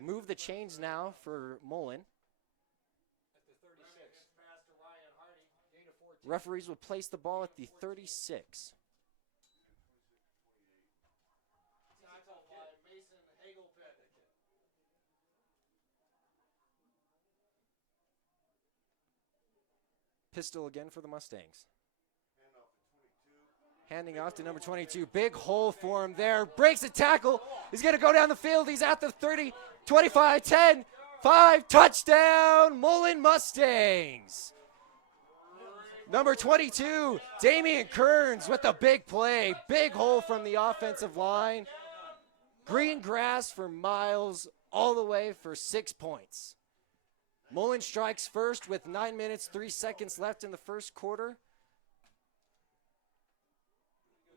move the chains now for Mullen. Referees will place the ball at the 36. Pistol again for the Mustangs. Handing off to number 22. Big hole for him there. Breaks the tackle. He's going to go down the field. He's at the 30, 25, 10, 5. Touchdown, Mullen Mustangs. Number 22, Damian Kearns with a big play. Big hole from the offensive line. Green grass for Miles all the way for 6 points. Mullen strikes first with 9 minutes, 3 seconds left in the first quarter.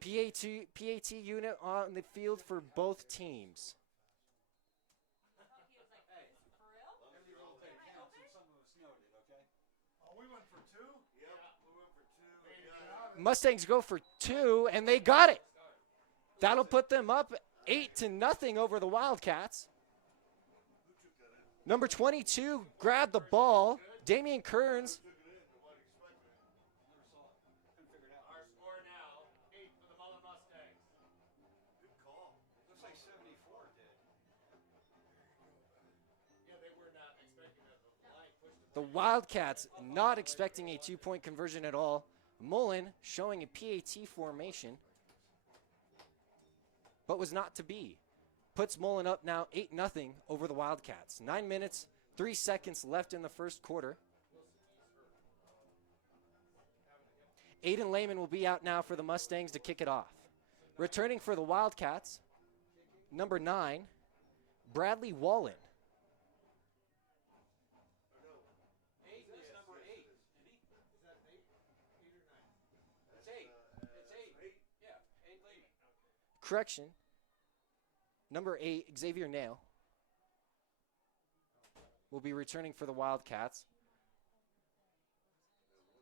PAT unit on the field for both teams. Mustangs go for 2, and they got it. That'll put them up 8-0 over the Wildcats. Number 22 grabbed the ball. Damian Kearns. Our score now, 8 for the Mullen Mustangs. Good call. Looks like 74 did. Yeah, they were not expecting that. The line pushed The Wildcats not expecting a 2-point conversion at all. Mullen showing a PAT formation, but was not to be. Puts Mullen up now 8-0 over the Wildcats. 9 minutes, 3 seconds left in the first quarter. Aiden Lehman will be out now for the Mustangs to kick it off. Returning for the Wildcats, number 9, Bradley Wallen. Correction, number 8, Xavier Nail, will be returning for the Wildcats.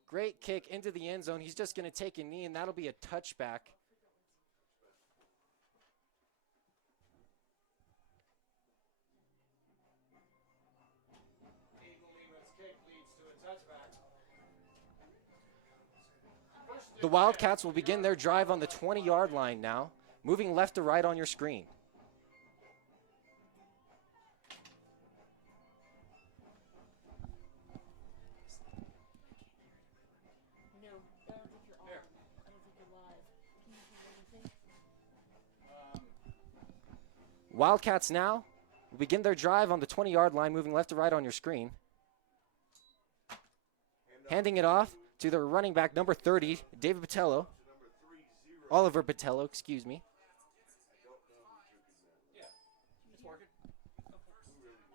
Great kick into the end zone. He's just going to take a knee, and that'll be a touchback. The Wildcats will begin their drive on the 20-yard line now, moving left to right on your screen. No, I don't think you're on. I don't think you're live. Can you do anything? Wildcats now will begin their drive on the 20-yard line, moving left to right on your screen. Handing it off to their running back, number 30, David Patello. Oliver Patello, excuse me. Yeah, it's working.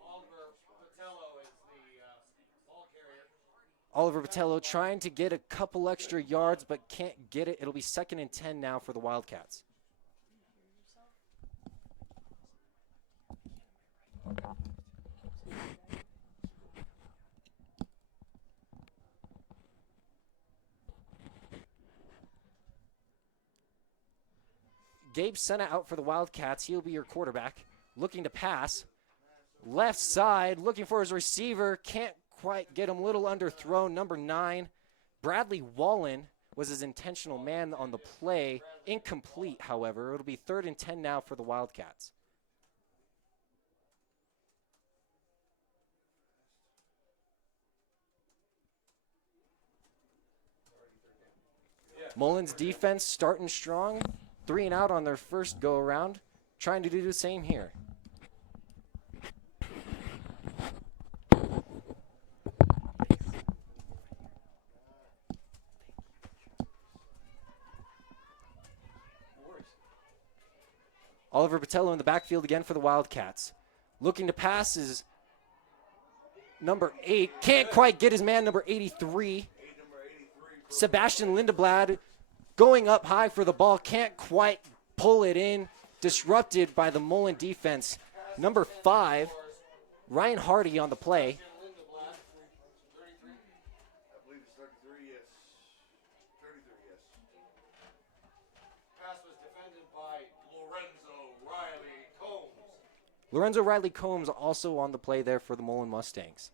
Oliver Patello is the ball carrier. Oliver Patello trying to get a couple extra yards, but can't get it. It'll be 2nd and 10 now for the Wildcats. Gabe Senna out for the Wildcats. He'll be your quarterback. Looking to pass. Left side, looking for his receiver. Can't quite get him. Little underthrown. Number 9, Bradley Wallen was his intentional man on the play. Incomplete, however. It'll be 3rd and 10 now for the Wildcats. Mullen's defense starting strong. 3 and out on their first go-around. Trying to do the same here. Oliver Patello in the backfield again for the Wildcats. Looking to pass is number 8. Can't quite get his man, number 83. Sebastian Lindeblad going up high for the ball. Can't quite pull it in. Disrupted by the Mullen defense. Number 5, Ryan Hardy on the play. Lorenzo Riley Combs also on the play there for the Mullen Mustangs.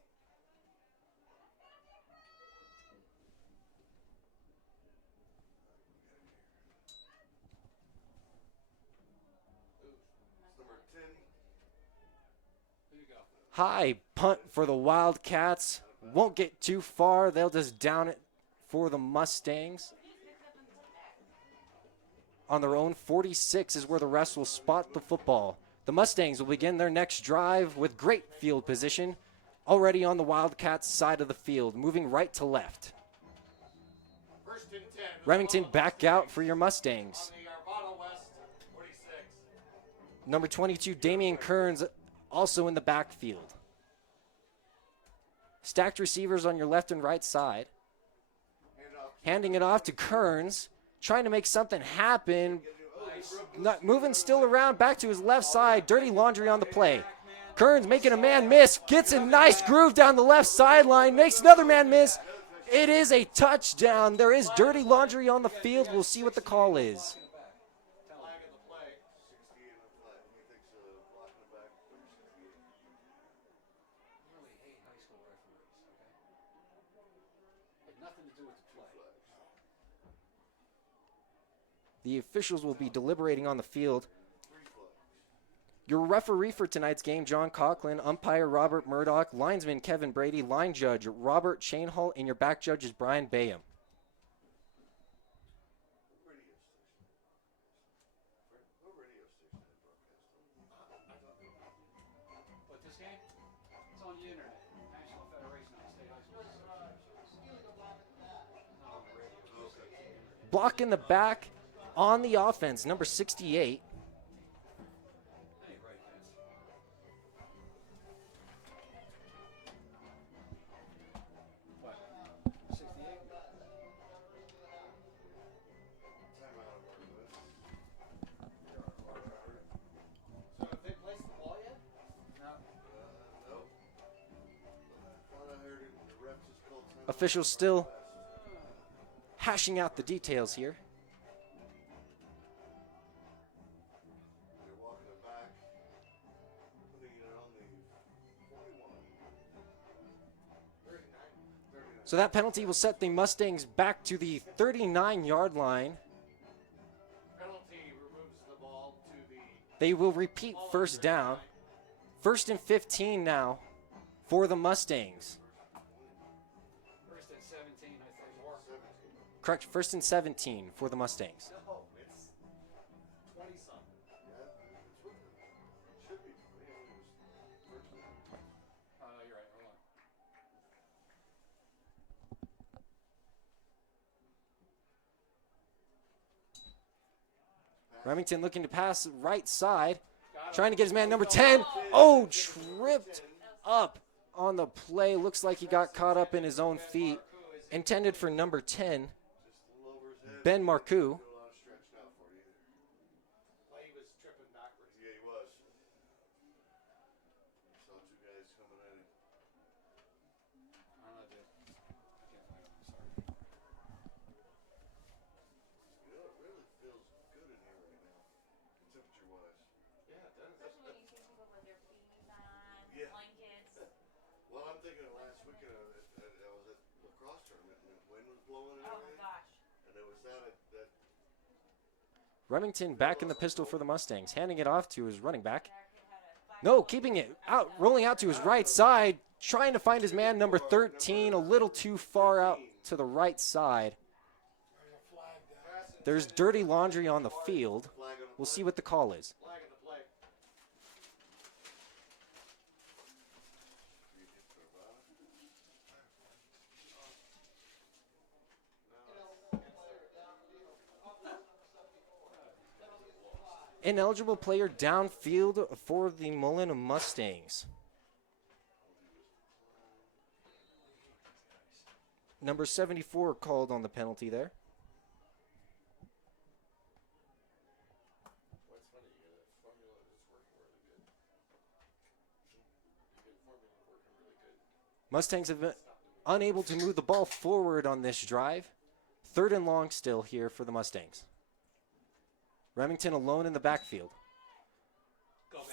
High punt for the Wildcats. Won't get too far. They'll just down it for the Mustangs. On their own 46 is where the rest will spot the football. The Mustangs will begin their next drive with great field position, already on the Wildcats side of the field, moving right to left. First and 10. Remington back out for your Mustangs. On the Arvada West 46. Number 22, Damian Kearns, also in the backfield. Stacked receivers on your left and right side. Handing it off to Kearns, trying to make something happen. Not moving still around back to his left side. Dirty laundry on the play. Kearns making a man miss. Gets a nice groove down the left sideline. Makes another man miss. It is a touchdown. There is dirty laundry on the field. We'll see what the call is. The officials will be deliberating on the field. Your referee for tonight's game, John Coughlin, umpire Robert Murdoch, linesman Kevin Brady, line judge Robert Chainhall, and your back judge is Brian Bayham. But this game, it's on the internet. National Federation of State High Schools. Block in the back on the offense, number 68. Officials still hashing out the details here. So that penalty will set the Mustangs back to the 39-yard line. Penalty removes the ball to the They will repeat first down. First and 15 now for the Mustangs. First and 17, I think. More. Correct, first and 17 for the Mustangs. No, it's 20 something. Should be. You're right. Hold on. Remington looking to pass right side. Trying to get his man number 10. Oh, tripped up on the play. Looks like he got caught up in his own feet. Intended for number 10, Ben Marcoux. Well, he was tripping backwards. Yeah, he was. Saw two guys coming at him. I don't know, dude. I can't find him. I'm sorry. You know, it really feels good in here right now, temperature-wise. Yeah, it does. Especially when you see people with their beanies on, Yeah. blankets. Well, I'm thinking of last weekend, I was at lacrosse tournament, and the wind was blowing and Oh my everything. gosh. And there was that Remington back in the pistol for the Mustangs. Handing it off to his running back. No, keeping it out, rolling out to his right side. Trying to find his man number 13. A little too far out to the right side. There's dirty laundry on the field. We'll see what the call is. Flag in the play. Ineligible player downfield for the Mullen Mustangs. Number 74 called on the penalty there. Well, it's funny. You got a formula that's working really good. You got a formula working really good. Mustangs have been unable to move the ball forward on this drive. Third and long still here for the Mustangs. Remington alone in the backfield.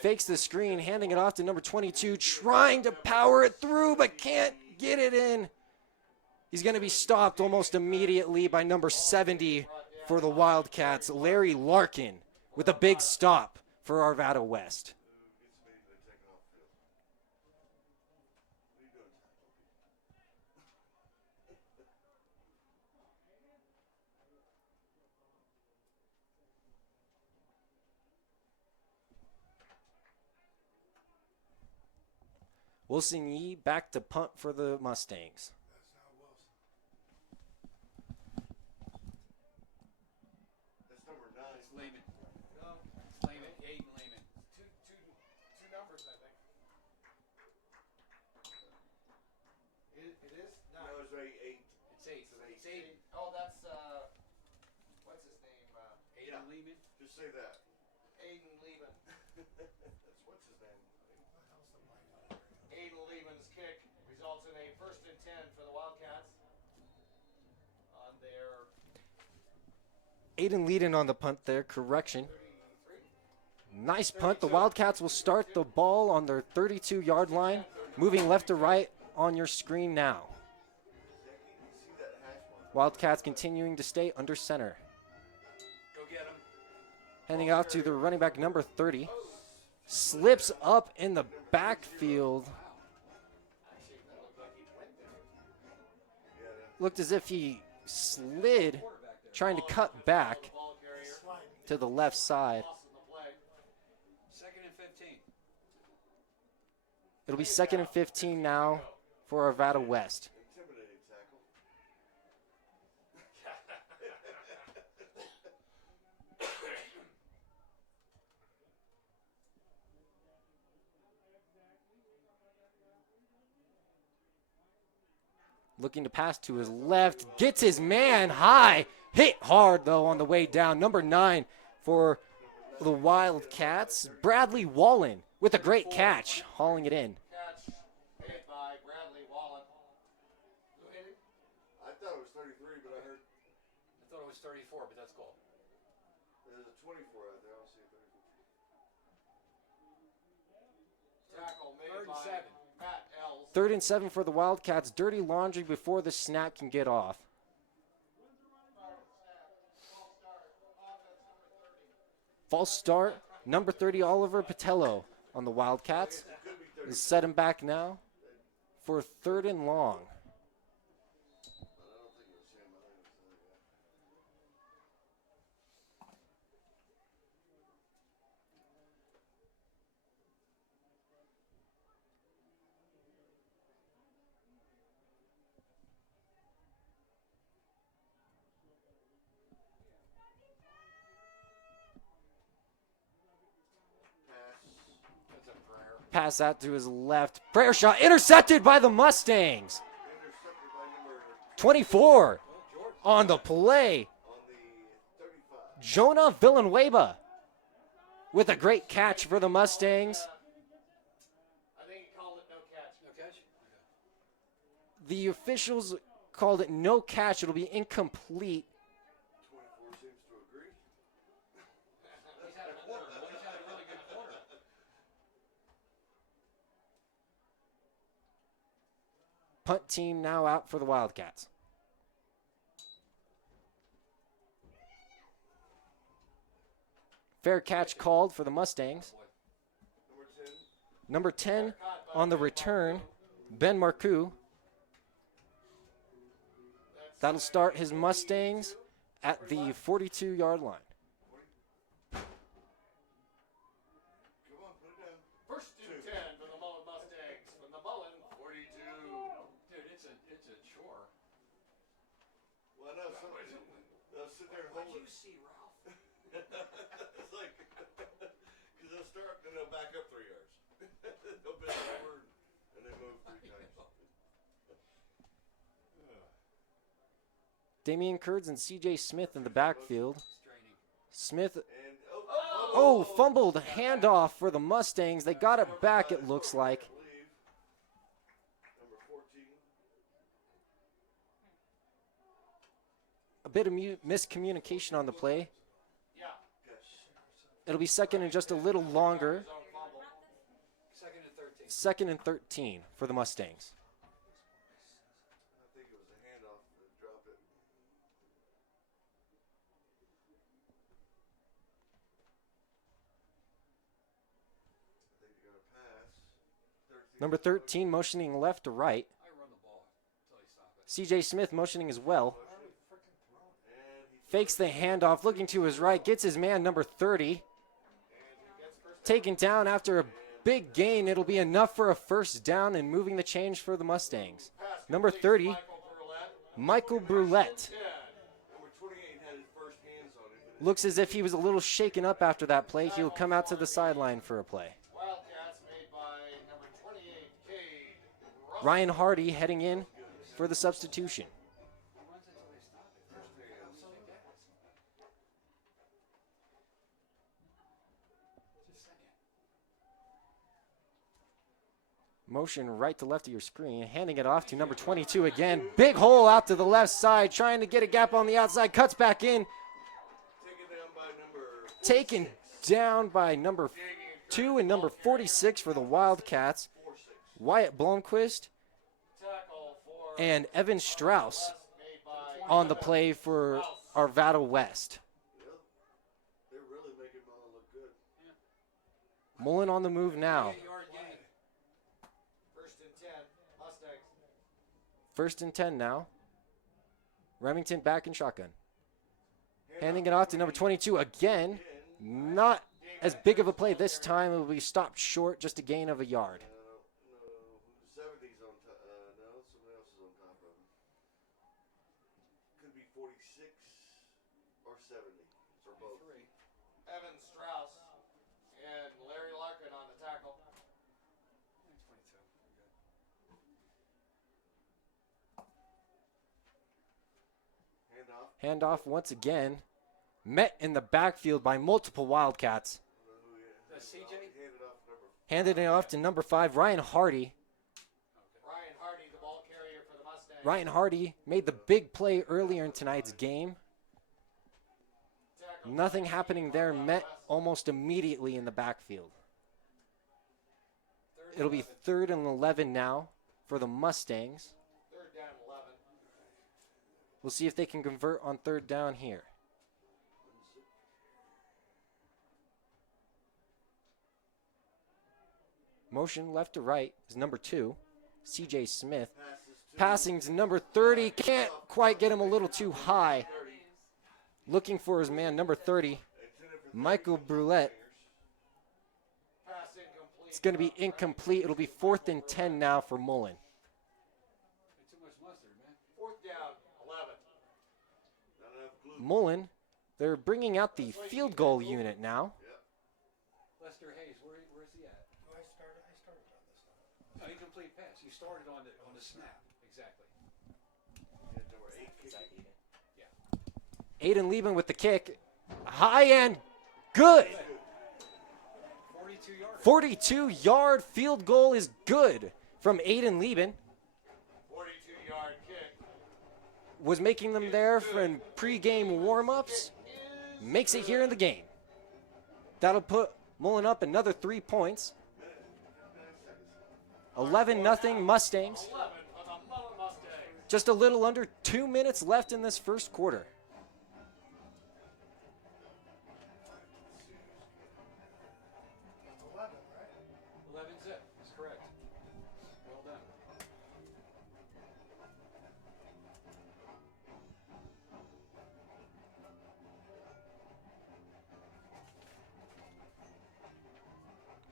fakes the screen, handing it off to number 22, trying to power it through, but can't get it in. He's going to be stopped almost immediately by number 70 for the Wildcats, Larry Larkin, with a big stop for Arvada West. Wilson Yee back to punt for the Mustangs. That's number 9. It's Lehman. It's Lehman, Aiden Lehman. Two numbers, I think. It is? No, it's 8. It's 8. It's Aiden. Oh, that's, what's his name? Aiden Lehman. Just say that. Aiden Lehman. That's what's his name. Aiden Lehman's kick results in a 1st and 10 for the Wildcats on their Aiden Leadon on the punt there, correction. 33. Nice punt. The Wildcats will start the ball on their 32-yard line, moving left to right on your screen now. See that hash mark? Wildcats continuing to stay under center. Go get him. Handing out to the running back number 30. Slips up in the backfield. Looked as if he slid, trying to cut back to the left side. 2nd and 15. It'll be 2nd and 15 now for Arvada West. Intimidating tackle. Looking to pass to his left, gets his man high, hit hard though on the way down. Number 9 for the Wildcats, Bradley Wallen with a great catch, hauling it in. Catch made by Bradley Wallen. Who hit him? I thought it was 33, but I heard I thought it was 34, but that's cool. there's a 24 out there. I'll see 34. Tackle made 3rd and by 7. Matt Ells. 3rd and 7 for the Wildcats. Dirty laundry before the snap can get off. False start. Number 30, Oliver Patello on the Wildcats. Is set him back now for 3rd and long. But I don't think it was him. I think it was the other guy. That's a prayer. Pass out to his left. Prayer shot intercepted by the Mustangs. Intercepted by number 24 on the play. on the 35. Jonah Villanueva with a great catch for the Mustangs. I think he called it no catch. No catch? The officials called it no catch. It'll be incomplete. 24 seems to agree. He's had a quarter. Well, he's had a really good quarter. Punt team now out for the Wildcats. Fair catch called for the Mustangs. Number 10. Number 10 on the return, Ben Marcoux. That'll start his Mustangs at the 42-yard line. Come on, put it down. 1st and 10 for the Mullen Mustangs from the Mullen 42. Dude, it's a chore. Well, no, they'll sit there and hold it. see, Ralph? It's like, because they'll start and they'll back up 3 yards. They'll bend forward and then move 3 times. Damian Kurds and C.J. Smith in the backfield. Straining. Smith, And oh, fumbled handoff for the Mustangs. They got it back, it looks like. I believe. Number 14. A bit of miscommunication on the play. Yeah. It'll be 2nd and just a little longer. Zone 2nd and 13 for the Mustangs. I think it was a handoff to drop it. I think they got a pass. 13. Number 13 motioning left to right. I run the ball until he stop it. CJ Smith motioning as well. And he Fakes the handoff, looking to his right, gets his man number 30. Taken down after a big gain. It'll be enough for a first down and moving the change for the Mustangs. Number 30, Michael Brulette. Number 28 had his first hands on it. Looks as if he was a little shaken up after that play. He'll come out to the sideline for a play. Wildcats made by number 28, Cade. Ryan Hardy heading in for the substitution. He runs until they stop it. First down. Just a second. Motion right to left of your screen, handing it off to number 22 again. Big hole out to the left side, trying to get a gap on the outside, cuts back in. Taken down by number 2 and number 46 for the Wildcats. Wyatt Blomquist Tackle for and Evan Strauss made by on the play for Arvada West. They're really making Mullen look good. Mullen on the move now. 8-yard gain. first and 10, Mustangs. 1st and 10 now. Remington back in shotgun. Handing it off to number 22 again. Not as big of a play this time. It will be stopped short, just a gain of a yard. No, 70's on top. No, someone else is on top of him. Could be 46 or 70, or both. Evan Strauss and Larry Larkin on the tackle. 22. Handoff. Handoff once again. Met in the backfield by multiple Wildcats. That's CJ? Handed it off to number 5, Ryan Hardy. Ryan Hardy, the ball carrier for the Mustangs. Ryan Hardy made the big play earlier in tonight's game. Tackle Nothing happening there. Met almost immediately in the backfield. It'll be 3rd and 11 now for the Mustangs. third down 11. We'll see if they can convert on 3rd down here. Motion left to right is number 2, CJ Smith. Passing to number 30. Can't quite get him a little too high. Looking for his man, number 30, Michael Brulette. Pass incomplete. It's going to be incomplete. It'll be 4th and 10 now for Mullen. Too much mustard, man. Fourth down 11. Not enough glue. Mullen, they're bringing out the field goal unit now. Lester Hayes, where's he at? I started on this one. No, incomplete pass. You started on the snap. Exactly. Number 8 kicking. Aiden Lieben with the kick. High and good. 42 yards. 42-yard field goal is good from Aiden Lieben. 42-yard kick. Was making them there for in pregame warm-ups. Makes it here in the game. That'll put Mullen up another 3 points. 11-0 Mustangs. 11 for the Mullen Mustangs. Just a little under 2 minutes left in this first quarter. That's 11, right? 11 zip. That's correct. Well done.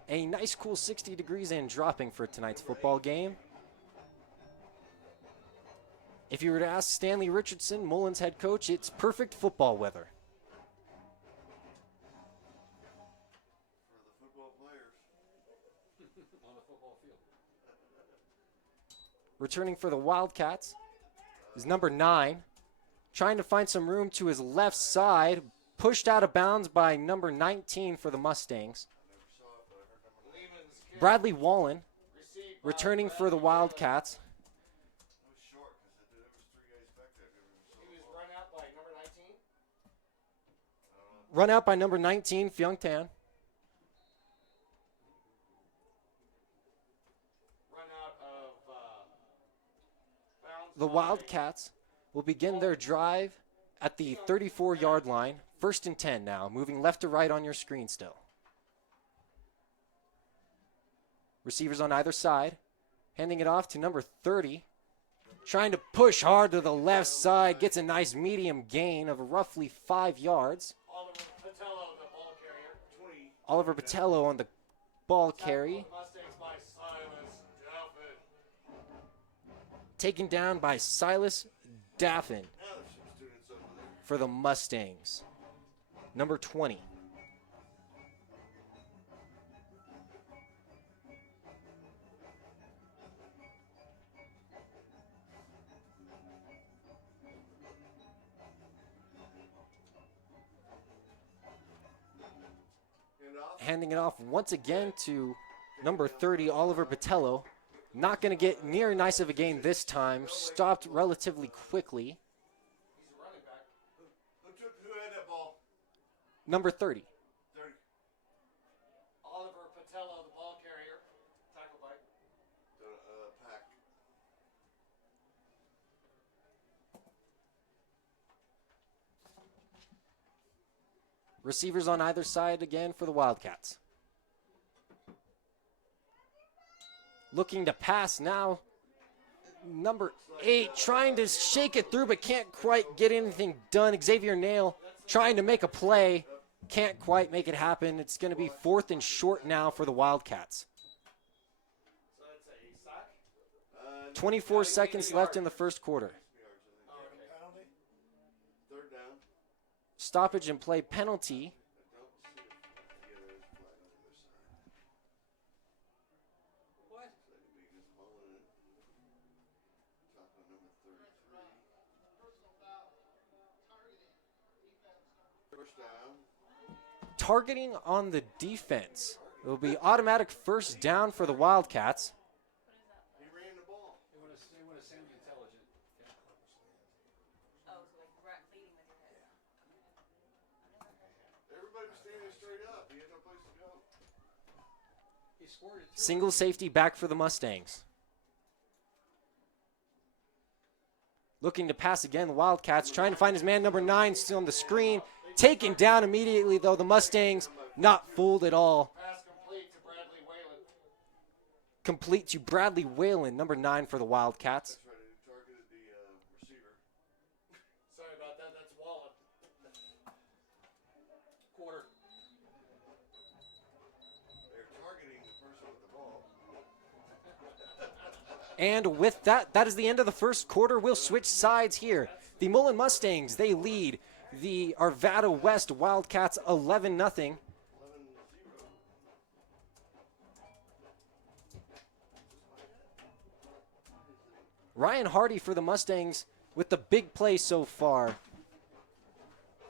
A nice cool 60 degrees and dropping for tonight's football game. If you were to ask Stanley Richardson, Mullen's head coach, it's perfect football weather. For the football players. On the football field. Returning for the Wildcats is number 9. Trying to find some room to his left side. Pushed out of bounds by number 19 for the Mustangs. Lehman's kick. Bradley Wallen Received by returning for the Bradley Mullen. Wildcats. It was short because there was 3 guys back there. He was run out by number 19. Run out by number 19, Fyung Tan. the Wildcats will begin their drive at the 34-yard line. 1st and 10 now, moving left to right on your screen still. Receivers on either side, handing it off to number 30. Trying to push hard to the left side, gets a nice medium gain of roughly 5 yards. Oliver Patello on the ball carry. Taken down by Silas Daffin for the Mustangs. Number 20. Handing it off once again to number 30, Oliver Patello. Not going to get near nice of a gain this time. Stopped relatively quickly. Who had that ball? Number 30. 30. Oliver Patello, the ball carrier. Tackle by Pack. Receivers on either side again for the Wildcats. Looking to pass now. Number 8 trying to shake it through but can't quite get anything done. Xavier Nail trying to make a play. Can't quite make it happen. It's going to be 4th and short now for the Wildcats. 24 seconds left in the first quarter. Penalty? Third down. Stoppage and play penalty. Targeting on the defense. It will be automatic first down for the Wildcats. He ran the ball. They want to sound intelligent. Oh, so like leading with your head. Everybody was standing straight up. He had no place to go. He scored it. Single safety back for the Mustangs. Looking to pass again, the Wildcats trying to find his man number 9 still on the screen. Taken down immediately though, the Mustangs not fooled at all. Pass complete to Bradley Whalen. Complete to Bradley Whalen, number 9 for the Wildcats. That's right. He targeted the receiver. Sorry about that. That's Wallen. Quarter. They're targeting the person with the ball. And with that, that is the end of the first quarter. We'll switch sides here. The Mullen Mustangs, they lead the Arvada West Wildcats 11-0. 11-0. Ryan Hardy for the Mustangs with the big play so far.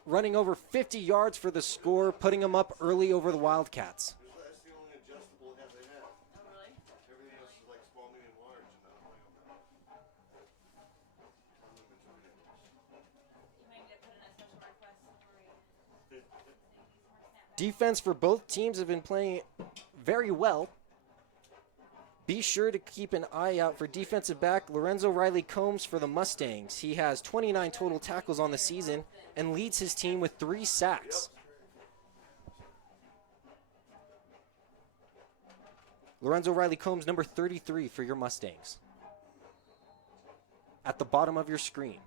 Running over 50 yards for the score, putting them up early over the Wildcats. That's the only adjustable head they have. Oh, really? Everything else is like small, medium, large, and not like You might need to put in a special request for you. Defense for both teams have been playing very well. Be sure to keep an eye out for defensive back Lorenzo Riley Combs for the Mustangs. He has 29 total tackles on the season and leads his team with 3 sacks. Lorenzo Riley Combs, number 33 for your Mustangs. At the bottom of your screen.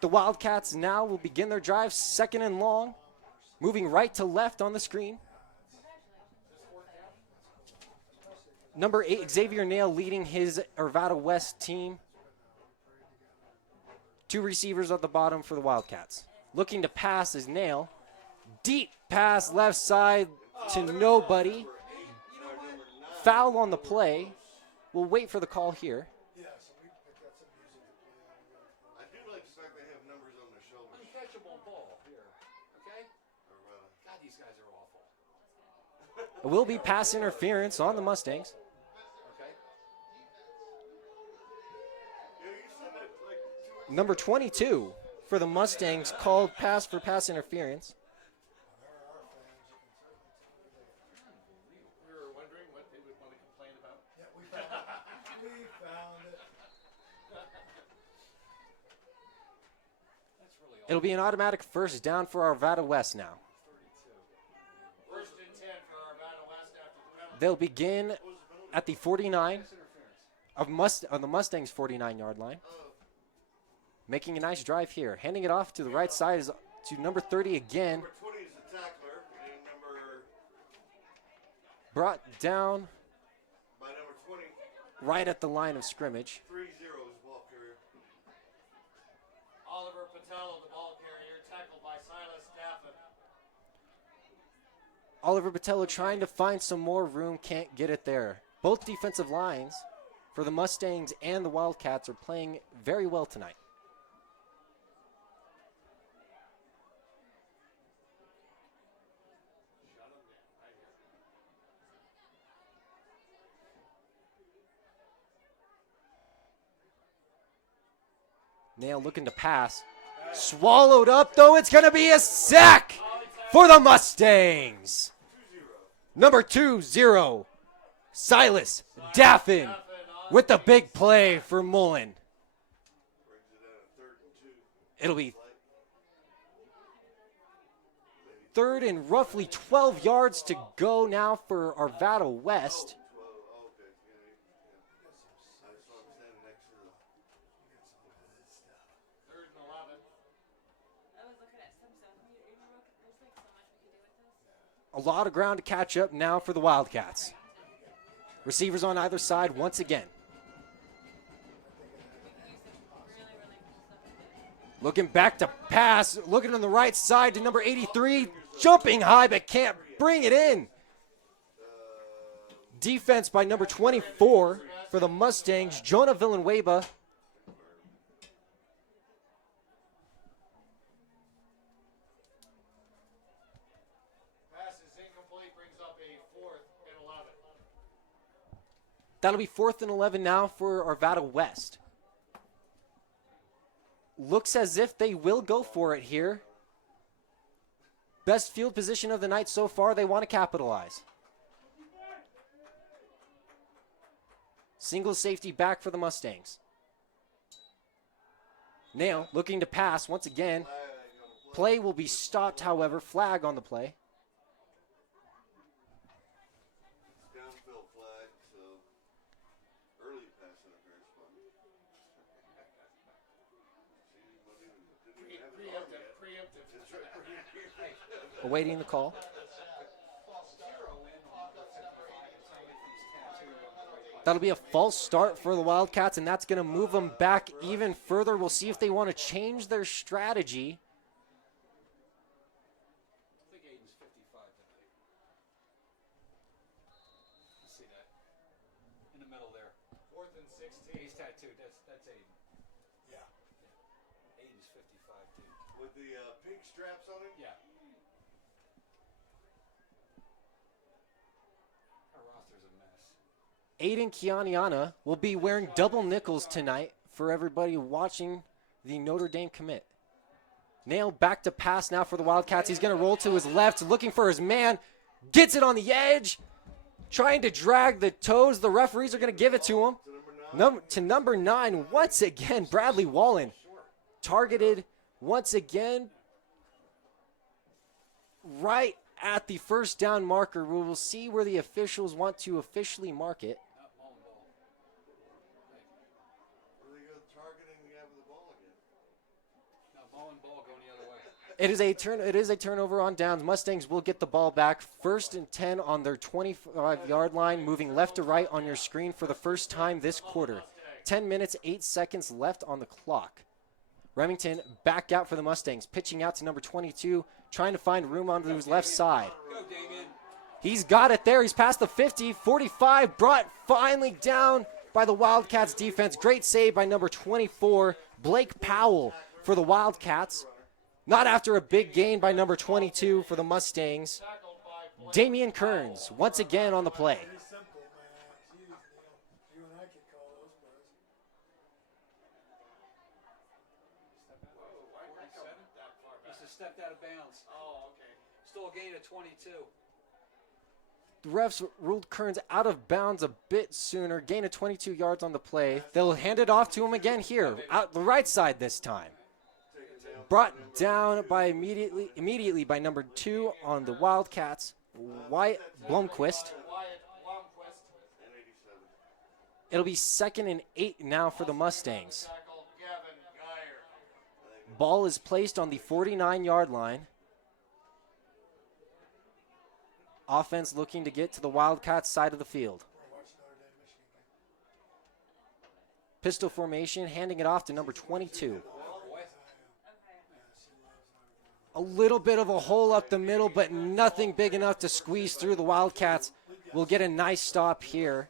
The Wildcats now will begin their drive, 2nd and long. Moving right to left on the screen. Number 8, Xavier Nail leading his Arvada West team. 2 receivers at the bottom for the Wildcats. Looking to pass is Nail. Deep pass left side to nobody. Foul on the play. We'll wait for the call here. Yeah, so we picked up some music to play. I do like the fact they have numbers on their shoulders. Uncatchable ball here. Okay? Or, God, these guys are awful. It will be pass interference on the Mustangs. Okay? yeah, you said that like 2 weeks Number 22 for the Mustangs called pass for pass interference. We were wondering what they would want to complain about. It'll be an automatic first down for Arvada West now. First and 10 for Arvada West after the penalty. They'll begin at the 49 of the Mustangs' 49-yard line. Making a nice drive here. Handing it off to the right side is to number 30 again. Number 20 is the tackler, and number Brought down by number 20, right at the line of scrimmage. 3-0 is ball carrier. Oliver Patello, the ball carrier, tackled by Silas Daffin. Oliver Patello trying to find some more room, can't get it there. Both defensive lines for the Mustangs and the Wildcats are playing very well tonight. Nail looking to pass. Swallowed up, though. It's going to be a sack for the Mustangs. Number 2-0, Silas Daffin with the big play for Mullen. Brings it out of 3rd and 2. It'll be 3rd and roughly 12 yards to go now for Arvada West. 12, okay. Yeah. I saw him standing next to the. 3rd and 11. I was looking at some stuff. There's like so much we can do with this. A lot of ground to catch up now for the Wildcats. Receivers on either side once again. Looking back to pass, looking on the right side to number 83, jumping high but can't bring it in. Defense by number 24 for the Mustangs, Jonah Villanueva. Pass is incomplete, brings up a 4th and 11. That'll be 4th and 11 now for Arvada West. Looks as if they will go for it here. Best field position of the night so far. They want to capitalize. Single safety back for the Mustangs. Nail looking to pass once again. Flag on the play. Play will be stopped, however. Flag on the play. Downfield flag, so early pass interference. Preemptive. Awaiting the call. That'll be a false start for the Wildcats, and that's going to move them back even further. We'll see if they want to change their strategy. I think Aiden's 55 tonight. You see that? In the middle there. 4th and 16. He's tattooed. That's Aiden. Yeah. Aiden's 55 too. With the pink straps on him? Yeah. Our roster's a mess. Aiden Kianiana will be wearing double nickels tonight for everybody watching the Notre Dame commit. Nail back to pass now for the Wildcats. He's going to roll to his left, looking for his man. Gets it on the edge, trying to drag the toes. The referees are going to give it to him. To number 9, once again, Bradley Wallen. Targeted once again right at the first down marker. We will see where the officials want to officially mark it. Not Mullen ball. Where they go targeting the guy with the ball again? No, Mullen ball going the other way. It is a turnover on downs. Mustangs will get the ball back. 1st and 10 on their 25-yard line, moving left to right on your screen for the first time this quarter. 10 minutes, 8 seconds left on the clock. Remington back out for the Mustangs, pitching out to number 22, trying to find room on his left side. Go, Damien. He's got it there. He's past the 50, 45, brought finally down by the Wildcats defense. Great save by number 24, Blake Powell for the Wildcats. Not after a big gain by number 22 for the Mustangs. Damian Kearns once again on the play. Pretty simple, man. Jeez, Neil. You and I could call those plays. Must have stepped out of bounds. Oh, okay. Still a gain of 22. The refs ruled Kearns out of bounds a bit sooner. Gain of 22 yards on the play. They'll hand it off to him again here, out the right side this time. brought down by immediately by number 2 on the Wildcats, Wyatt Blomquist. Wyatt Blomquist. And 87. It'll be 2nd and 8 now for the Mustangs. Tackle Gavin Geyer. Ball is placed on the 49-yard line. Offense looking to get to the Wildcats side of the field. Pistol formation, handing it off to number 22. A little bit of a hole up the middle, but nothing big enough to squeeze through. The Wildcats will get a nice stop here.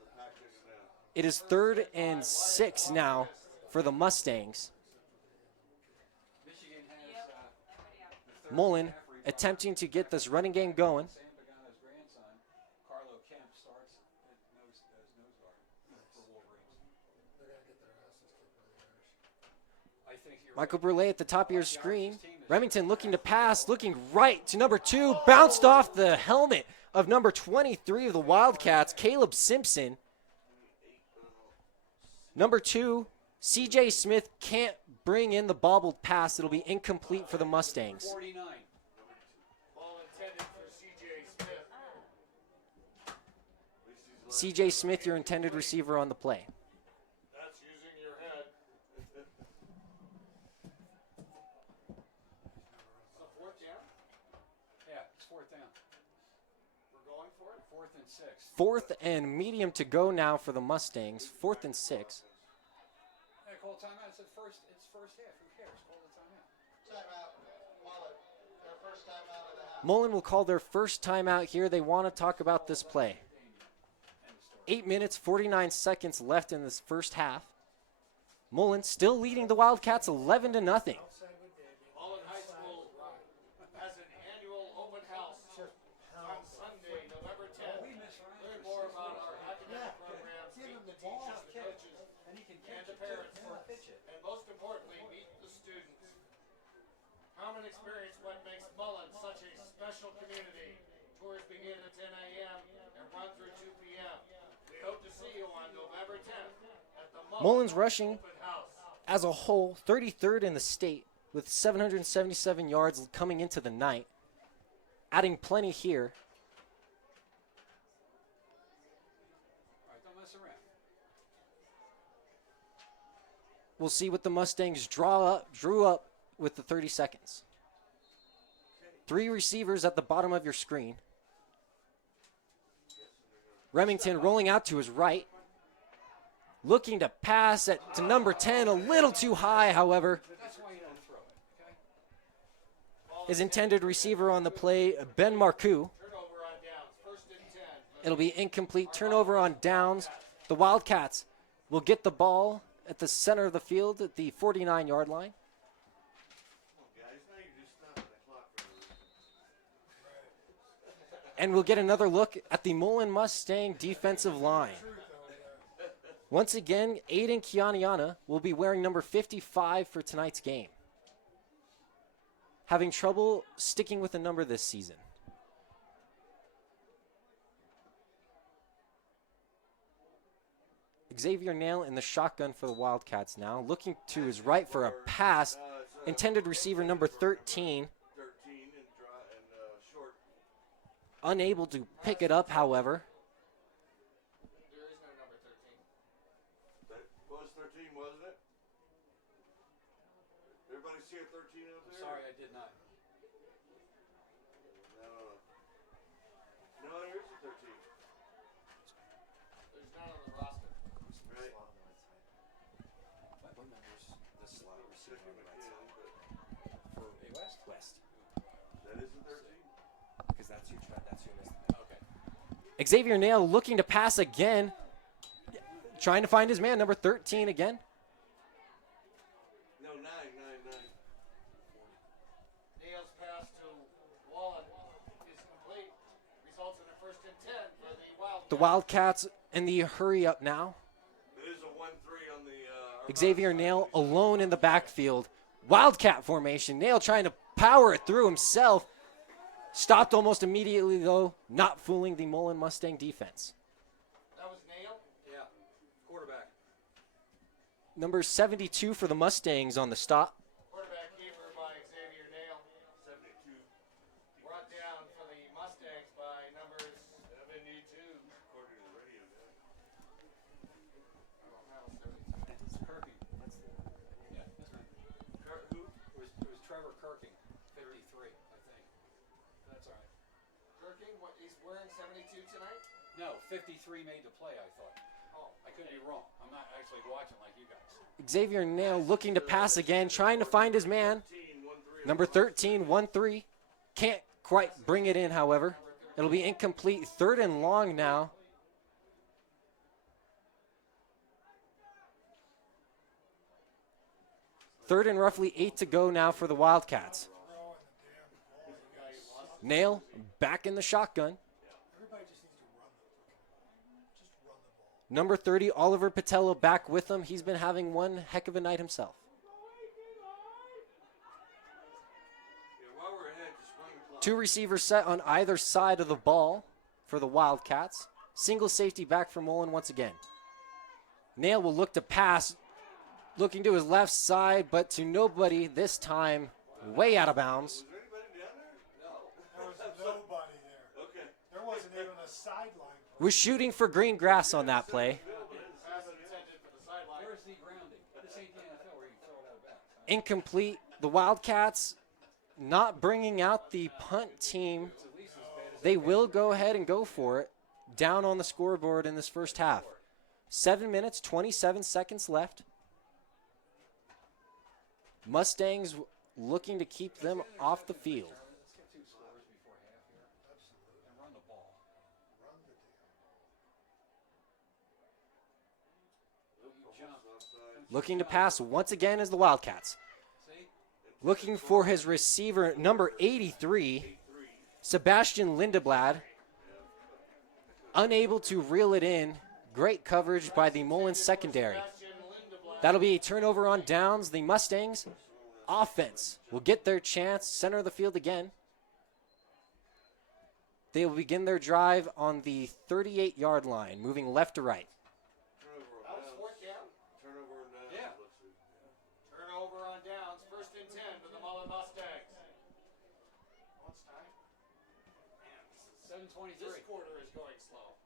It is 3rd and 6 now for the Mustangs. Michigan has Mullen attempting to get this running game going. Sam Pagano's grandson, Carlo Kemp, starts as nose guard for Wolverines. They're gonna get their asses kicked by the Irish. I think you're Michael right. Brule at the top of your screen. Remington looking to pass, looking right to number 2. Bounced off the helmet of number 23 of the Wildcats, Caleb Simpson. Number 2, CJ Smith can't bring in the bobbled pass. It'll be incomplete for the Mustangs. 49. Ball intended for C.J. Smith. CJ Smith, your intended receiver on the play. That's using your head. So 4th down? Yeah, it's 4th down. We're going for it? 4th and 6. 4th and medium to go now for the Mustangs. 4th and 6. Hey, call timeout. It's first half. Who cares? Call the timeout. Timeout. Mullen. Their first timeout of the half. Mullen will call their first timeout here. They want to talk about this play. 8 minutes, 49 seconds left in this first half. Mullen still leading the Wildcats 11-0. Mullen High School has an annual open house on Sunday, November 10th. Learn more about our academic programs, meet the teachers, the coaches, And he can and the parents, pitch it. and most importantly, meet the students. Come and experience what makes Mullen such a special community. Tours begin at 10 a.m. and run through 2 p.m. We hope to see you on November 10th at the Mullen's rushing Open House. as a whole 33rd in the state with 777 yards coming into the night. Adding plenty here. All right, don't mess around. We'll see what the Mustangs drew up with the 30 seconds. 3 receivers at the bottom of your screen. Remington rolling out to his right. Looking to pass to number 10, a little too high, however. That's why you don't throw it, okay? His intended receiver on the play, Ben Marcoux. Turnover on downs, 1st and 10. It'll be incomplete. Turnover on downs. The Wildcats will get the ball at the center of the field at the 49-yard line. Guys, now you're just stopping the clock for a reason. And we'll get another look at the Mullen Mustang defensive line. Once again, Aiden Kianiana will be wearing number 55 for tonight's game. Having trouble sticking with a number this season. Xavier Nail in the shotgun for the Wildcats now. Looking to his right for a pass. Intended receiver number 13. 13 and short. Unable to pick it up, however. There is no number 13. That was 13, wasn't it? Everybody see a 13 up there? Sorry, I did not. No. No, here's a 13. There's none on the roster. Right. What number's the slot receiver on the right side? For A West? West. That is a 13. Because that's who missed. Okay. Xavier Nail looking to pass again. Trying to find his man, number 13 again. No, 9. Nail's pass to Wallen is complete. Results in a 1st and 10 for the Wildcats. The Wildcats in the hurry up now. It is a 1-3 on the Arvada Xavier side. Nail alone in the backfield. Wildcat formation. Nail trying to power it through himself. Stopped almost immediately, though, not fooling the Mullen Mustang defense. That was Nail. Yeah. Quarterback. Number 72 for the Mustangs on the stop. Quarterback keeper by wearing 72 tonight? No, 53 made the play, I thought. I could be wrong. I'm not actually watching like you guys. Xavier Nail looking to pass again, trying to find his man. Number 13, 1-3. Can't quite bring it in, however. It'll be incomplete. 3rd and long now. Third and roughly 8 to go now for the Wildcats. Nail back in the shotgun. Everybody just needs to run the ball. Number 30, Oliver Patello back with him. He's been having one heck of a night himself. Yeah, while we're ahead, just run the clock. 2 receivers set on either side of the ball for the Wildcats. Single safety back for Mullen once again. Nail will look to pass, looking to his left side, but to nobody this time, way out of bounds. Was there anybody down there? No. There was nobody there. Okay. There wasn't even a sideline. Was shooting for green grass on that play. Pass intended for the sideline. Where's the grounding? This ain't the NFL where you throw it out of bounds. Incomplete. The Wildcats not bringing out the punt team. They will go ahead and go for it. Down on the scoreboard in this first half. 7 minutes, 27 seconds left. Mustangs looking to keep them off the field. Let's get 2 scores before half here. Absolutely. And run the ball. Jump. Looking to pass once again is the Wildcats. See? Looking for his receiver, number 83, Sebastian Lindeblad. Unable to reel it in. Great coverage by the Mullen secondary. That'll be a turnover on downs. The Mustangs offense will get their chance. Center of the field again. They will begin their drive on the 38-yard line, moving left to right. That was 4th down. Turnover and down. Yeah. Let's see. Turnover on downs. 1st and 10 for the Mullen Mustangs. What's time? Man, 7:23. this quarter is going slow.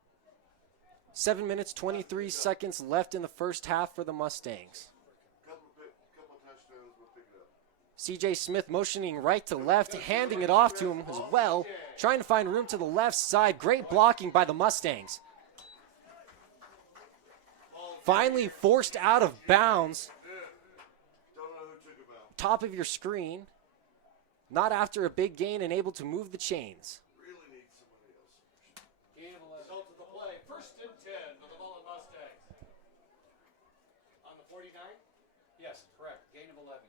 7 minutes, 23 seconds left in the first half for the Mustangs. Couple touchdowns, we'll pick it up. C.J. Smith motioning right to left, handing it off to him as well. Trying to find room to the left side. Great blocking by the Mustangs. Finally forced out of bounds. Don't know who took him out. Top of your screen. Not after a big gain and able to move the chains. Really need somebody else. Gain of 11. Result of the play. 1st and 10 for the Mullen Mustangs. On the 49. Yes, correct. Gain of 11.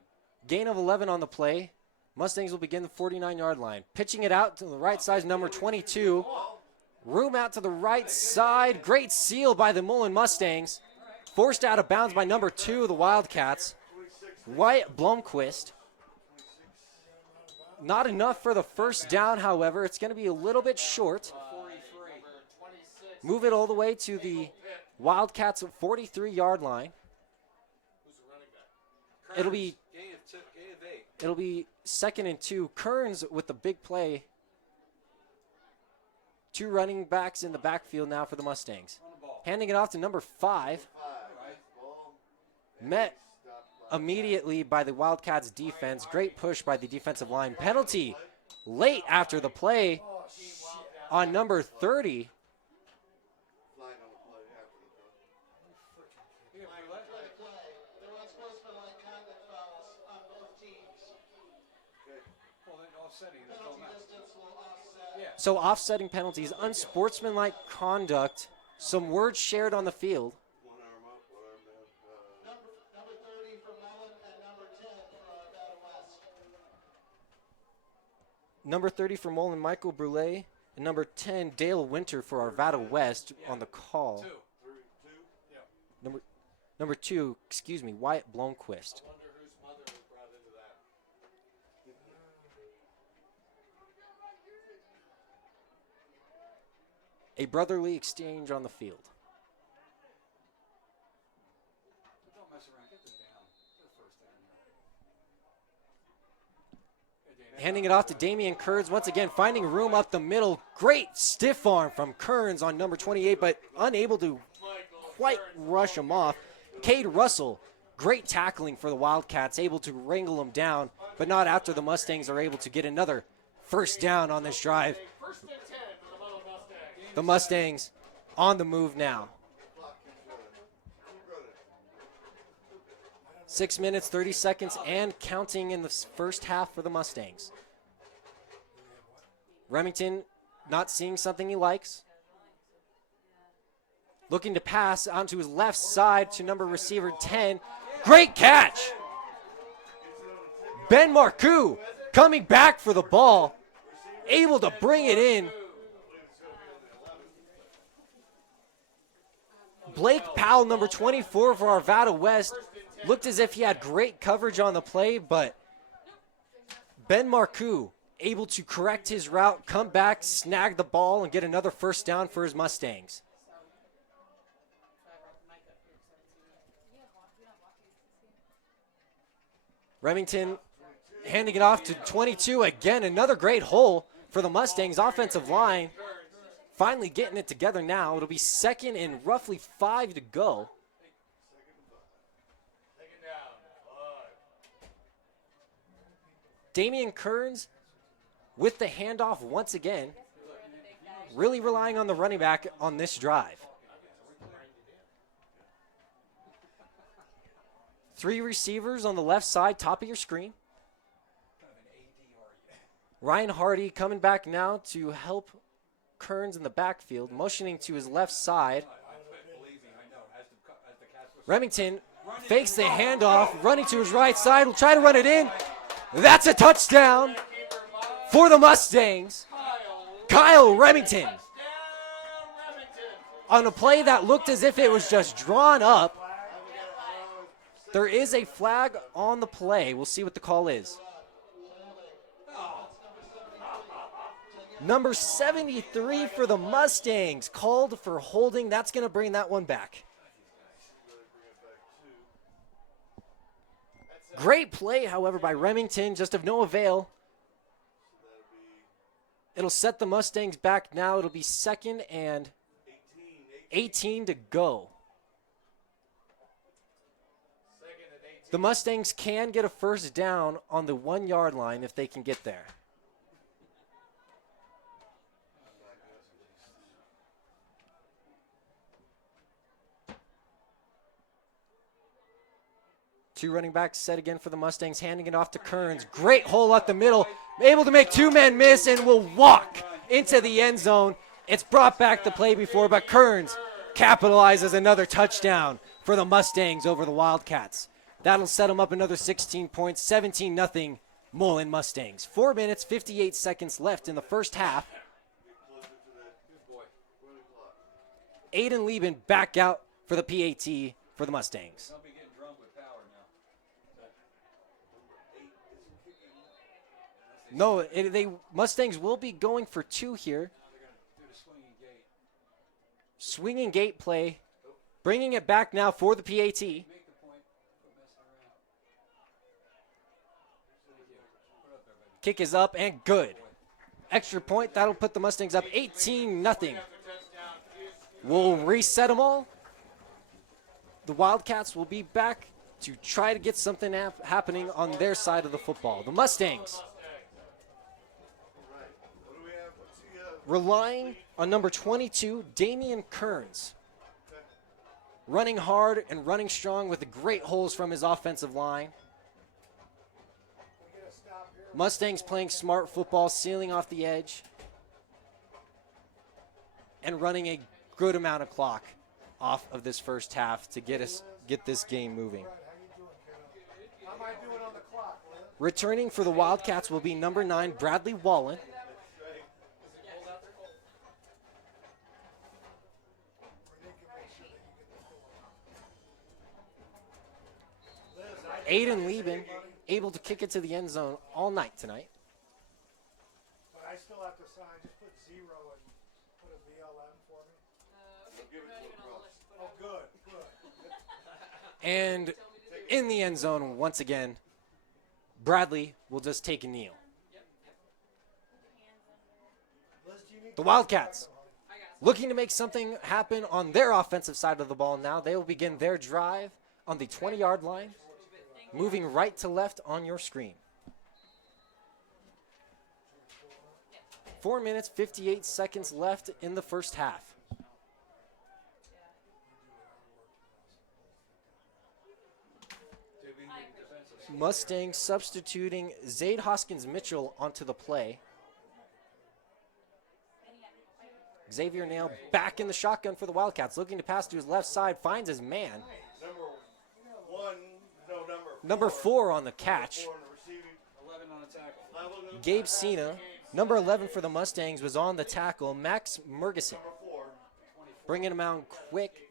Gain of 11 on the play. Mustangs will begin the 49-yard line. Pitching it out to the right side, number 22. Room out to the right side. Great seal by the Mullen Mustangs. Forced out of bounds by number 2, the Wildcats. Wyatt Blomquist. Not enough for the first down, however. It's going to be a little bit short. 43. Number 26. Move it all the way to the Wildcats' 43-yard line. Who's the running back? It'll be Gain of 8. It'll be 2nd and 2. Kearns with the big play. 2 running backs in the backfield now for the Mustangs. Run the ball. Handing it off to number 5. Ball. Met immediately by the Wildcats defense. Great push by the defensive line. Penalty late after the play on number 30. Flag on the play after the play. Here, Brulette. There was sportsmanlike conduct fouls on both teams. Well, then offsetting. That's all Penalty matters. distance will offset. Yeah. So offsetting penalties, unsportsmanlike conduct. Some words shared on the field. One arm up, one arm down. Number 30 for Mullen and number 10 for Arvada West. Number 30 for Mullen, Michael Brule. And number 10, Dale Winter for Arvada West on the call. 2. Number 2, excuse me, Wyatt Blomquist. I wonder whose mother was brought into that. A brotherly exchange on the field. Don't mess around. Get the down. Get the first down here. Hey, Dana. Handing it off to Damian Kearns. Once again, finding room up the middle. Great stiff arm from Kearns on number 28, but unable to quite rush him off. Cade Russell, great tackling for the Wildcats, able to wrangle him down, but not after the Mustangs are able to get another first down on this drive. 1st and 10 for the Mullen Mustangs. The Mustangs on the move now. 6 minutes, 30 seconds, and counting in the first half for the Mustangs. Remington not seeing something he likes. Looking to pass onto his left side to number receiver 10. Great catch! Ben Marcoux coming back for the ball, able to bring it in. Blake Powell, number 24 for Arvada West, looked as if he had great coverage on the play, but Ben Marcoux able to correct his route, come back, snag the ball, and get another first down for his Mustangs. Remington handing it off to 22. Again, another great hole for the Mustangs offensive line. Finally getting it together now. It'll be second and roughly 5 to go. Damian Kearns with the handoff once again. Really relying on the running back on this drive. 3 receivers on the left side, top of your screen. Ryan Hardy coming back now to help Kearns in the backfield, motioning to his left side. Remington fakes the handoff, running to his right side, will try to run it in. That's a touchdown for the Mustangs. Kyle Remington on a play that looked as if it was just drawn up. There is a flag on the play. We'll see what the call is. Number 73 for the Mustangs called for holding. That's going to bring that one back. Great play, however, by Remington, just of no avail. It'll set the Mustangs back now. It'll be second and 18 to go. The Mustangs can get a first down on the 1 yard line if they can get there. Two running backs set again for the Mustangs, handing it off to Kearns. Great hole up the middle, able to make 2 men miss and will walk into the end zone. It's brought back the play before, but Kearns capitalizes another touchdown for the Mustangs over the Wildcats. That'll set them up another 16 points, 17-0 Mullen Mustangs. 4 minutes, 58 seconds left in the first half. Aiden Lieben back out for the PAT for the Mustangs. No, Mustangs will be going for 2 here. Swinging gate play. Bringing it back now for the PAT. Kick is up and good. Extra point, that'll put the Mustangs up 18-0. We'll reset them all. The Wildcats will be back to try to get something happening on their side of the football. The Mustangs relying on number 22, Damian Kearns. Running hard and running strong with the great holes from his offensive line. Mustangs playing smart football, sealing off the edge, and running a good amount of clock off of this first half to get this game moving. Returning for the Wildcats will be number 9, Bradley Wallen. Aiden Lieben able to kick it to the end zone all night tonight. But I still have to sign. Just put 0 and put a VLM for me. Oh, good, good. And in the end zone, once again, Bradley will just take a kneel. The Wildcats looking to make something happen on their offensive side of the ball now. They will begin their drive on the 20-yard line, moving right to left on your screen. 4 minutes, 58 seconds left in the first half. Mustangs substituting Zayd Hoskins Mitchell onto the play. Xavier Nail back in the shotgun for the Wildcats, looking to pass to his left side, finds his man. Number 4 on the catch. 11 on the tackle. Gabe Cena, number 11 for the Mustangs, was on the tackle. Max Murgison bringing him out quick.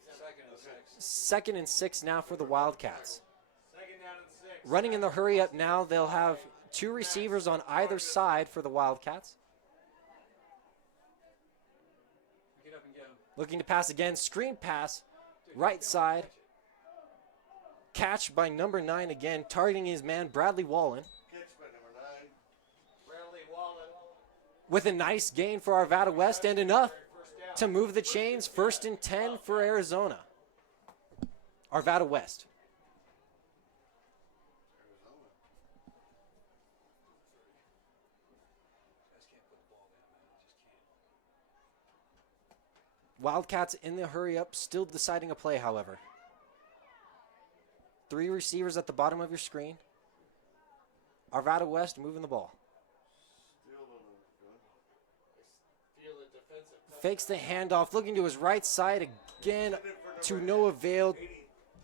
2nd and 6 now for the Wildcats. Running in the hurry up now, they'll have 2 receivers on either side for the Wildcats. Get up and get him. Looking to pass again, screen pass, right side. Catch by number 9 again, targeting his man, Bradley Wallen. Bradley Wallen. With a nice gain for Arvada West and enough to move the chains. 1st and 10 for Arizona. Arvada West. Wildcats in the hurry up, still deciding a play, however. 3 receivers at the bottom of your screen. Arvada West moving the ball. Fakes the handoff, looking to his right side again to no avail.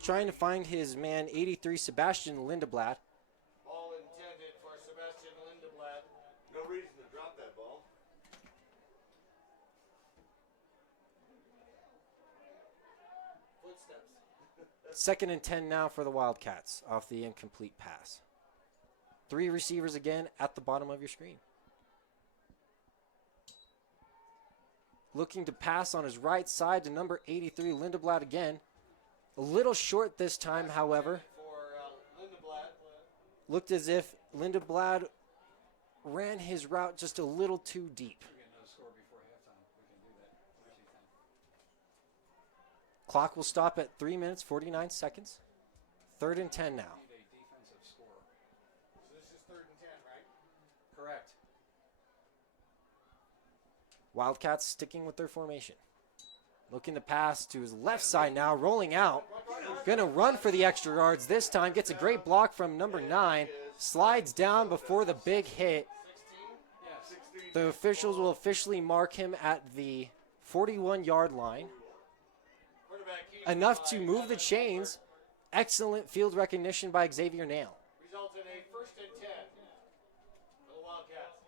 Trying to find his man, 83, Sebastian Lindeblad. Ball intended for Sebastian Lindeblad. No reason to drop that ball. Footsteps. 2nd and 10 now for the Wildcats off the incomplete pass. 3 receivers again at the bottom of your screen. Looking to pass on his right side to number 83, Lindeblad again. A little short this time, however. For Lindeblad. Looked as if Lindeblad ran his route just a little too deep. We get another score before halftime. We can do that. Clock will stop at 3 minutes, 49 seconds. 3rd and 10 now. We need a defensive score. So this is 3rd and 10, right? Correct. Wildcats sticking with their formation. Looking to pass to his left side now, rolling out. Going to run for the extra yards this time. Gets a great block from number 9. Slides down before the big hit. The officials will officially mark him at the 41-yard line. Enough to move the chains. Excellent field recognition by Xavier Nail. Result in a 1st and 10 for the Wildcats.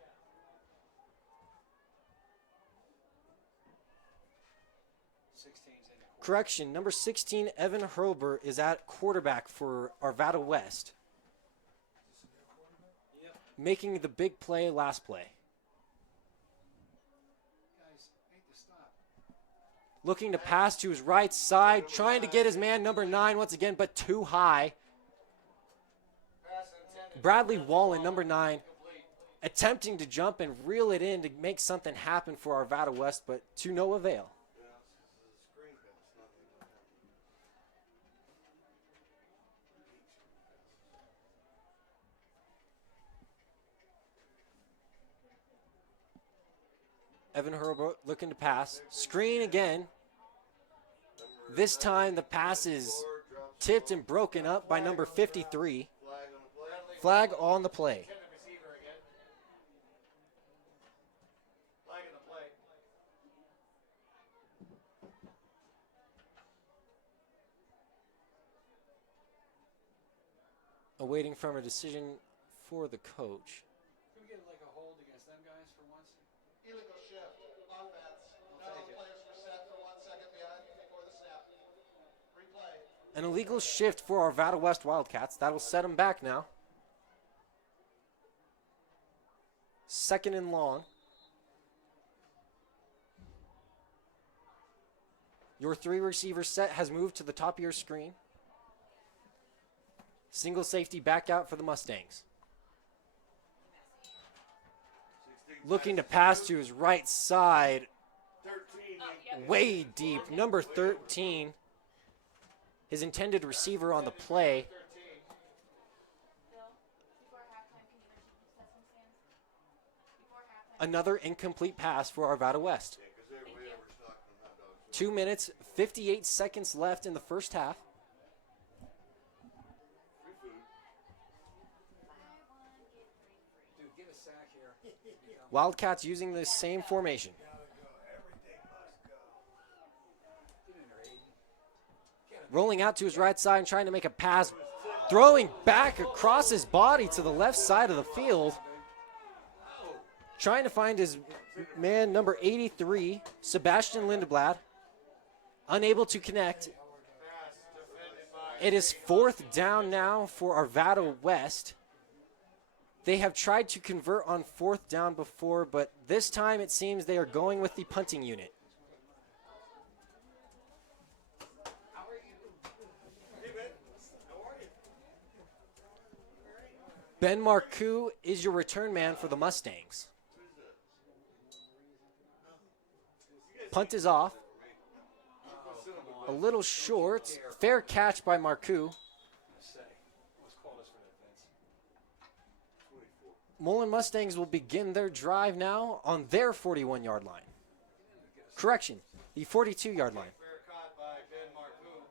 Correction, number 16, Evan Hurlber, is at quarterback for Arvada West. Making the big play last play. Guys, hate to stop. Looking to pass to his right side, trying to get his man number 9 once again, but too high. Pass intended. Bradley Wallen, number 9, attempting to jump and reel it in to make something happen for Arvada West, but to no avail. Evan Hurlbert looking to pass. Screen again. This time the pass is tipped and broken up by number 53. Flag on the play. Intended receiver again. Flag in the play. Awaiting from a decision for the coach. Can we get like a hold against them guys for once? Illegal shift, offense. Now the players were set for 1 second behind before the snap. Replay. An illegal shift for Arvada West Wildcats. That'll set them back now. 2nd and long. Your 3 receiver set has moved to the top of your screen. Single safety back out for the Mustangs. Looking to pass to his right side. Way deep. Number 13. His intended receiver on the play. Bill, before halftime, can you mention who set some stands? Before halftime, Another incomplete pass for Arvada West. Yeah, 'cause we overstocked on hot dogs. 2 minutes, 58 seconds left in the first half. Free food. Dude, get a sack here. Wildcats using the same formation. Gotta go. Everything must go. Get in there, Aiden. Rolling out to his right side and trying to make a pass. Throwing back across his body to the left side of the field. Trying to find his man, number 83, Sebastian Lindeblad. Unable to connect. Pass defended by It is 4th down now for Arvada West. They have tried to convert on 4th down before, but this time it seems they are going with the punting unit. Ben Marcoux is your return man for the Mustangs. Punt is off. A little short. Fair catch by Marcoux. Say, let's call this for that, Vince. Mullen Mustangs will begin their drive now on their 41-yard line. Correction, the 42-yard line. fair caught by Ben Marcoux.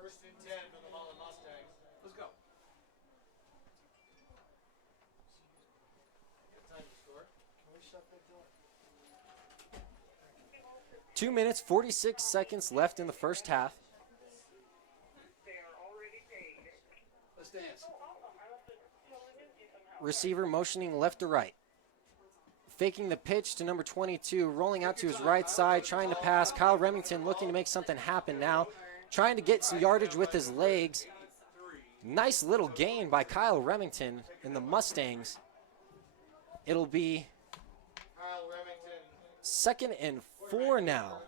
First and 10 for the Mullen Mustangs. Let's go. Good time to score. Can we shut that door? 2 minutes, 46 seconds left in the first half. Let's dance. Receiver motioning left to right. Faking the pitch to number 22, rolling out to his right side, trying to pass. Kyle Remington looking to make something happen now. Trying to get some yardage with his legs. Nice little gain by Kyle Remington in the Mustangs. It'll be Kyle Remington 2nd and 4 now.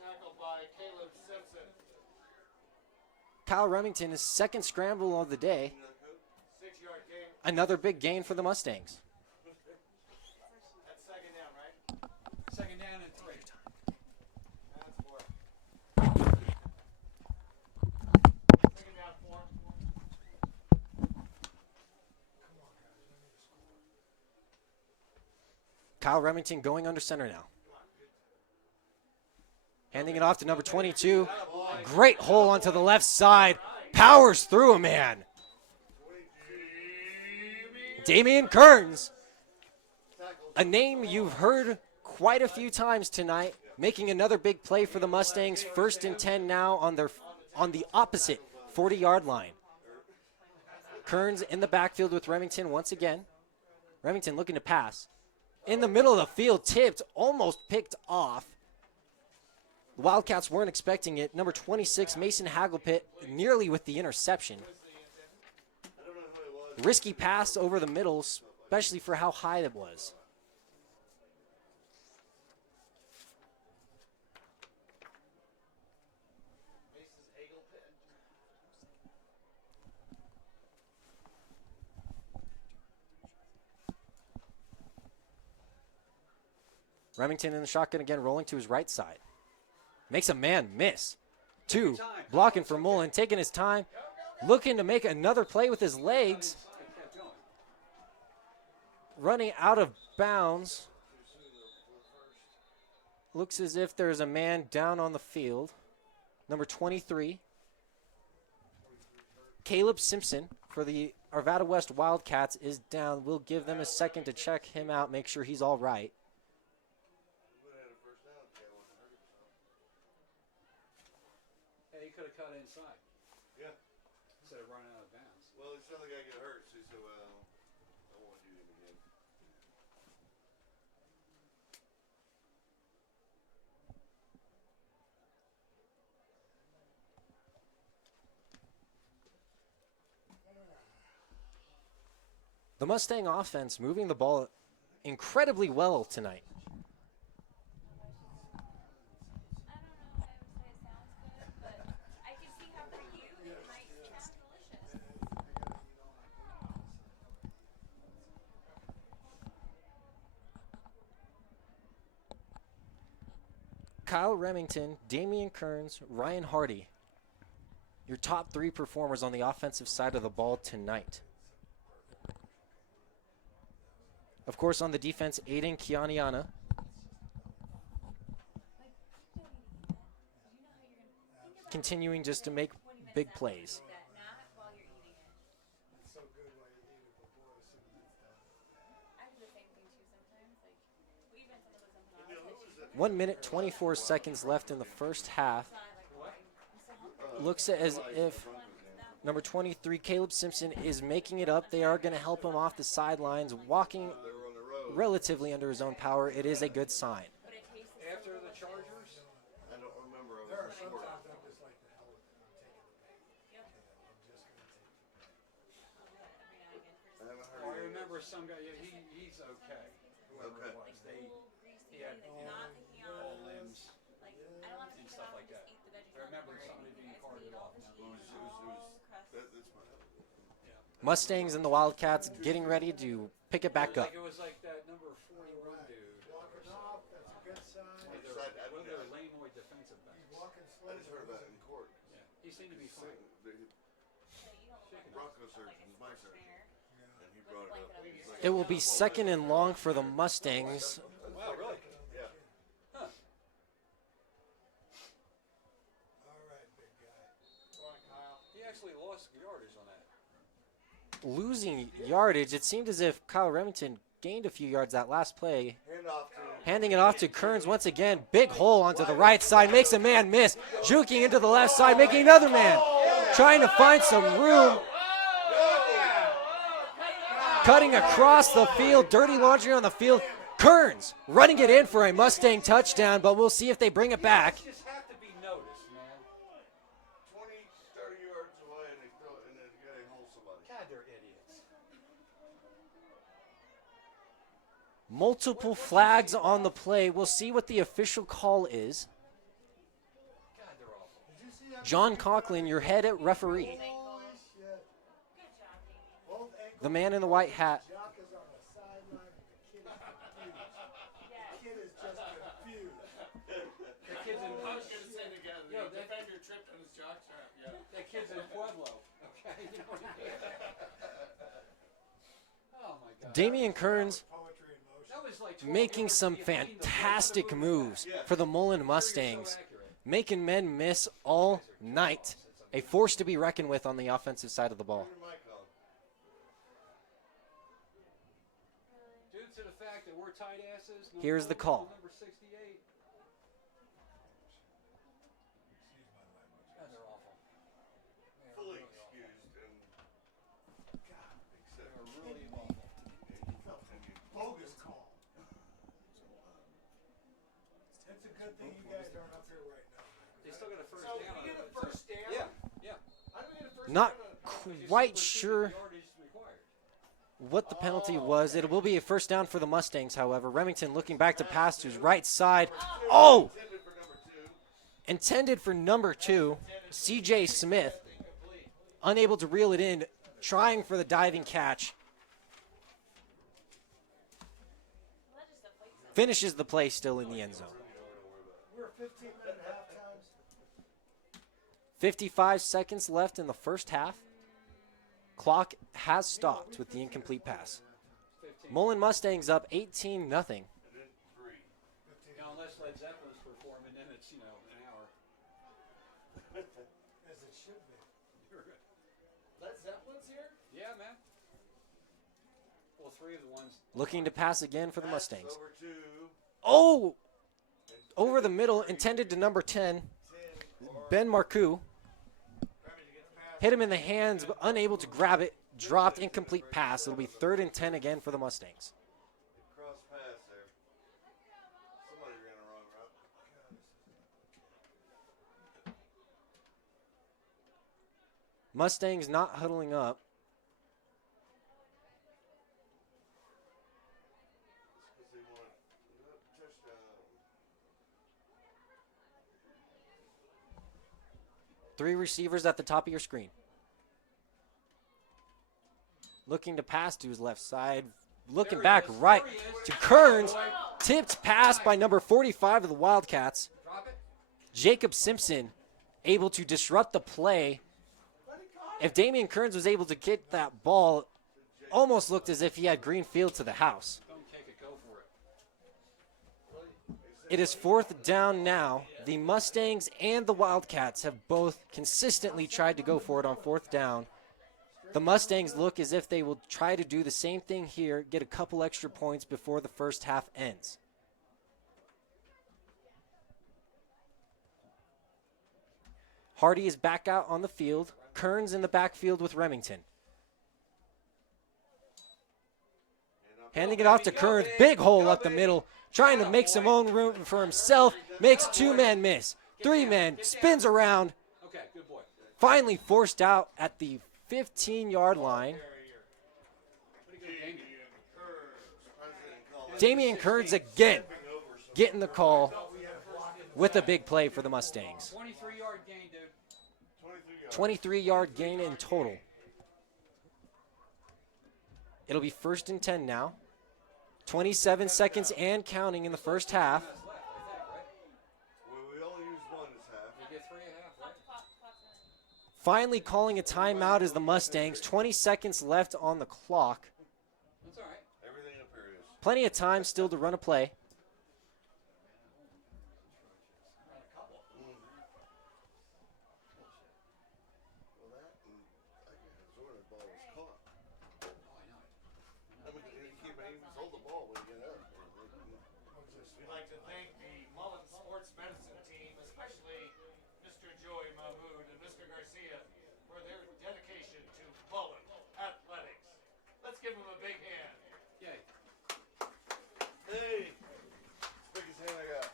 tackled by Caleb Simpson. Kyle Remington is second scramble of the day. 6-yard gain. Another big gain for the Mustangs. That's second down, right? Second down and 3. That's 4. Second down 4. Kyle Remington going under center now. Handing it off to number 22. Great hole onto the left side. Powers through a man. Damian Kearns. A name you've heard quite a few times tonight. Making another big play for the Mustangs. 1st and 10 now on the opposite 40-yard line. Kearns in the backfield with Remington once again. Remington looking to pass. In the middle of the field, tipped, almost picked off. The Wildcats weren't expecting it. Number 26, Mason Hagelpit, nearly with the interception. Risky pass over the middle, especially for how high it was. Remington in the shotgun again, rolling to his right side. Makes a man miss. 2, blocking for Mullen, taking his time, looking to make another play with his legs. Running out of bounds. Looks as if there's a man down on the field. Number 23. Caleb Simpson for the Arvada West Wildcats is down. We'll give them a second to check him out, make sure he's all right. Hey, you could have cut inside Yeah. instead of running out of bounds. Well, it's not like I get hurt, so he said, well, I won't do him again. The Mustang offense moving the ball incredibly well tonight. I don't know if I would say it sounds good, but I can see how for you it might sound delicious. Kyle Remington, Damian Kearns, Ryan Hardy. Your top 3 performers on the offensive side of the ball tonight. Of course, on the defense, Aiden Kianiana. Continuing just to make big plays. Not while you're eating it. It's so good while you eat it, but boy, as soon as it's done. I do the same thing too sometimes. Like, well, even some of those empanadas. 1 minute, 24 seconds left in the first half. Looks as if number 23, Caleb Simpson, is making it up. They are going to help him off the sidelines, walking relatively under his own power. It is a good sign. After the Chargers, I don't remember. I There are was in sport. sometimes I'm just like the hell with it. I'm taking the bait. You know, I'm just gonna take the bait. I haven't I heard it. remember some guy. Yeah, he's okay. Whoever Okay. it was, he had Not thinking all out. limbs Like, I don't want to and take it stuff out like and that. just eat the veggies. I remember somebody being carted off. Now. That's my. Mustangs and the Wildcats getting ready to pick it back up. Like it was like that number 41 dude. Walking off, that's a good sign. One of their lameoid defensive backs. He's walking I slow. just heard that in court. Yeah, he seemed to be fine. Bronco surgeon's my surgeon, and he brought it up. He's like, It will be second and long for the Mustangs. Wow, really? yeah. Huh. All right, big guy. He actually lost yardage on that. Losing yardage, it seemed as if Kyle Remington gained a few yards that last play. Hand off to. Handing it off to Kearns once again. Big hole onto the right side. Makes a man miss. Juking into the left side. Making another man. Trying to find some room. Cutting across the field. Dirty laundry on the field. Kearns running it in for a Mustang touchdown, but we'll see if they bring it back. Just have to be noticed, man. 20, 30 yards away, and they throw it, and then they hold somebody. God, they're idiots. Multiple flags on the play. We'll see what the official call is. God, they're awful. Did you see that? John Conklin, your head at referee. Holy shit. Both ankles. The man in the white hat. Jock is on the sideline, and the kid is confused. The kid is just confused. The kid's in, I was going to say together, Yo, the defender tripped on his jockstrap. Yeah. that kid's in Pueblo. Okay, you know what I mean? Oh my God. Damian Kearns Poetry in motion. That was like 12 making yards some behind the fantastic ball. moves for the Mullen Mustangs. So accurate. Making men miss all night. A force to be reckoned with on the offensive side of the ball. Turn your mic on. Due to the fact that we're tight asses. we'll Here's the call. Number 68. God, they're awful. They're Fully really awful. excused and. God, except. They're really awful. Bogus call. It's a good thing you guys aren't up here right now. They still got a first So down. we get out a of it, first so- down? Yeah, yeah. How do we get a first Not down? quite sure Yardage required. what the penalty was. It will be a first down for the Mustangs, however. Remington looking back to pass to his right side. Oh! Intended for number 2. Intended for number 2, C.J. Smith. Unable to reel it in, trying for the diving catch. Finishes the play still in the end zone. We're 15-minute halftimes. 55 seconds left in the first half. Clock has stopped with the incomplete pass. Mullen Mustangs up 18-0. And then 3. You know, unless Led Zeppelin's performing, then it's, an hour. As it should be. Led Zeppelin's here? Yeah, man. Well, 3 of the ones. Looking to pass again for the Mustangs. Over 2. Oh! Over the middle, intended to number 10, 10. Or Ben Marcoux. Hit him in the hands, but unable to grab it. Dropped, incomplete pass. It'll be 3rd and 10 again for the Mustangs. cross pass there. Somebody ran a wrong route. Mustangs not huddling up. Because they want touchdown. 3 receivers at the top of your screen. Looking to pass to his left side. Looking back right to Kearns. Tipped pass by number 45 of the Wildcats. Drop it. Jacob Simpson able to disrupt the play. If Damian Kearns was able to get that ball, almost looked as if he had green field to the house. Don't It is 4th down now. The Mustangs and the Wildcats have both consistently tried to go for it on 4th down. The Mustangs look as if they will try to do the same thing here, get a couple extra points before the first half ends. Hardy is back out on the field. Kearns in the backfield with Remington. Handing it off to Kearns. Big hole up the middle. Trying to make some own room for himself. Makes 2 men miss. 3 men. Spins around. Okay, good boy. Finally forced out at the 15-yard line. Damian Kearns again getting the call with a big play for the Mustangs. 23-yard gain, dude. 23-yard gain in total. It'll be 1st and 10 now. 27 seconds and counting in the first half. We only used one this half. You get 3.5, right? Finally calling a timeout as the Mustangs. 20 seconds left on the clock. That's all right. Everything up here is. Plenty of time still to run a play. Well, that and I can sort of ball was caught. I mean, he can't even hold the ball when you get up. We'd like to thank the Mullen Sports Medicine team, especially Mr. Joey Mahmood and Mr. Garcia, for their dedication to Mullen athletics. Let's give them a big hand. Yay. Hey, it's the biggest hand I got.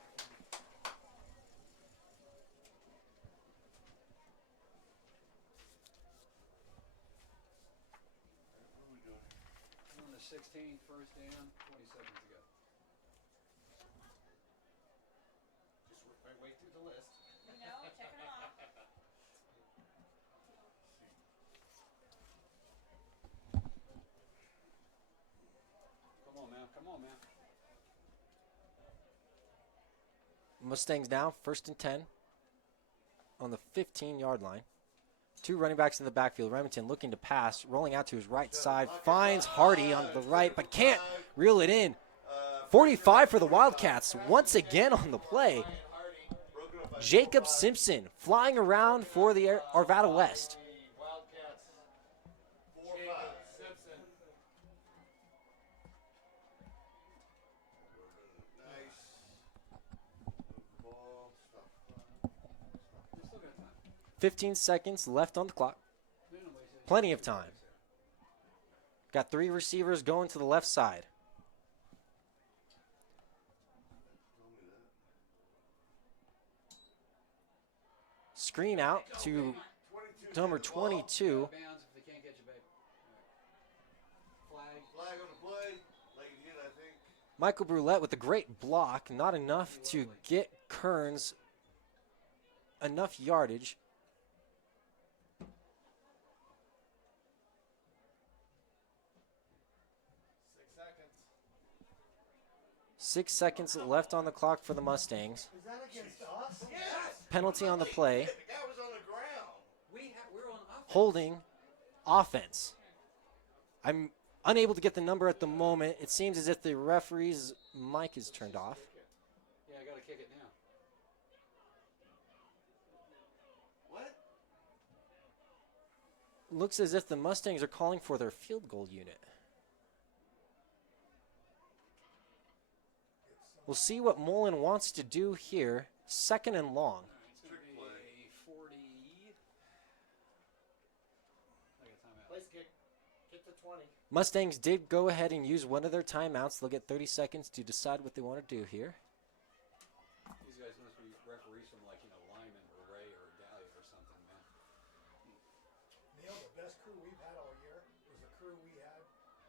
What are we doing? On the 16th, 1st down, 20 seconds ago. Just work my way through the list. You know, checking them off. Come on, man. Come on, man. Mustangs now, 1st and 10 on the 15-yard line. 2 running backs in the backfield. Remington looking to pass, rolling out to his right side. Finds Hardy on the right, but can't reel it in. 45 for the Wildcats once again on the play. Jacob Simpson flying around for the Arvada West. The Wildcats, Jacob Simpson. Nice. Ball, stop. Just look at time. 15 seconds left on the clock. Plenty of time. Got 3 receivers going to the left side. Screen out to number 22. Bounds if they can't catch it, babe. All right. Flag. Flag on the play. Leg it hit, I think. Michael Brulette with a great block. Not enough to get Kearns enough yardage. 6 seconds left on the clock for the Mustangs. Is that against us? Yes! Penalty on the play. The guy was on the ground. We're on offense. Holding offense. I'm unable to get the number at the moment. It seems as if the referee's mic is turned off. Yeah, I got to kick it now. What? Looks as if the Mustangs are calling for their field goal unit. We'll see what Mullen wants to do here. 2nd and long. It's going to be 40. I got timeout. Place kick. Kick to 20. Mustangs did go ahead and use one of their timeouts. They'll get 30 seconds to decide what they want to do here. These guys must be referees from, like, Lyman or Ray or Dahlia or something, man. Neil, the best crew we've had all year was the crew we had.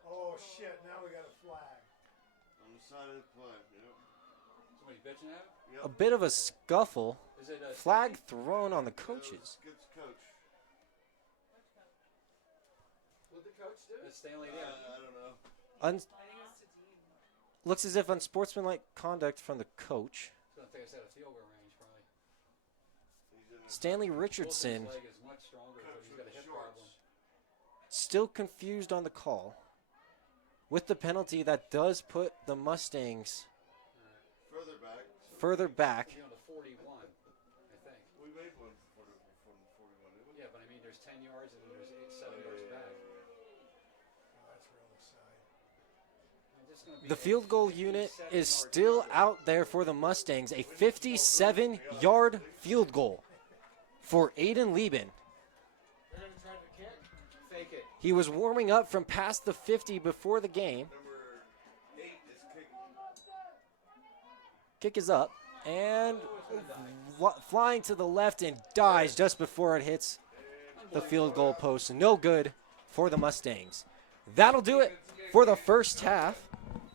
Oh, shit, now we got a flag. On the side of the play, yep. Somebody bitching at him? A bit of a scuffle. Is it a Flag thrown on the coaches. Good coach. What did the coach do? That's Stanley there. I don't know. Looks as if unsportsmanlike conduct from the coach. So I think I said a field goal range, probably. He's in a Stanley Wilson's Richardson leg is much stronger, but coach he's with got a the hip problem. shorts. still confused on the call. With the penalty that does put the Mustangs Further back. further back. Be on the 41, I think. We made one from 41, didn't we? Yeah, but I mean, there's 10 yards and then there's 7 yards back. That's really side. And this is gonna be The a field goal unit 57 is yard still field goal. out there for the Mustangs. A 57-yard field goal for Aiden Lieben. They're going to try to kick. Fake it. He was warming up from past the 50 before the game. Number 8 is kicking. Kick is up and flying to the left and dies just before it hits the field goal post. No good for the Mustangs. That'll do it for the first half.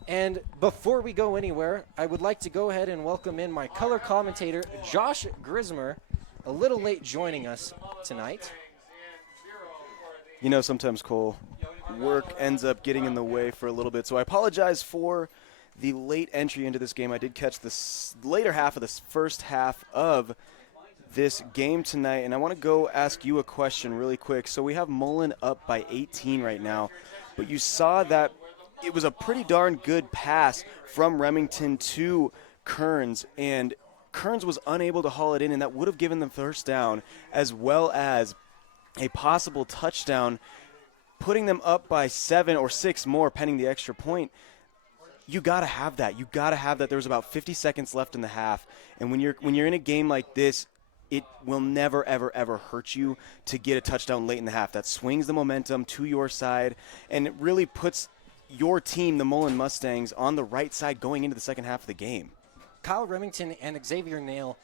And before we go anywhere, I would like to go ahead and welcome in my color commentator, Josh Grismer, a little late joining us tonight. You know, sometimes, Cole, work ends up getting in the way for a little bit. So I apologize for the late entry into this game. I did catch the later half of this first half of this game tonight. And I want to go ask you a question really quick. So we have Mullen up by 18 right now. But you saw that it was a pretty darn good pass from Remington to Kearns. And Kearns was unable to haul it in. And that would have given them first down as well as a possible touchdown, putting them up by 7 or 6 more, pending the extra point. You got to have that. You got to have that. There was about 50 seconds left in the half, and when you're in a game like this, it will never, ever, ever hurt you to get a touchdown late in the half. That swings the momentum to your side, and it really puts your team, the Mullen Mustangs, on the right side going into the second half of the game. Kyle Remington and Xavier Nail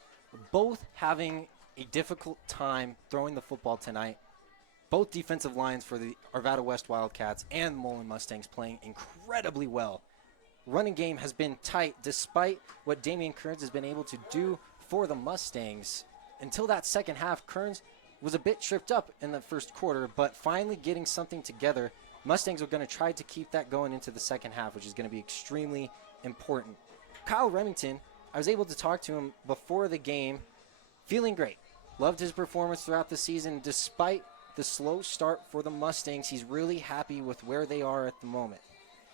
both having a difficult time throwing the football tonight. Both defensive lines for the Arvada West Wildcats and Mullen Mustangs playing incredibly well. Running game has been tight despite what Damian Kearns has been able to do for the Mustangs. Until that second half, Kearns was a bit tripped up in the first quarter, but finally getting something together. Mustangs are going to try to keep that going into the second half, which is going to be extremely important. Kyle Remington, I was able to talk to him before the game, feeling great. Loved his performance throughout the season. Despite the slow start for the Mustangs, he's really happy with where they are at the moment.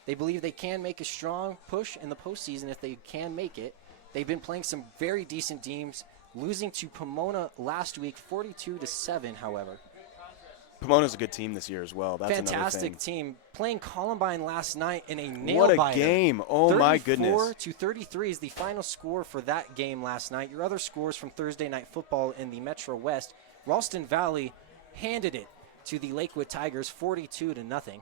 They believe they can make a strong push in the postseason if they can make it. They've been playing some very decent teams, losing to Pomona last week, 42-7, however. Pomona's a good team this year as well. That's Fantastic another thing. team. Playing Columbine last night in a nail What a biter. game. Oh, my goodness. 34-33 is the final score for that game last night. Your other scores from Thursday Night Football in the Metro West, Ralston Valley handed it to the Lakewood Tigers 42-0.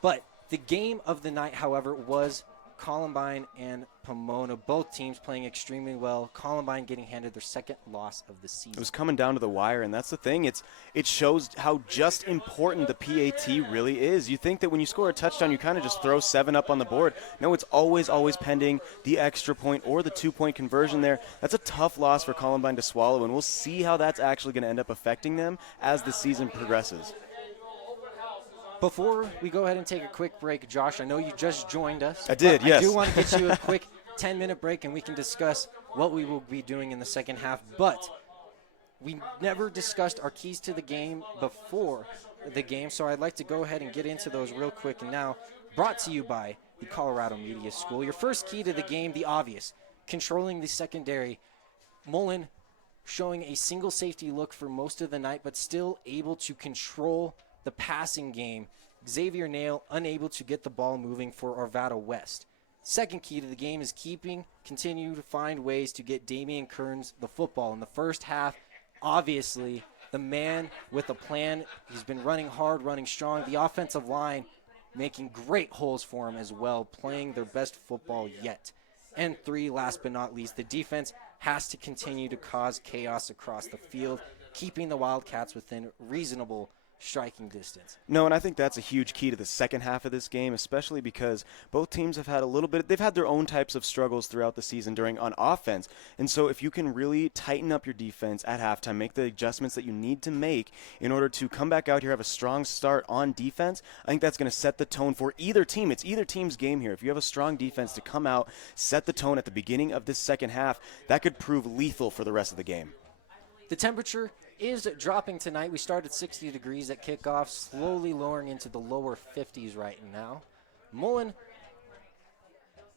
But the game of the night, however, was Columbine and Pomona, both teams playing extremely well. Columbine getting handed their second loss of the season. It was coming down to the wire, and that's the thing. It shows how just important the PAT really is. You think that when you score a touchdown, you kind of just throw 7 up on the board. No, it's always pending the extra point or the 2-point conversion there. That's a tough loss for Columbine to swallow, and we'll see how that's actually going to end up affecting them as the season progresses. Before we go ahead and take a quick break, Josh, I know you just joined us. I did, but yes. I do want to get you a quick 10-minute break, and we can discuss what we will be doing in the second half. But we never discussed our keys to the game before the game, so I'd like to go ahead and get into those real quick. And now, brought to you by the Colorado Media School. Your first key to the game, the obvious, controlling the secondary. Mullen showing a single safety look for most of the night, but still able to control the passing game. Xavier Nail unable to get the ball moving for Arvada West. Second key to the game is continue to find ways to get Damian Kearns the football. In the first half, obviously, the man with a plan. He's been running hard, running strong. The offensive line making great holes for him as well, playing their best football yet. And 3, last but not least, the defense has to continue to cause chaos across the field, keeping the Wildcats within reasonable striking distance. No, and I think that's a huge key to the second half of this game, especially because both teams have had they've had their own types of struggles throughout the season on offense. And so if you can really tighten up your defense at halftime, make the adjustments that you need to make in order to come back out here, have a strong start on defense, I think that's going to set the tone for either team. It's either team's game here. If you have a strong defense to come out, set the tone at the beginning of this second half, that could prove lethal for the rest of the game. The temperature is dropping tonight. We started 60 degrees at kickoff, slowly lowering into the lower 50s right now. Mullen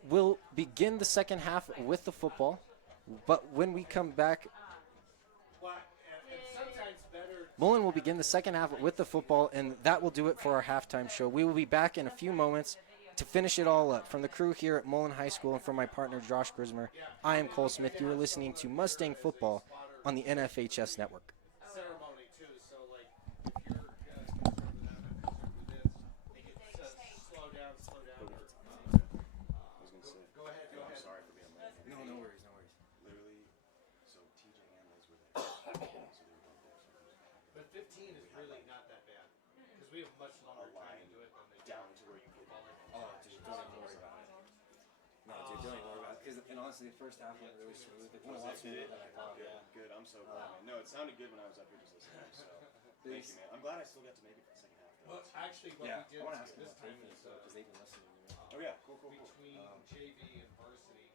will begin the second half with the football. But when we come back, And sometimes better. Mullen will begin the second half with the football, and that will do it for our halftime show. We will be back in a few moments to finish it all up. From the crew here at Mullen High School and from my partner Josh Grismer, I am Cole Smith. You are listening to Mustang Football on the NFHS Network. Ceremony too, so like if you're concerned with that, I'm concerned with this. They get slow down. Go ahead. I'm sorry for being late. No worries. Literally, so TJ and Liz were there. So they were both there. But 15 is really not that bad because we have much longer time to do it than they do. Down to where you could. Oh, dude, don't even worry about it. No, dude, don't even worry about it. Because, and honestly, the first half went really smooth. It went a lot smoother than I thought. Yeah, good. I'm so glad, man. No, it sounded good when I was up here just listening. So thank you, man. I'm glad I still got to make it for the second half. Well, actually, what Yeah, we I want to did ask this them time is because they've been listening to me. Oh yeah, cool. between JV and varsity.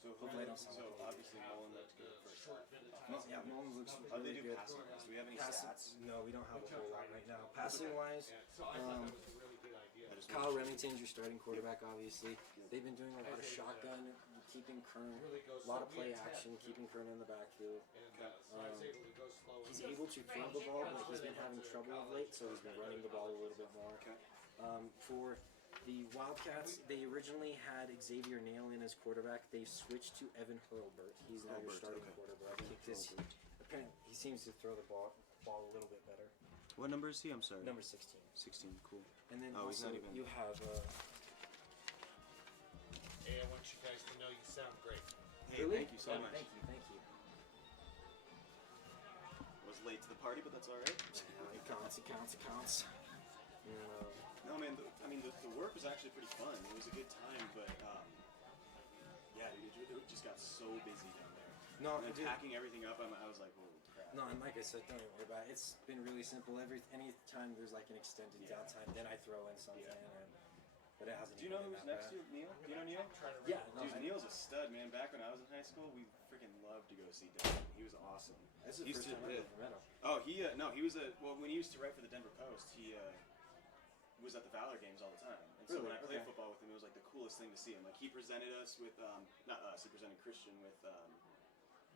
So Hopefully I don't sound so like an obviously Mullen looked good first. Short bit of time. Yeah, Mullen looks How do they really do good. passing wise? Do we have any Passing, stats? no, we don't have a whole lot right now. Passing wise, Yeah, so I thought that was a really good idea. Kyle Remington's your starting quarterback, obviously. They've been doing a lot of shotgun, keeping Kern, a lot of play action, keeping Kern in the backfield. And so I was able to go slow. He's able to throw the ball, but he's been having trouble of late, so he's been running the ball a little bit more. For the Wildcats, they originally had Xavier Nail in as quarterback. They switched to Evan Hurlbert. He's now your starting quarterback because apparently he seems to throw the ball a little bit better. What number is he? I'm sorry. Number 16. 16. Cool. And then Oh, he's also not even- you have Hey, I want you guys to know you sound great. Hey, Really? thank you so much. Thank you. Was late to the party, but that's all right. It counts. No, man. The work was actually pretty fun. It was a good time, but yeah, dude, it just got so busy down there. No, And then dude. packing everything up, I was like, holy crap. No, and like I said, don't even worry about it. It's been really simple. Any time there's like an extended downtime, then I throw in something. But it hasn't. Do you know even who's been next that to you, Neil? Do you know Neil? Yeah, no, Dude, Neil's a stud, man. Back when I was in high school, we freaking loved to go see Dylan. He was awesome. This is He the used first to- time I've ever met him. Oh, he when he used to write for the Denver Post, he was at the Valor games all the time. And so Really? when I played Okay. football with him, it was like the coolest thing to see him. Like he presented us with not us, he presented Christian with the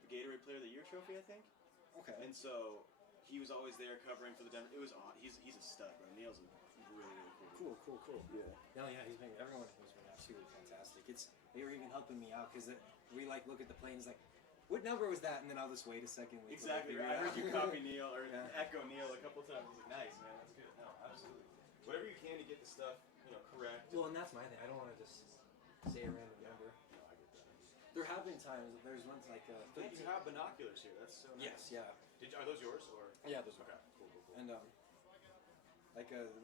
Gatorade Player of the Year trophy, I think. Okay. And so he was always there covering for the Denver. It was he's a stud, bro. Neil's a really cool. Cool. Yeah. No, yeah, everyone has been absolutely fantastic. They were even helping me out because we like look at the play and it's like, what number was that? And then I'll just wait a second. Wait till Exactly. they Right. I figure it heard out. you copy Neil or Yeah. echo Neil a couple times. I was like, nice, man. That's good. No, absolutely. Whatever you can to get the stuff, correct. Well, and that's my thing. I don't want to just say a random number. No, I get that. There have been times. There's ones like But you have binoculars here. That's so nice. yes, yeah, Are those yours or? yeah. There's Okay. Cool. and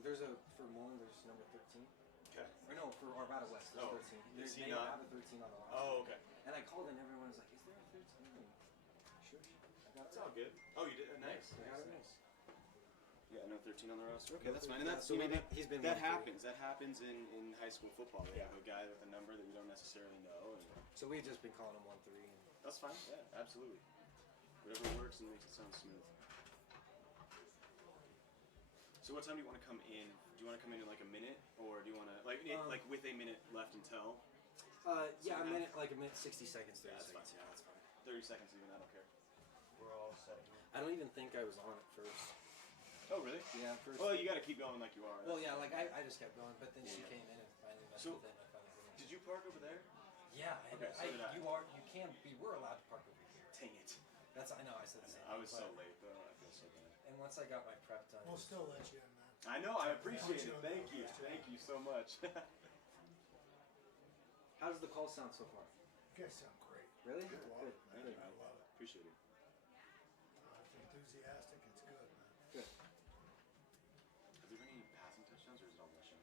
there's for Mullen. There's number 13. Okay. Or no, for Arvada West. There's Oh, 13. is he They not? have a 13 on the line. Oh, okay. And I called and everyone was like, "Is there a 13?" And, sure. I got That's it. all good. Oh, you did. Nice. I got it. Nice. Yeah, no 13 on the roster. Okay, that's fine. And that's So he's been that 1-3. happens. That happens in high school football. They have a guy with a number that we don't necessarily know, and So we've just been calling him 1-3. And that's fine. Yeah, absolutely. Whatever works and makes it sound smooth. So what time do you want to come in? Do you want to come in like a minute, or do you want to like with a minute left until yeah, So a minute, 60 seconds, 30 that's seconds. fine. Yeah, that's fine. 30 seconds even? I don't care. We're all set. I don't even think I was on at first. Oh really? Yeah, at first. Well, you got to keep going like you are. Well, yeah, like I just kept going, but then she came in and finally messed So, with it. And I finally finished. Did you park over there? Yeah, Okay, so did I. We're allowed to park over here. Dang it! I know, I said the same. I was so but- late though. I feel so bad. And once I got my prep done, We'll still let you in, man. I know. I appreciate it. Thank you. Thank you so much. how does the call sound so far? You guys sound great. Really? I love it, man. Good. I love it. Appreciate it. It's enthusiastic. It's good, man. Good. Have there been any passing touchdowns, or is it all rushing?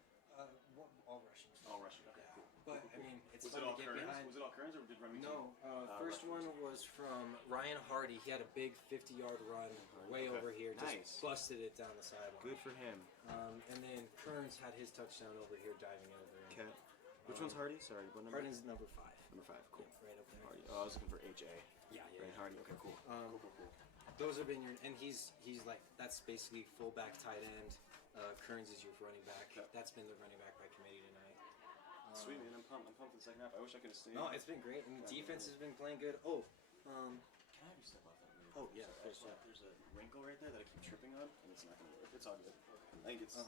All rushing. All rushing. Okay, Yeah. cool. But I mean, it's Was fun it all to get Kearns? behind. Was it all Kearns, or did Remington? No, first one was from Ryan Hardy. He had a big 50-yard run way Okay. over here, just Nice. busted it down the sideline. Good for him. And then Kearns had his touchdown over here, diving over. Okay. Which one's Hardy? Sorry, what number? Harden's number 5. Number 5. Cool. Right up there. Hardy. Oh, I was looking for HA. Yeah. Right, Hardy. Okay, cool. Cool. Those have been your, and he's like, that's basically fullback, tight end. Kearns is your running back. Okay. That's been the running back by committee tonight. Sweet, man. I'm pumped. I'm pumped for the second half. I wish I could have stayed. No, it's been great. And the defense has been playing good. Oh, Can I have you step off that weird? Oh, yeah, Sorry, of course, there's a wrinkle right there that I keep tripping on, and it's not going to work. It's all good. I think it's got,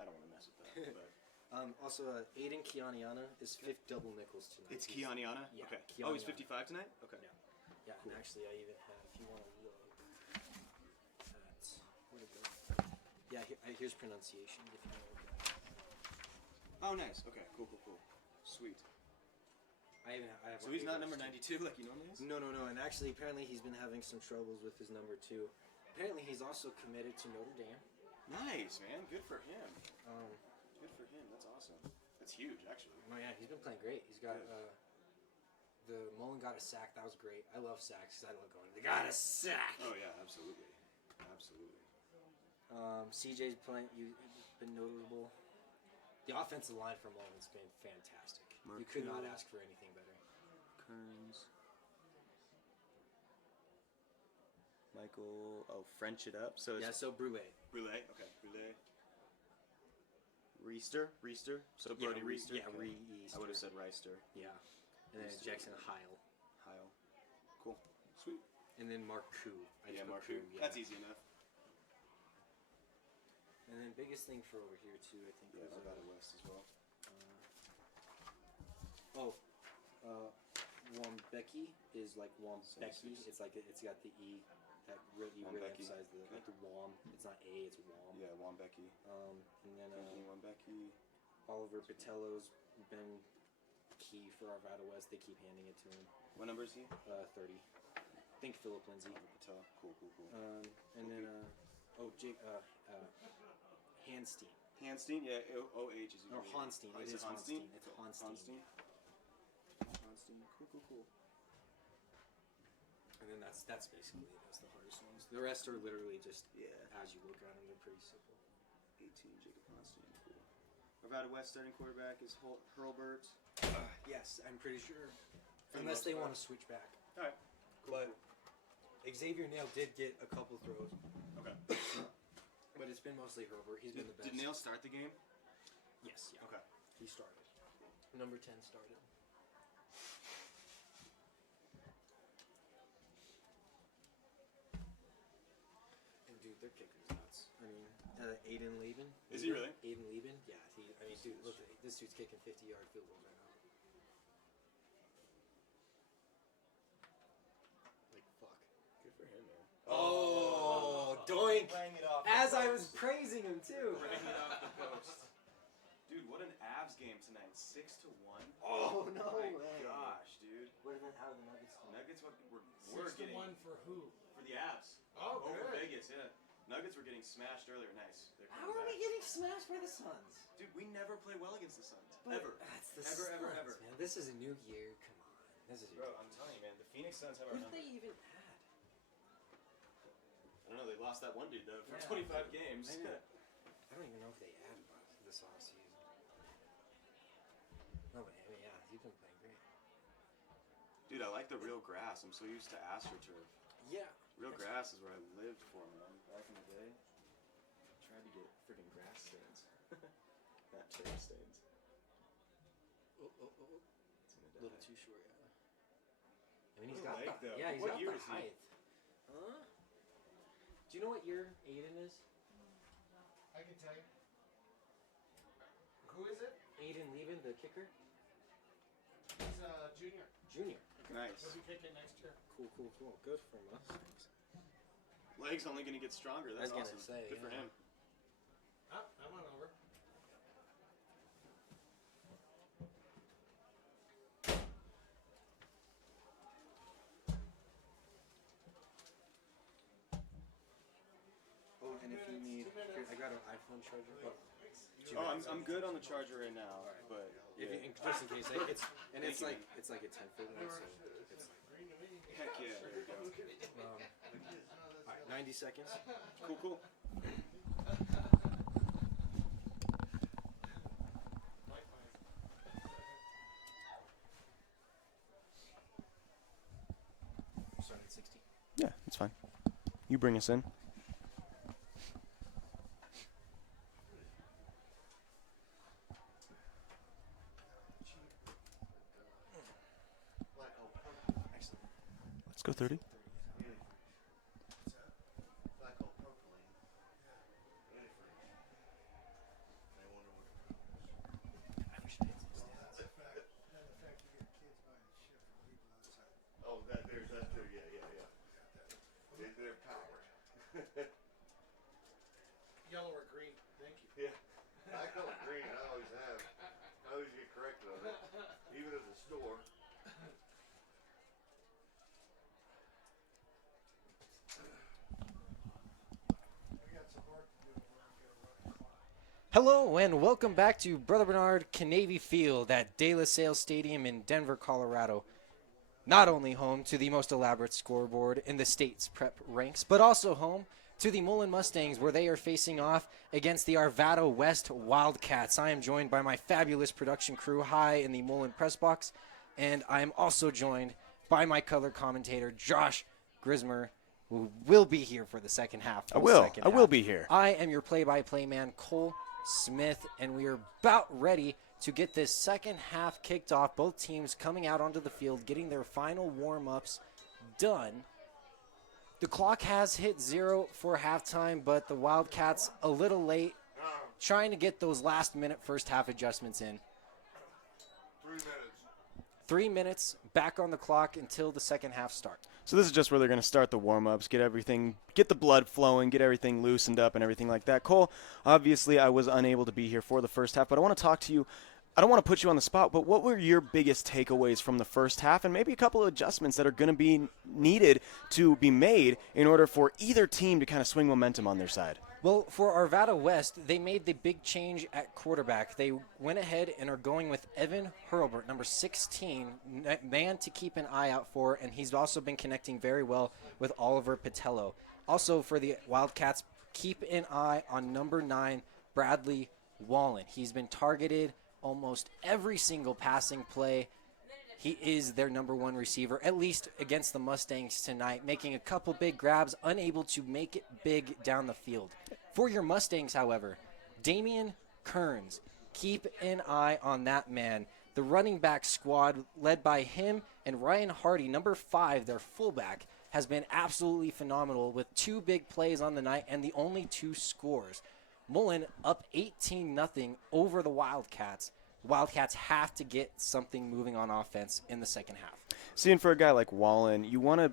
I don't want to mess with that. But also, Aiden Kianiana is fifth double nickels tonight. it's Kianiana? Yeah, Okay. Kianiana. Oh, he's 55 tonight? Okay. Yeah, and actually, I even have, if you want to look at, where'd it go? Yeah, here's pronunciation, if you want to look at it. Oh, nice. Okay, cool. Sweet. I have So he's not number 92 like he normally is? No, and actually, apparently, he's been having some troubles with his number 2. Apparently, he's also committed to Notre Dame. Nice, man. Good for him. Um, Good for him. That's awesome. That's huge, actually. Oh yeah, he's been playing great. He's got the Mullen got a sack. That was great. I love sacks because I love going. They got a sack. Oh, yeah, absolutely. Absolutely. CJ's playing. You've been notable. The offensive line for Mullen's been fantastic. You could not ask for anything better. Kearns. Michael. Oh, French it up. So it's Yeah, so Brule. Brule. Okay, Brule. Reister. So Brody Reister. Yeah, Okay. Reister. I would have said Reister. Yeah. And then Reister. Jackson Heil. Heil. Cool. Sweet. And then Mark Koo. I just put Mark. Koo, yeah. That's easy enough. And then biggest thing for over here too, I think. Yeah, was, Arvada West as well. Wambecky is like Wambecky. Six. It's like it's got the E. That really Wambecky. emphasize the like the Wam. It's not A. It's Wam. Yeah, Wambecky. And then Anthony Wambecky. Oliver Patello's been key for Arvada West. They keep handing it to him. What number is he? 30. Think Philip Lindsay. Patel. Cool. And then Jake Hanstein. Hanstein, yeah, O-H is Or Honstein. It is Honstein. It's Honstein. Honstein. Cool. And then that's basically the hardest ones. The rest are literally just as you look at them, they're pretty simple. 18, Jacob Honstein, cool. Arvada West starting quarterback is Hurlbert. Yes, I'm pretty sure. For the Unless most they part. want to switch back. All right. But Xavier Nail did get a couple throws. Okay. But it's been mostly Herbert. He's been the best. Did Nail start the game? Yes, yeah. Okay. He started. Number 10 started. And dude, their kicker's nuts. I mean, Aiden Leben. Is he really? Aiden Leben? Yeah. Dude, look, this dude's kicking 50-yard field goals right now. Like, fuck. Good for him, man. Oh, doink! Rang it off As the I was post. praising him, too. Rang it off the post. Dude, what an Avs game tonight. 6-1. Oh, no My way. gosh, dude. What about how the Nuggets do? Nuggets were 6 to getting 1 for who? for the Avs. Oh, Over good. Vegas, yeah. Nuggets were getting smashed earlier. Nice. They're How coming are we back. getting smashed by the Suns? Dude, we never play well against the Suns. But Ever. That's the Ever, Suns, ever. man. This is a new year. Come on. This is a Bro, I'm telling you, man, the Phoenix Suns have our Who number. did they even add? I don't know, they lost that one dude, though, for Yeah. 25 games. I don't even know if they added this offseason. No, but I mean, yeah, you've been playing great. Dude, I like the real grass. I'm so used to AstroTurf. Yeah. Real grass is where I lived for, man. Back in the day. Tried to get freaking grass stains. Not turf stains. Oh. It's gonna A little die. too short, yeah. I mean, he's What got leg, the, though? yeah, he's What got year the is he? height. Huh? Do you know what year Aiden is? I can tell you. Who is it? Aiden Leben, the kicker? He's a junior. Junior. Nice. He'll be kicking next year. Cool. Good for Mustangs. Leg's only gonna get stronger. That's I was gonna awesome. say, Good for yeah. him. Oh, I went over. Oh, and if you need, 2 minutes. here, I got an iPhone charger. Oh, I'm good on the charger right now, but If yeah. you, just in case, it's Thank you, man. it's like a 10-foot one, so it's Heck yeah, there we go. all right, 90 seconds. Cool. Start at 60. Yeah, that's fine. You bring us in. Let's go 30. Oh, there's that too. Yeah. They're powered. Yellow or green? Thank you. Yeah. I call it green. I always have. I always get corrected on it, even at the store. We got some work to do. We're going to get a running clock. Hello and welcome back to Brother Bernard Canavy Field at De La Salle Stadium in Denver, Colorado. Not only home to the most elaborate scoreboard in the state's prep ranks, but also home to the Mullen Mustangs, where they are facing off against the Arvada West Wildcats. I am joined by my fabulous production crew high in the Mullen press box, and I am also joined by my color commentator, Josh Grismer, who will be here for the second half. I will be here. I am your play-by-play man, Cole Smith, and we are about ready to get this second half kicked off. Both teams coming out onto the field, getting their final warm-ups done. The clock has hit 0 for halftime, but the Wildcats a little late, trying to get those last-minute first-half adjustments in. 3 minutes. 3 minutes back on the clock until the second half starts. So this is just where they're going to start the warm-ups, get the blood flowing, get everything loosened up and everything like that. Cole, obviously I was unable to be here for the first half, but I want to talk to you. I don't want to put you on the spot, but what were your biggest takeaways from the first half, and maybe a couple of adjustments that are going to be needed to be made in order for either team to kind of swing momentum on their side? Well, for Arvada West, they made the big change at quarterback. They went ahead and are going with Evan Hurlbert, number 16, man to keep an eye out for, and he's also been connecting very well with Oliver Patello. Also for the Wildcats, keep an eye on number 9, Bradley Wallen. He's been targeted almost every single passing play. He is their number 1 receiver, at least against the Mustangs tonight, making a couple big grabs, unable to make it big down the field. For your Mustangs, however, Damian Kearns, keep an eye on that man. The running back squad, led by him and Ryan Hardy, number 5, their fullback, has been absolutely phenomenal with 2 big plays on the night and the only 2 scores. Mullen up 18-0 over the Wildcats. Wildcats have to get something moving on offense in the second half. Seeing for a guy like Wallen, you want to,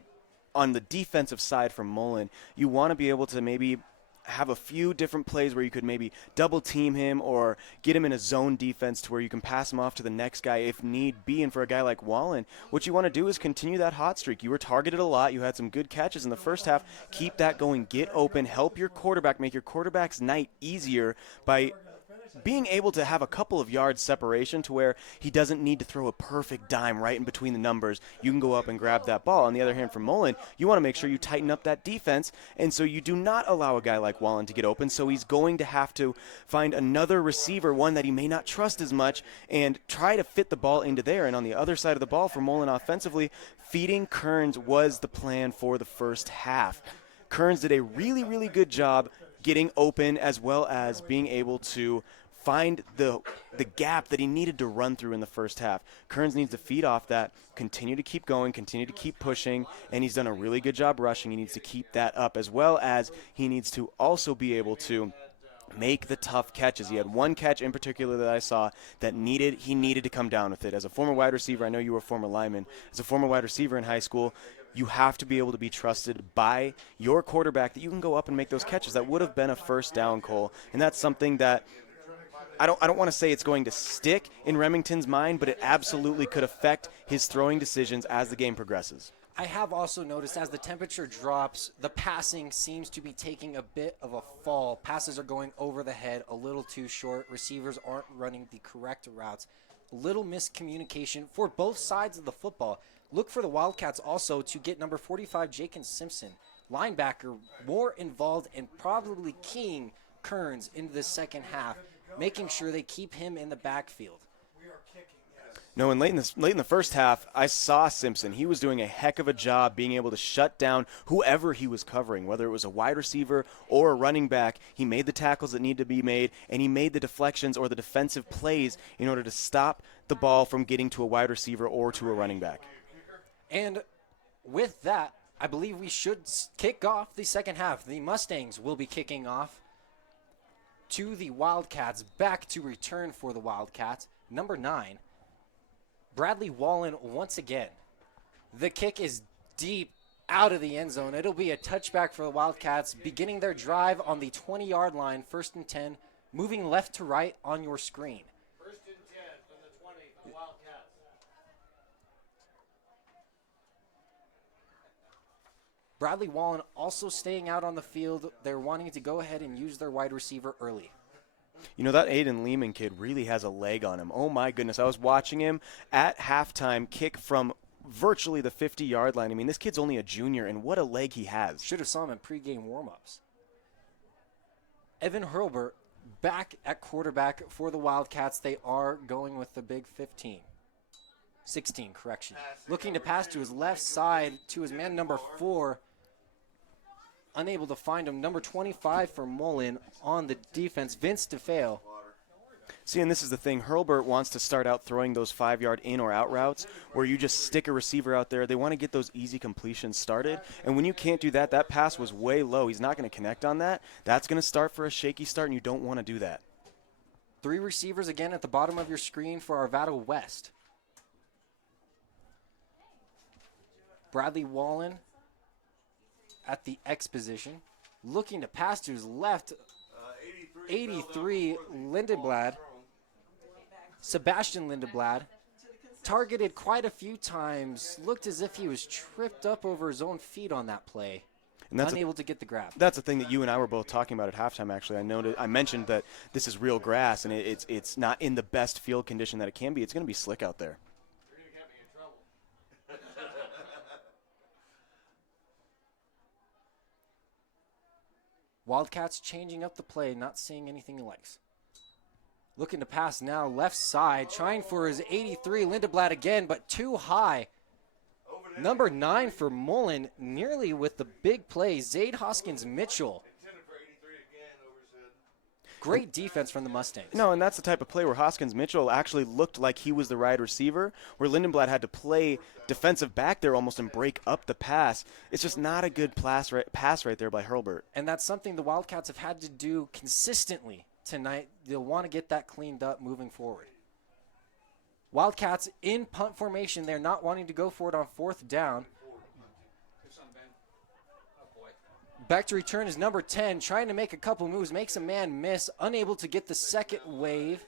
on the defensive side from Mullen, you want to be able to maybe have a few different plays where you could maybe double team him or get him in a zone defense to where you can pass him off to the next guy if need be. And for a guy like Wallen, what you want to do is continue that hot streak. You were targeted a lot. You had some good catches in the first half. Keep that going. Get open. Help your quarterback. Make your quarterback's night easier by being able to have a couple of yards separation to where he doesn't need to throw a perfect dime right in between the numbers. You can go up and grab that ball. On the other hand, for Mullen, you want to make sure you tighten up that defense, and so you do not allow a guy like Wallen to get open, so he's going to have to find another receiver, one that he may not trust as much, and try to fit the ball into there. And on the other side of the ball for Mullen offensively, feeding Kearns was the plan for the first half. Kearns did a really, really good job getting open as well as being able to find the gap that he needed to run through in the first half. Kearns needs to feed off that, continue to keep going, continue to keep pushing, and he's done a really good job rushing. He needs to keep that up, as well as he needs to also be able to make the tough catches. He had one catch in particular that I saw that he needed to come down with it. As a former wide receiver, I know you were a former lineman. As a former wide receiver in high school, you have to be able to be trusted by your quarterback that you can go up and make those catches. That would have been a first down, Cole, and that's something that I don't want to say it's going to stick in Remington's mind, but it absolutely could affect his throwing decisions as the game progresses. I have also noticed as the temperature drops, the passing seems to be taking a bit of a fall. Passes are going over the head a little too short. Receivers aren't running the correct routes. A little miscommunication for both sides of the football. Look for the Wildcats also to get number 45, Jacob Simpson, linebacker, more involved and probably keying Kearns into the second half, making sure they keep him in the backfield. No, and late in the first half, I saw Simpson. He was doing a heck of a job being able to shut down whoever he was covering, whether it was a wide receiver or a running back. He made the tackles that needed to be made, and he made the deflections or the defensive plays in order to stop the ball from getting to a wide receiver or to a running back. And with that, I believe we should kick off the second half. The Mustangs will be kicking off to the Wildcats, back to return for the Wildcats. Number 9, Bradley Wallen once again. The kick is deep out of the end zone. It'll be a touchback for the Wildcats, beginning their drive on the 20-yard line, 1st and 10, moving left to right on your screen. 1st and 10 from the 20 for the Wildcats. Bradley Wallen also staying out on the field. They're wanting to go ahead and use their wide receiver early. You know, that Aiden Lehman kid really has a leg on him. Oh, my goodness. I was watching him at halftime kick from virtually the 50-yard line. I mean, this kid's only a junior, and what a leg he has. Should have saw him in pregame warm-ups. Evan Hurlbert back at quarterback for the Wildcats. They are going with the big 16, correction. Looking to pass to his left side to his man number 4. Unable to find him. Number 25 for Mullen on the defense, Vince DeFeo. See, and this is the thing. Hurlbert wants to start out throwing those 5-yard in or out routes where you just stick a receiver out there. They want to get those easy completions started. And when you can't do that, that pass was way low. He's not going to connect on that. That's going to start for a shaky start, and you don't want to do that. 3 receivers again at the bottom of your screen for Arvada West. Bradley Wallen at the X position. Looking to pass to his left, 83, Lindenblad. Sebastian Lindenblad. Targeted quite a few times. Looked as if he was tripped up over his own feet on that play. And that's unable to get the grab. That's the thing that you and I were both talking about at halftime, actually. I mentioned that this is real grass, and it's not in the best field condition that it can be. It's going to be slick out there. You're going to get me in trouble. Wildcats changing up the play, not seeing anything he likes. Looking to pass now, left side, trying for his 83, Lindenblad again, but too high. Number 9 for Mullen, nearly with the big play, Zade Hoskins-Mitchell. Great defense from the Mustangs. No, and that's the type of play where Hoskins-Mitchell actually looked like he was the wide receiver, where Lindenblad had to play defensive back there almost and break up the pass. It's just not a good pass right there by Hurlbert. And that's something the Wildcats have had to do consistently tonight. They'll want to get that cleaned up moving forward. Wildcats in punt formation. They're not wanting to go for it on 4th down. Back to return is number 10, trying to make a couple moves, makes a man miss, unable to get the second wave.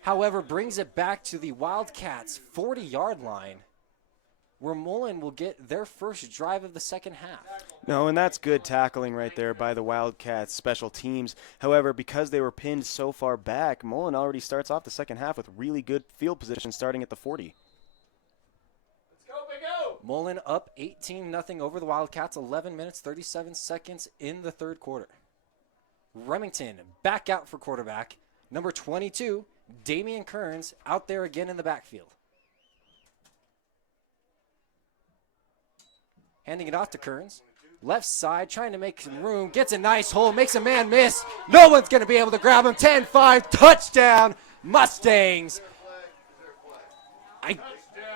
However, brings it back to the Wildcats' 40-yard line, where Mullen will get their first drive of the second half. No, and that's good tackling right there by the Wildcats special teams. However, because they were pinned so far back, Mullen already starts off the second half with really good field position starting at the 40. Mullen up 18-0 over the Wildcats, 11 minutes, 37 seconds in the third quarter. Remington back out for quarterback. Number 22, Damian Kearns, out there again in the backfield. Handing it off to Kearns. Left side, trying to make some room. Gets a nice hole, makes a man miss. No one's going to be able to grab him. 10-5, touchdown, Mustangs. I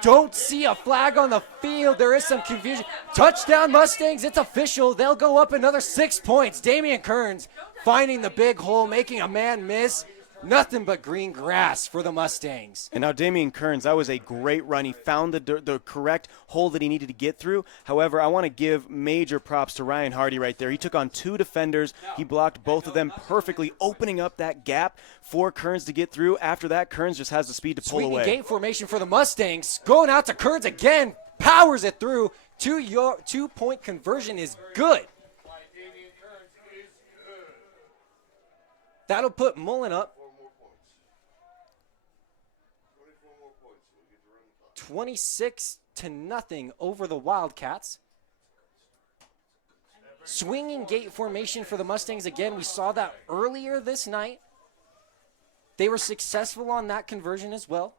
don't see a flag on the field. There is some confusion. Touchdown, Mustangs. It's official. They'll go up another 6 points. Damian Kearns finding the big hole, making a man miss. Nothing but green grass for the Mustangs. And now Damian Kearns, that was a great run. He found the correct hole that he needed to get through. However, I want to give major props to Ryan Hardy right there. He took on 2 defenders. He blocked both of them perfectly, opening up that gap for Kearns to get through. After that, Kearns just has the speed to pull away. Sweeping gate formation for the Mustangs. Going out to Kearns again. Powers it through. 2-point conversion is good. That'll put Mullen up 26-0 over the Wildcats. Swinging gate formation for the Mustangs again. We saw that earlier this night. They were successful on that conversion as well.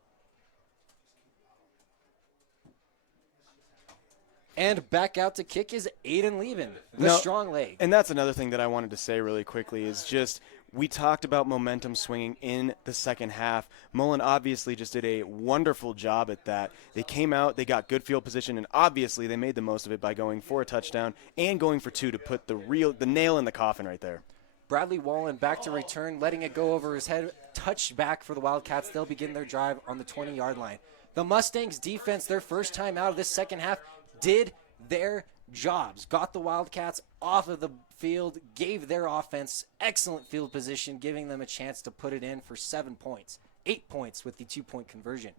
And back out to kick is Aiden Levin, the strong leg. And that's another thing that I wanted to say really quickly is just We talked about momentum swinging in the second half. Mullen obviously just did a wonderful job at that. They came out, they got good field position, and obviously they made the most of it by going for a touchdown and going for 2 to put the nail in the coffin right there. Bradley Wallen back to return, letting it go over his head. Touchback for the Wildcats. They'll begin their drive on the 20-yard line. The Mustangs defense, their first time out of this second half, did their jobs. Got the Wildcats off of the field, gave their offense excellent field position, giving them a chance to put it in for 7 points. 8 points with the 2-point conversion.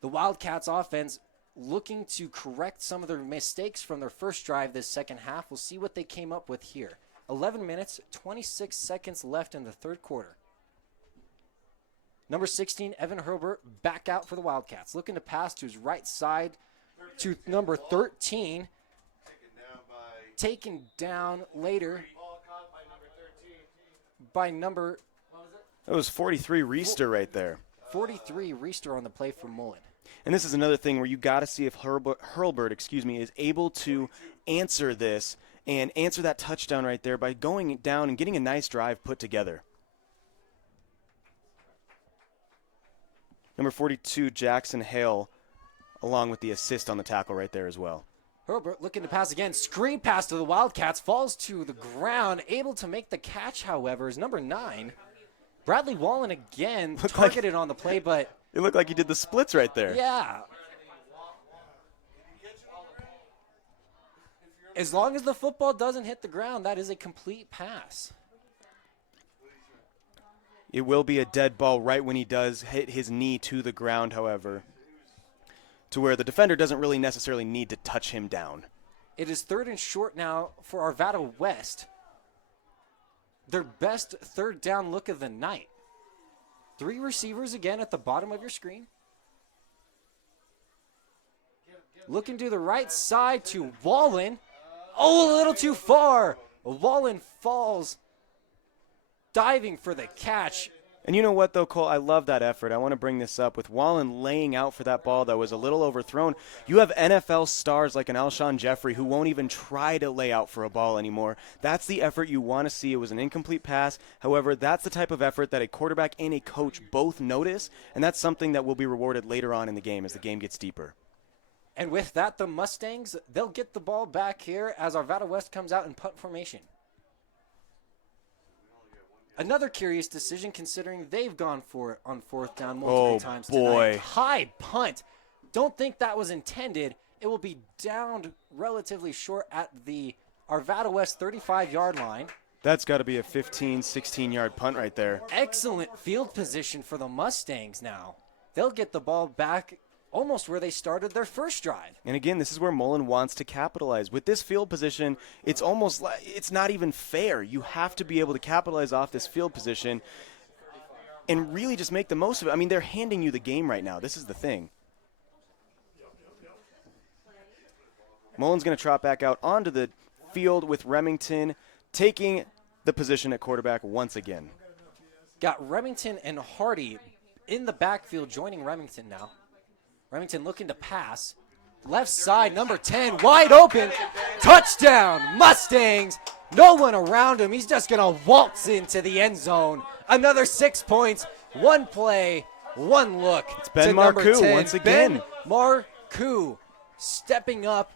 The Wildcats offense looking to correct some of their mistakes from their first drive this second half. We'll see what they came up with here. 11 minutes, 26 seconds left in the third quarter. Number 16, Evan Herbert, back out for the Wildcats. Looking to pass to his right side to number 13. Taken down later by number... That was 43 Reister right there. 43 Reister on the play for Mullen. And this is another thing where you got to see if Hurlburt, is able to answer this and answer that touchdown right there by going down and getting a nice drive put together. Number 42, Jackson Hale, along with the assist on the tackle right there as well. Herbert looking to pass again. Screen pass to the Wildcats. Falls to the ground. Able to make the catch, however, is number 9. Bradley Wallen again targeted on the play, but... It looked like he did the splits right there. Yeah. As long as the football doesn't hit the ground, that is a complete pass. It will be a dead ball right when he does hit his knee to the ground, however, to where the defender doesn't really necessarily need to touch him down. It is 3rd and short now for Arvada West. Their best third down look of the night. 3 receivers again at the bottom of your screen. Looking to the right side to Wallen. Oh, a little too far. Wallen falls, diving for the catch. And you know what, though, Cole? I love that effort. I want to bring this up. With Wallen laying out for that ball that was a little overthrown, you have NFL stars like an Alshon Jeffrey who won't even try to lay out for a ball anymore. That's the effort you want to see. It was an incomplete pass. However, that's the type of effort that a quarterback and a coach both notice, and that's something that will be rewarded later on in the game as the game gets deeper. And with that, the Mustangs, they'll get the ball back here as Arvada West comes out in punt formation. Another curious decision considering they've gone for it on 4th down multiple times tonight. High punt. Don't think that was intended. It will be downed relatively short at the Arvada West 35-yard line. That's got to be a 15, 16-yard punt right there. Excellent field position for the Mustangs now. They'll get the ball back almost where they started their first drive. And again, this is where Mullen wants to capitalize. With this field position, it's almost like it's not even fair. You have to be able to capitalize off this field position and really just make the most of it. I mean, they're handing you the game right now. This is the thing. Mullen's going to trot back out onto the field with Remington taking the position at quarterback once again. Got Remington and Hardy in the backfield joining Remington now. Remington looking to pass. Left side, number 10, wide open. Touchdown, Mustangs. No one around him. He's just going to waltz into the end zone. Another 6 points, 1 play, 1 look. It's Ben Marcoux once again. Ben Marcoux stepping up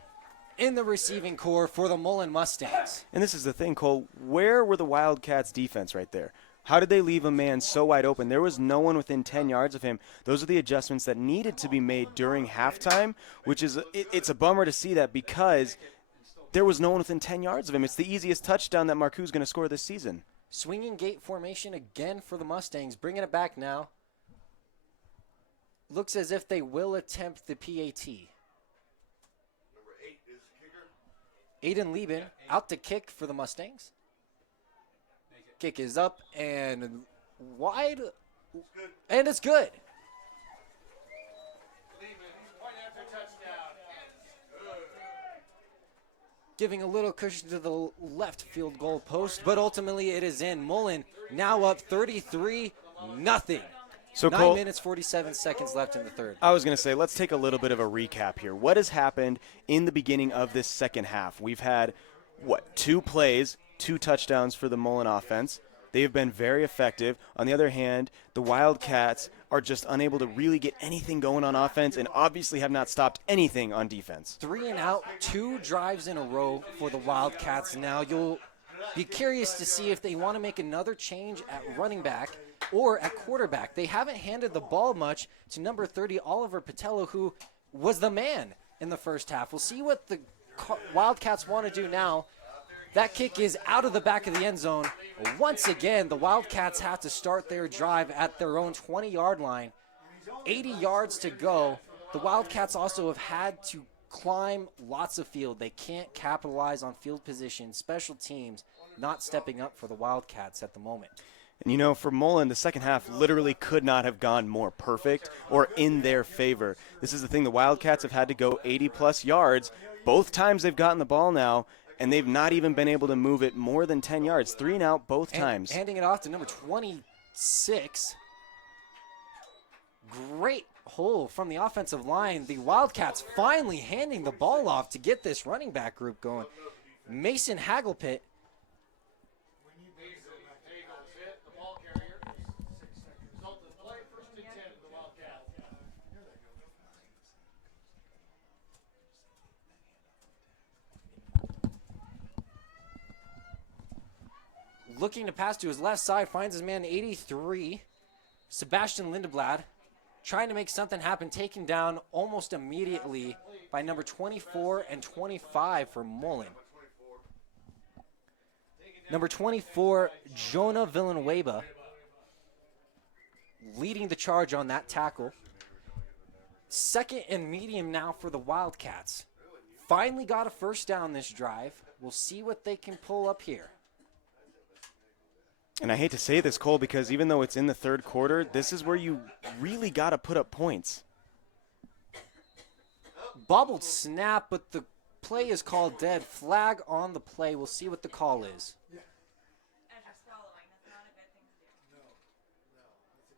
in the receiving core for the Mullen Mustangs. And this is the thing, Cole. Where were the Wildcats' defense right there? How did they leave a man so wide open? There was no one within 10 yards of him. Those are the adjustments that needed to be made during halftime, which is it's a bummer to see that because there was no one within 10 yards of him. It's the easiest touchdown that Marcoux is going to score this season. Swinging gate formation again for the Mustangs, bringing it back now. Looks as if they will attempt the PAT. Number 8 is the kicker. Aiden Lieben out to kick for the Mustangs. Kick is up and wide, and it's good. Point after touchdown. Giving a little cushion to the left field goal post, but ultimately it is in. Mullen now up 33-0. So 9 Cole, minutes, 47 seconds left in the third. I was going to say, let's take a little bit of a recap here. What has happened in the beginning of this second half? We've had, 2 plays, 2 touchdowns for the Mullen offense. They have been very effective. On the other hand, the Wildcats are just unable to really get anything going on offense and obviously have not stopped anything on defense. 3 and out, 2 drives in a row for the Wildcats. Now you'll be curious to see if they want to make another change at running back or at quarterback. They haven't handed the ball much to number 30, Oliver Patello, who was the man in the first half. We'll see what the Wildcats want to do now. That kick is out of the back of the end zone. Once again, the Wildcats have to start their drive at their own 20-yard line. 80 yards to go. The Wildcats also have had to climb lots of field. They can't capitalize on field position. Special teams not stepping up for the Wildcats at the moment. And you know, for Mullen, the second half literally could not have gone more perfect or in their favor. This is the thing. The Wildcats have had to go 80-plus yards. Both times they've gotten the ball now, and they've not even been able to move it more than 10 yards. 3 and out both times. Handing it off to number 26. Great hole from the offensive line. The Wildcats finally handing the ball off to get this running back group going. Mason Hagelpit. Looking to pass to his left side, finds his man 83, Sebastian Lindeblad, trying to make something happen, taken down almost immediately by number 24 and 25 for Mullen. Number 24, Jonah Villanueva, leading the charge on that tackle. Second and medium now for the Wildcats. Finally got a first down this drive. We'll see what they can pull up here. And I hate to say this, Cole, because even though it's in the third quarter, this is where you really got to put up points. Bobbled snap, but the play is called dead. Flag on the play. We'll see what the call is.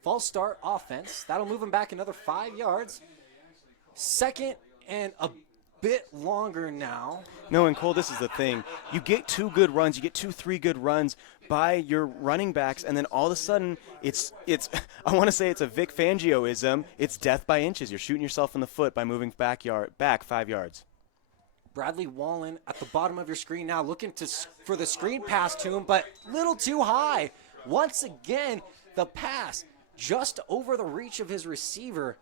False start offense. That'll move him back another 5 yards. Second and a bit longer now. No, and Cole, this is the thing. You get 2 good runs. You get 2-3 good runs by your running backs, and then all of a sudden it's I want to say it's a Vic Fangioism. It's death by inches. You're shooting yourself in the foot by moving back 5 yards. Bradley Wallen at the bottom of your screen now, looking for the screen pass to him, but little too high. Once again, the pass just over the reach of his receiver.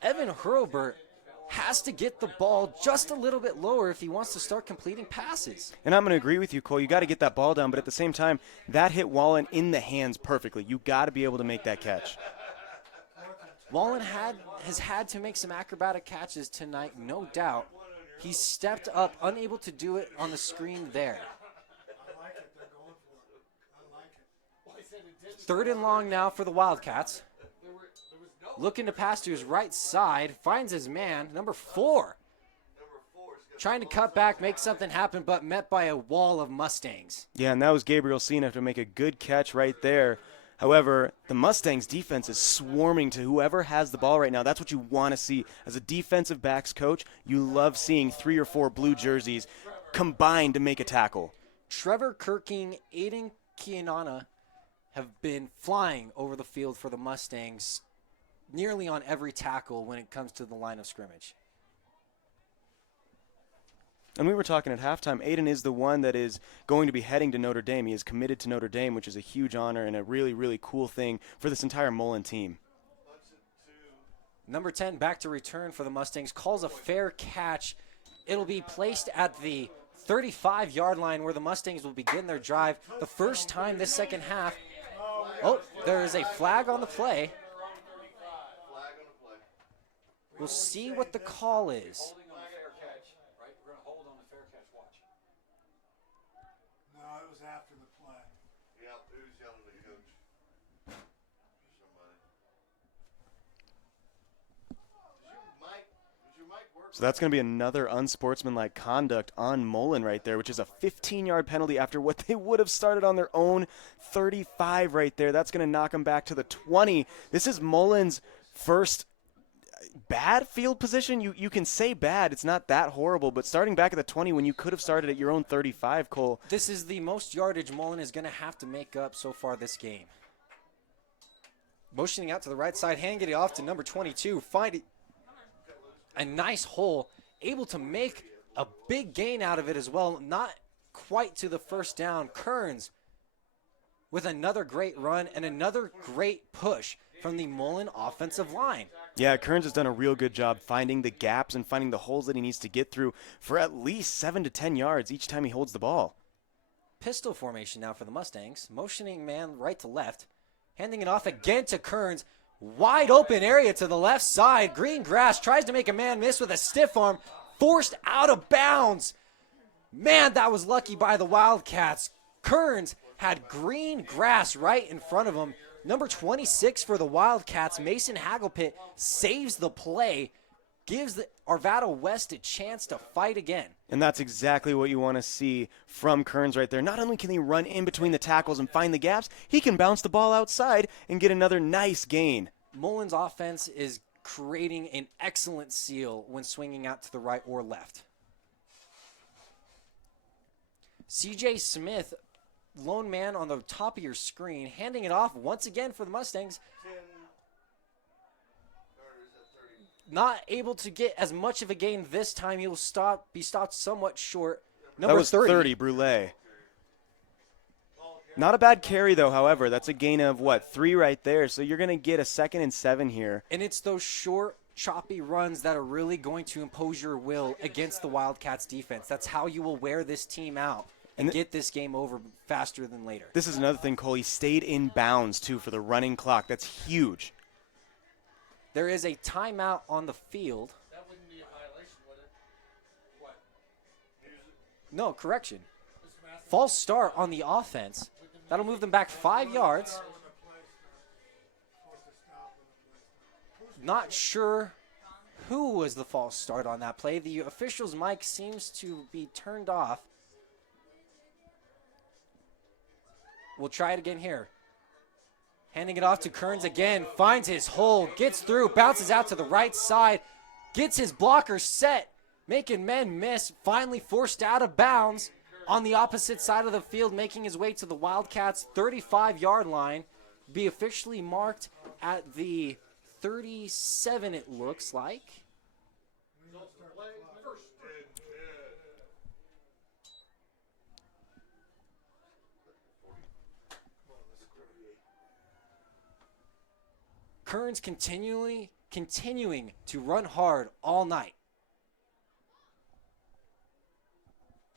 Evan Hurlbert has to get the ball just a little bit lower if he wants to start completing passes. And I'm going to agree with you, Cole. You got to get that ball down, but at the same time, that hit Wallen in the hands perfectly. You got to be able to make that catch. Wallen has had to make some acrobatic catches tonight, no doubt. He stepped up, unable to do it on the screen there. Third and long now for the Wildcats. Looking to pass to his right side, finds his man, number 4. Trying to cut back, make something happen, but met by a wall of Mustangs. Yeah, and that was Gabriel Cena to make a good catch right there. However, the Mustangs defense is swarming to whoever has the ball right now. That's what you want to see. As a defensive backs coach, you love seeing 3 or 4 blue jerseys combined to make a tackle. Trevor Kirking, Aiden Kianana have been flying over the field for the Mustangs nearly on every tackle when it comes to the line of scrimmage. And we were talking at halftime, Aiden is the one that is going to be heading to Notre Dame. He is committed to Notre Dame, which is a huge honor and a really, really cool thing for this entire Mullen team. Number 10 back to return for the Mustangs, calls a fair catch. It'll be placed at the 35-yard line where the Mustangs will begin their drive. The first time this second half. Oh, there is a flag on the play. We'll see what the call is. Holding on the fair catch, right? We're going to hold on the fair catch. Watch. No, it was after the play. Yeah, who's yelling at the coach? Somebody. Does your mic work? So that's going to be another unsportsmanlike conduct on Mullen right there, which is a 15-yard penalty after what they would have started on their own 35 right there. That's going to knock them back to the 20. This is Mullen's first bad field position. You can say bad. It's not that horrible, but starting back at the 20 when you could have started at your own 35, Cole. This is the most yardage Mullen is going to have to make up so far this game. Motioning out to the right side, handing it off to number 22, finding a nice hole, able to make a big gain out of it as well, not quite to the first down. Kearns with another great run and another great push from the Mullen offensive line. Yeah, Kearns has done a real good job finding the gaps and finding the holes that he needs to get through for at least 7 to 10 yards each time he holds the ball. Pistol formation now for the Mustangs. Motioning man right to left. Handing it off again to Kearns. Wide open area to the left side. Green grass tries to make a man miss with a stiff arm. Forced out of bounds. Man, that was lucky by the Wildcats. Kearns had green grass right in front of him. Number 26 for the Wildcats, Mason Hagelpit, saves the play, gives the Arvada West a chance to fight again. And that's exactly what you want to see from Kearns right there. Not only can he run in between the tackles and find the gaps, he can bounce the ball outside and get another nice gain. Mullen's offense is creating an excellent seal when swinging out to the right or left. CJ Smith, lone man on the top of your screen, handing it off once again for the Mustangs. Not able to get as much of a gain this time. He'll be stopped somewhat short. Number that was 30, Brule. Not a bad carry, though, however. That's a gain of, 3 right there. So you're going to get a 2nd and 7 here. And it's those short, choppy runs that are really going to impose your will against the Wildcats defense. That's how you will wear this team out and get this game over faster than later. This is another thing, Cole. He stayed in bounds, too, for the running clock. That's huge. There is a timeout on the field. That wouldn't be a violation, would it? What? No, correction. False start on the offense. That'll move them back 5 yards. Not sure who was the false start on that play. The official's mic seems to be turned off. We'll try it again here. Handing it off to Kearns again. Finds his hole. Gets through. Bounces out to the right side. Gets his blocker set. Making men miss. Finally forced out of bounds on the opposite side of the field. Making his way to the Wildcats' 35-yard line. Be officially marked at the 37, it looks like. Kearns continuing to run hard all night.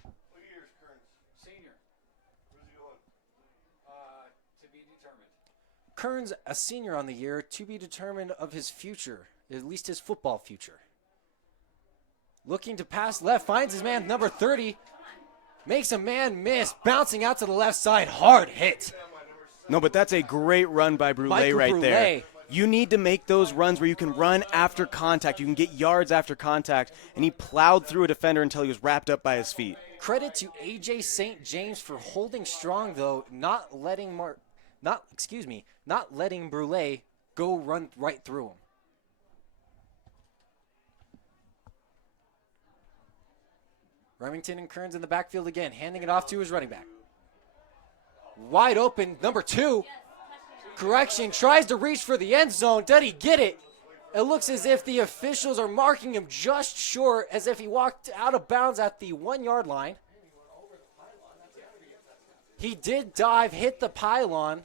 What year is Kearns? Senior. Where's he going? To be determined. Kearns, a senior on the year, to be determined of his future, at least his football future. Looking to pass left, finds his man, number 30. Makes a man miss, bouncing out to the left side, hard hit. No, but that's a great run by Brule right there. You need to make those runs where you can run after contact. You can get yards after contact, and he plowed through a defender until he was wrapped up by his feet. Credit to A.J. St. James for holding strong, though, not letting Brule go run right through him. Remington and Kearns in the backfield again, handing it off to his running back. Wide open, number 2. Correction, tries to reach for the end zone. Did he get it? It looks as if the officials are marking him just short, as if he walked out of bounds at the 1-yard line. He did dive, hit the pylon.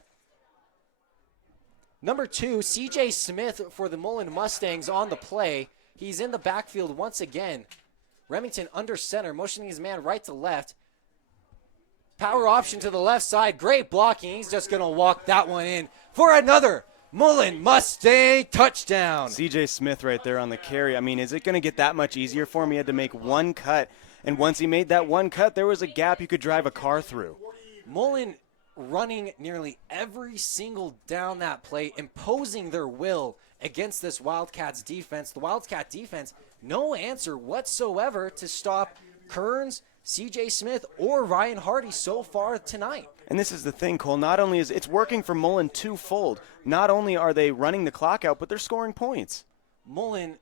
Number 2, CJ Smith for the Mullen Mustangs on the play. He's in the backfield once again. Remington under center, motioning his man right to left. Power option to the left side. Great blocking. He's just going to walk that one in for another Mullen Mustang touchdown. CJ Smith right there on the carry. I mean, is it going to get that much easier for him? He had to make one cut, and once he made that one cut, there was a gap you could drive a car through. Mullen running nearly every single down that play, imposing their will against this Wildcats defense. The Wildcat defense, no answer whatsoever to stop Kearns, CJ Smith, or Ryan Hardy so far tonight. And this is the thing, Cole. Not only is it's working for Mullen twofold. Not only are they running the clock out, but they're scoring points. Mullen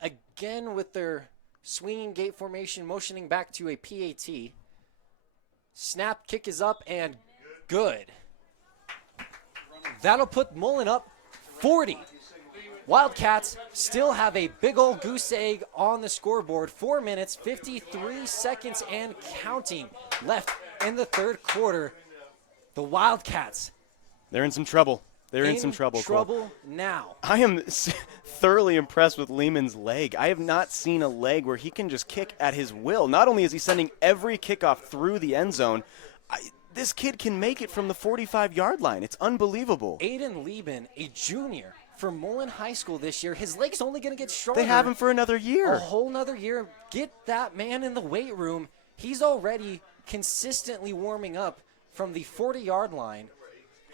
again with their swinging gate formation, motioning back to a PAT. Snap, kick is up, and good. That'll put Mullen up 40. Wildcats still have a big old goose egg on the scoreboard. 4 minutes, 53 seconds, and counting left in the third quarter. The Wildcats. They're in some trouble. They're in some trouble. Trouble now. I am thoroughly impressed with Lehman's leg. I have not seen a leg where he can just kick at his will. Not only is he sending every kickoff through the end zone, this kid can make it from the 45-yard line. It's unbelievable. Aiden Lieben, a junior for Mullen High School this year. His leg's only going to get stronger. They have him for another year. A whole nother year. Get that man in the weight room. He's already consistently warming up from the 40-yard line.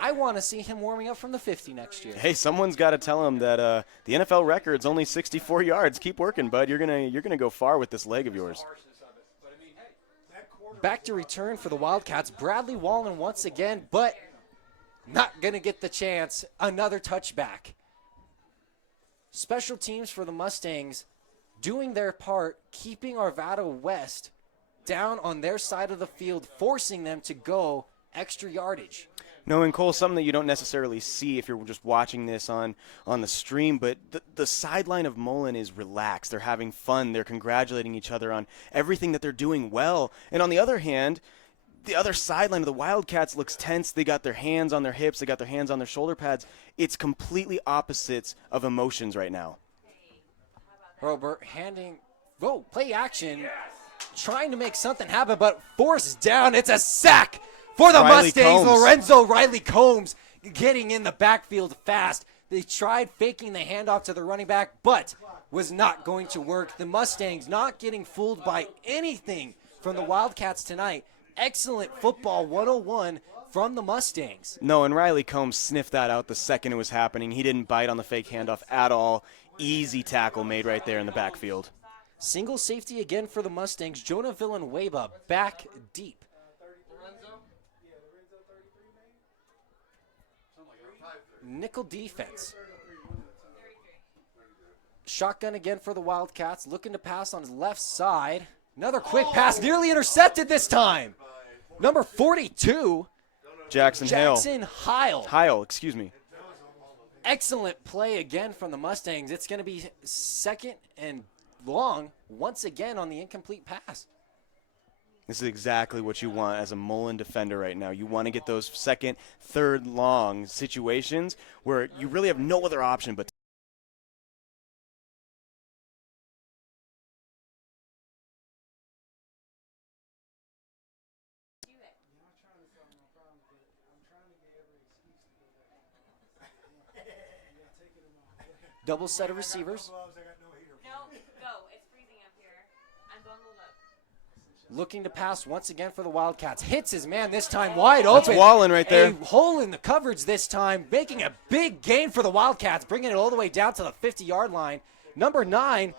I want to see him warming up from the 50 next year. Hey, someone's got to tell him that the NFL record's only 64 yards. Keep working, bud. You're gonna go far with this leg of yours. Back to return for the Wildcats. Bradley Wallen once again, but not going to get the chance. Another touchback. Special teams for the Mustangs doing their part, keeping Arvada West down on their side of the field, forcing them to go extra yardage. No, and Cole, something that you don't necessarily see if you're just watching this on the stream, but the sideline of Mullen is relaxed. They're having fun. They're congratulating each other on everything that they're doing well. And on the other hand, the other sideline of the Wildcats looks tense. They got their hands on their hips. They got their hands on their shoulder pads. It's completely opposites of emotions right now. Robert play action, trying to make something happen, but forced down. It's a sack for the Mustangs. Lorenzo Riley Combs getting in the backfield fast. They tried faking the handoff to the running back, but was not going to work. The Mustangs not getting fooled by anything from the Wildcats tonight. Excellent football 101 from the Mustangs. No, and Riley Combs sniffed that out the second it was happening. He didn't bite on the fake handoff at all. Easy tackle made right there in the backfield. Single safety again for the Mustangs. Jonah Villanueva back deep. Nickel defense. Shotgun again for the Wildcats. Looking to pass on his left side. Another quick pass, nearly intercepted this time. Number 42. Jackson Heil. Heil, excuse me. Excellent play again from the Mustangs. It's going to be second and long once again on the incomplete pass. This is exactly what you want as a Mullen defender right now. You want to get those second, third long situations where you really have no other option but double set of receivers. No, go. It's freezing up here. I'm going to look. Looking to pass once again for the Wildcats. Hits his man this time wide open. That's Wallen right there. A hole in the coverage this time, making a big gain for the Wildcats, bringing it all the way down to the 50-yard line. Number 9,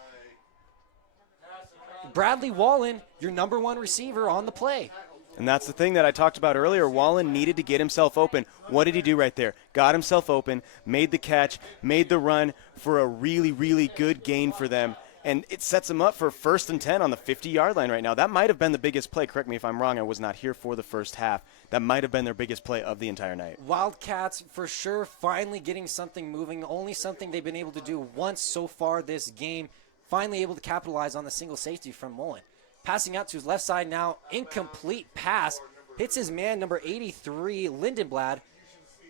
Bradley Wallen, your number 1 receiver on the play. And that's the thing that I talked about earlier. Wallen needed to get himself open. What did he do right there? Got himself open, made the catch, made the run for a really, really good gain for them. And it sets him up for 1st and 10 on the 50-yard line right now. That might have been the biggest play. Correct me if I'm wrong. I was not here for the first half. That might have been their biggest play of the entire night. Wildcats, for sure, finally getting something moving. Only something they've been able to do once so far this game. Finally able to capitalize on the single safety from Mullen. Passing out to his left side now. Incomplete pass. Hits his man, number 83, Lindenblad.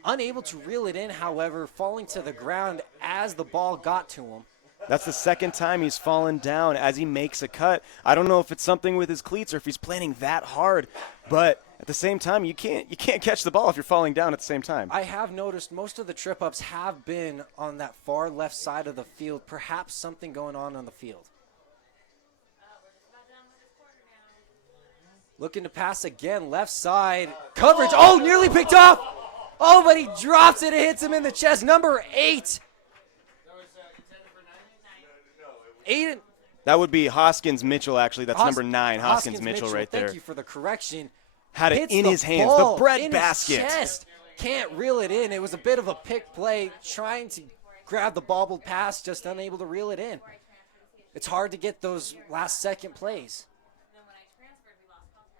Unable to reel it in, however, falling to the ground as the ball got to him. That's the second time he's fallen down as he makes a cut. I don't know if it's something with his cleats or if he's planning that hard, but at the same time, you can't catch the ball if you're falling down at the same time. I have noticed most of the trip-ups have been on that far left side of the field. Perhaps something going on the field. Looking to pass again, left side. Coverage, nearly picked off. Oh, but he drops it. It hits him in the chest. Number 8. Aiden. That would be Hoskins Mitchell, actually. That's number 9, Hoskins Mitchell right there. Thank you for the correction. Had it in his hands, the bread basket. His chest. Can't reel it in. It was a bit of a pick play, trying to grabbed the bobbled pass, just unable to reel it in. It's hard to get those last-second plays.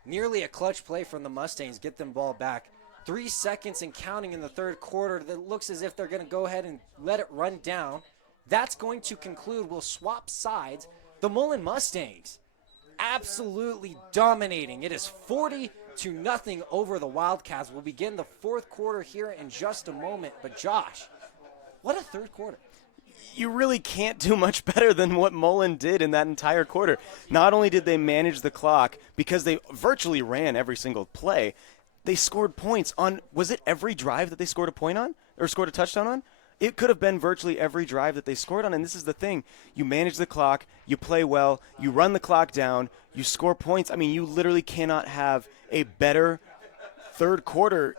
Nearly a clutch play from the Mustangs, get them ball back. 3 seconds and counting in the third quarter. That looks as if they're going to go ahead and let it run down. That's going to conclude. We'll swap sides. The Mullen Mustangs absolutely dominating. It is 40-0 over the Wildcats. We'll begin the fourth quarter here in just a moment. But Josh, what a third quarter. You really can't do much better than what Mullen did in that entire quarter. Not only did they manage the clock, because they virtually ran every single play, they scored points on, was it every drive that they scored a point on? Or scored a touchdown on? It could have been virtually every drive that they scored on, and this is the thing. You manage the clock, you play well, you run the clock down, you score points. I mean, you literally cannot have a better third quarter.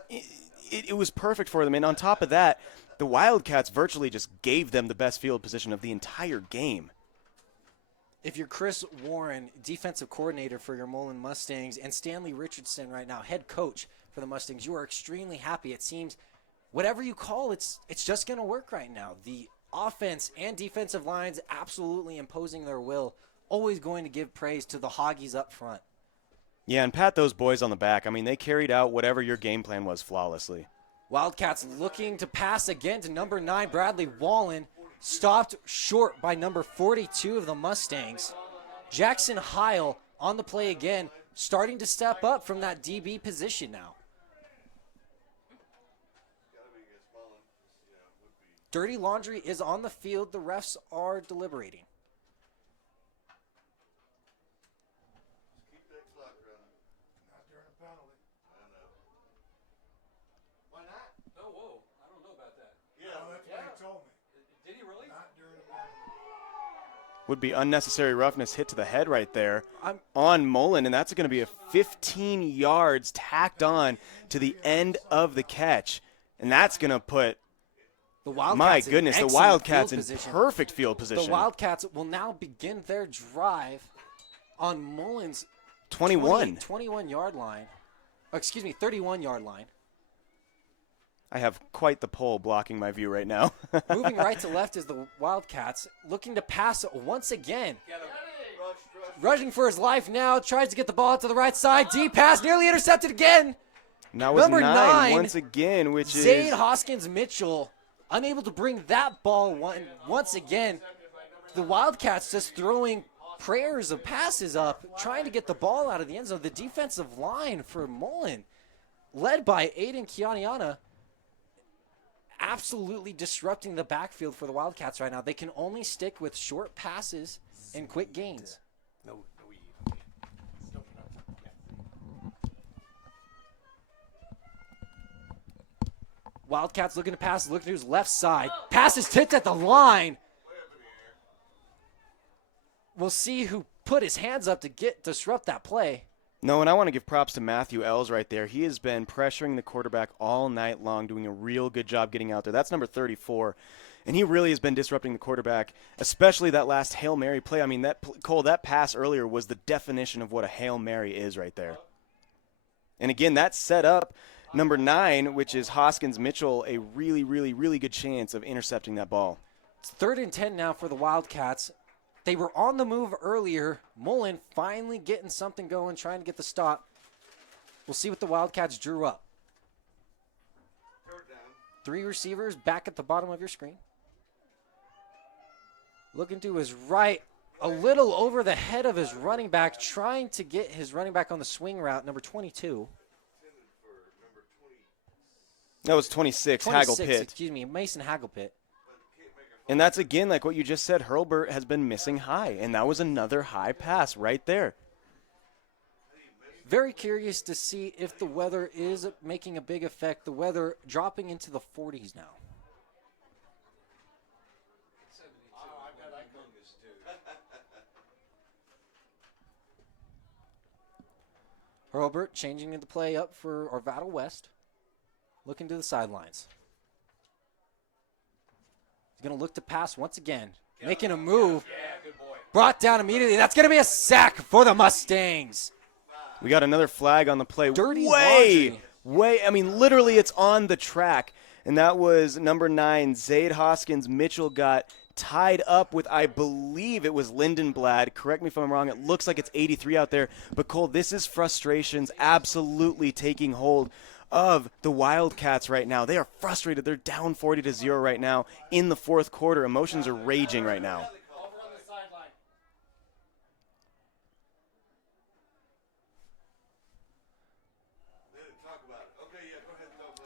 It was perfect for them, and on top of that, the Wildcats virtually just gave them the best field position of the entire game. If you're Chris Warren, defensive coordinator for your Mullen Mustangs, and Stanley Richardson right now, head coach for the Mustangs, you are extremely happy. It seems whatever you call it's just going to work right now. The offense and defensive lines absolutely imposing their will, always going to give praise to the Hoggies up front. Yeah, and pat those boys on the back. I mean, they carried out whatever your game plan was flawlessly. Wildcats looking to pass again to number 9, Bradley Wallen. Stopped short by number 42 of the Mustangs. Jackson Heil on the play again, starting to step up from that DB position now. Dirty laundry is on the field. The refs are deliberating. Keep that clock running. Not during a penalty. I know. Why not? Oh, whoa. I don't know about that. Yeah. Oh, that's what he told me. Did he really? Not during a penalty. Would be unnecessary roughness hit to the head right there on Mullen, and that's going to be a 15 yards tacked on to the end of the catch. And that's going to put, The Wildcats my goodness, the Wildcats in position. perfect field position. The Wildcats will now begin their drive on Mullen's 21-yard line. Oh, excuse me, 31-yard line. I have quite the pole blocking my view right now. Moving right to left is the Wildcats, looking to pass once again. Rushing for his life now, tries to get the ball to the right side. Deep pass, nearly intercepted again. And that was Number 9 once again, which Zane is Hoskins Mitchell, unable to bring that ball once again. The Wildcats just throwing prayers of passes up, trying to get the ball out of the end zone. The defensive line for Mullen, led by Aiden Kianiana, absolutely disrupting the backfield for the Wildcats right now. They can only stick with short passes and quick gains. Wildcats looking to pass, looking to his left side. Pass is tipped at the line. We'll see who put his hands up to disrupt that play. No, and I want to give props to Matthew Ells right there. He has been pressuring the quarterback all night long, doing a real good job getting out there. That's number 34, and he really has been disrupting the quarterback, especially that last Hail Mary play. I mean, Cole, that pass earlier was the definition of what a Hail Mary is right there. And again, that set up number 9, which is Hoskins Mitchell, a really, really, really good chance of intercepting that ball. It's 3rd and 10 now for the Wildcats. They were on the move earlier. Mullen finally getting something going, trying to get the stop. We'll see what the Wildcats drew up. 3 receivers back at the bottom of your screen. Looking to his right, a little over the head of his running back, trying to get his running back on the swing route, number 22. That was 26, Hagelpit. Excuse me, Mason Hagelpit. And that's, again, like what you just said, Hurlburt has been missing high, and that was another high pass right there. Very curious to see if the weather is making a big effect. The weather dropping into the 40s now. Hurlburt changing the play up for Arvada West. Looking to the sidelines. He's going to look to pass once again. Making a move. Brought down immediately. That's going to be a sack for the Mustangs. We got another flag on the play. Dirty way. I mean, literally it's on the track. and that was number 9, Zaid Hoskins. Mitchell got tied up with, I believe it was Lindenblad. Correct me if I'm wrong. It looks like it's 83 out there. But, Cole, this is frustrations absolutely taking hold of the Wildcats right now. They are frustrated. They're down 40-0 right now in the fourth quarter. Emotions are raging right now. Over on the sideline.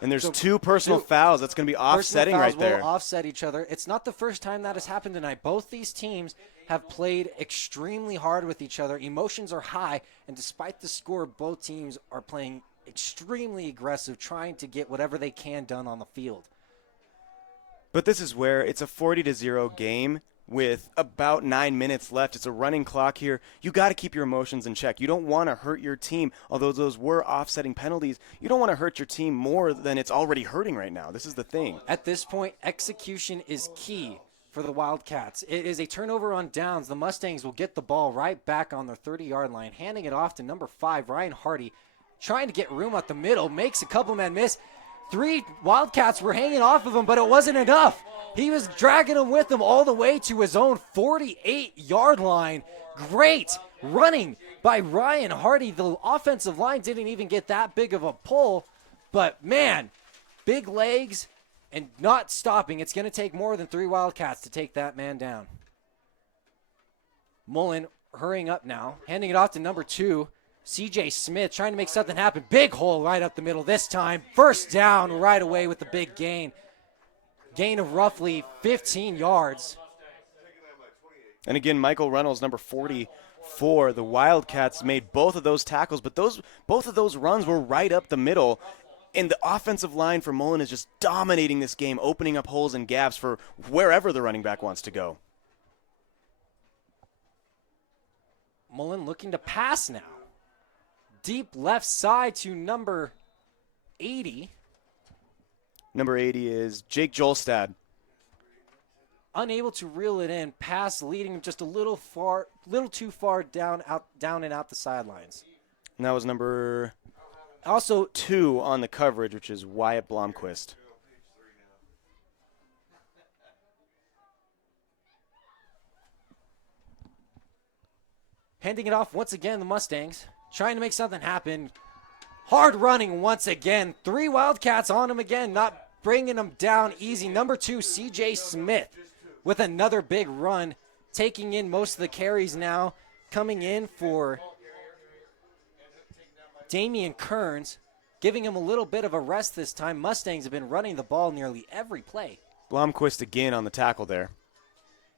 And there's two personal fouls. That's going to be offsetting right there. Will offset each other. It's not the first time that has happened tonight. Both these teams have played extremely hard with each other. Emotions are high, and despite the score, both teams are playing extremely aggressive, trying to get whatever they can done on the field. But this is where it's a 40-0 game with about 9 minutes left. It's a running clock here. You got to keep your emotions in check. You don't want to hurt your team. Although those were offsetting penalties, you don't want to hurt your team more than it's already hurting right now. This is the thing. At this point, execution is key for the Wildcats. It is a turnover on downs. The Mustangs will get the ball right back on their 30-yard line, handing it off to number 5, Ryan Hardy, trying to get room up the middle, makes a couple men miss. 3 Wildcats were hanging off of him, but it wasn't enough. He was dragging them with him all the way to his own 48-yard line. Great running by Ryan Hardy. The offensive line didn't even get that big of a pull, but man, big legs and not stopping. It's going to take more than 3 Wildcats to take that man down. Mullen hurrying up now, handing it off to number 2, CJ Smith, trying to make something happen. Big hole right up the middle this time. First down right away with the big gain. Gain of roughly 15 yards. And again, Michael Reynolds, number 44. The Wildcats made both of those tackles, but both of those runs were right up the middle. And the offensive line for Mullen is just dominating this game, opening up holes and gaps for wherever the running back wants to go. Mullen looking to pass now. Deep left side to number 80. Number 80 is Jake Jolstad. Unable to reel it in, pass leading him just a little too far down and out the sidelines. And that was number also 2 on the coverage, which is Wyatt Blomquist. Handing it off once again, the Mustangs trying to make something happen. Hard running once again. 3 Wildcats on him again, not bringing him down easy. Number 2, CJ Smith with another big run, taking in most of the carries now. Coming in for Damian Kearns, giving him a little bit of a rest this time. Mustangs have been running the ball nearly every play. Blomquist again on the tackle there.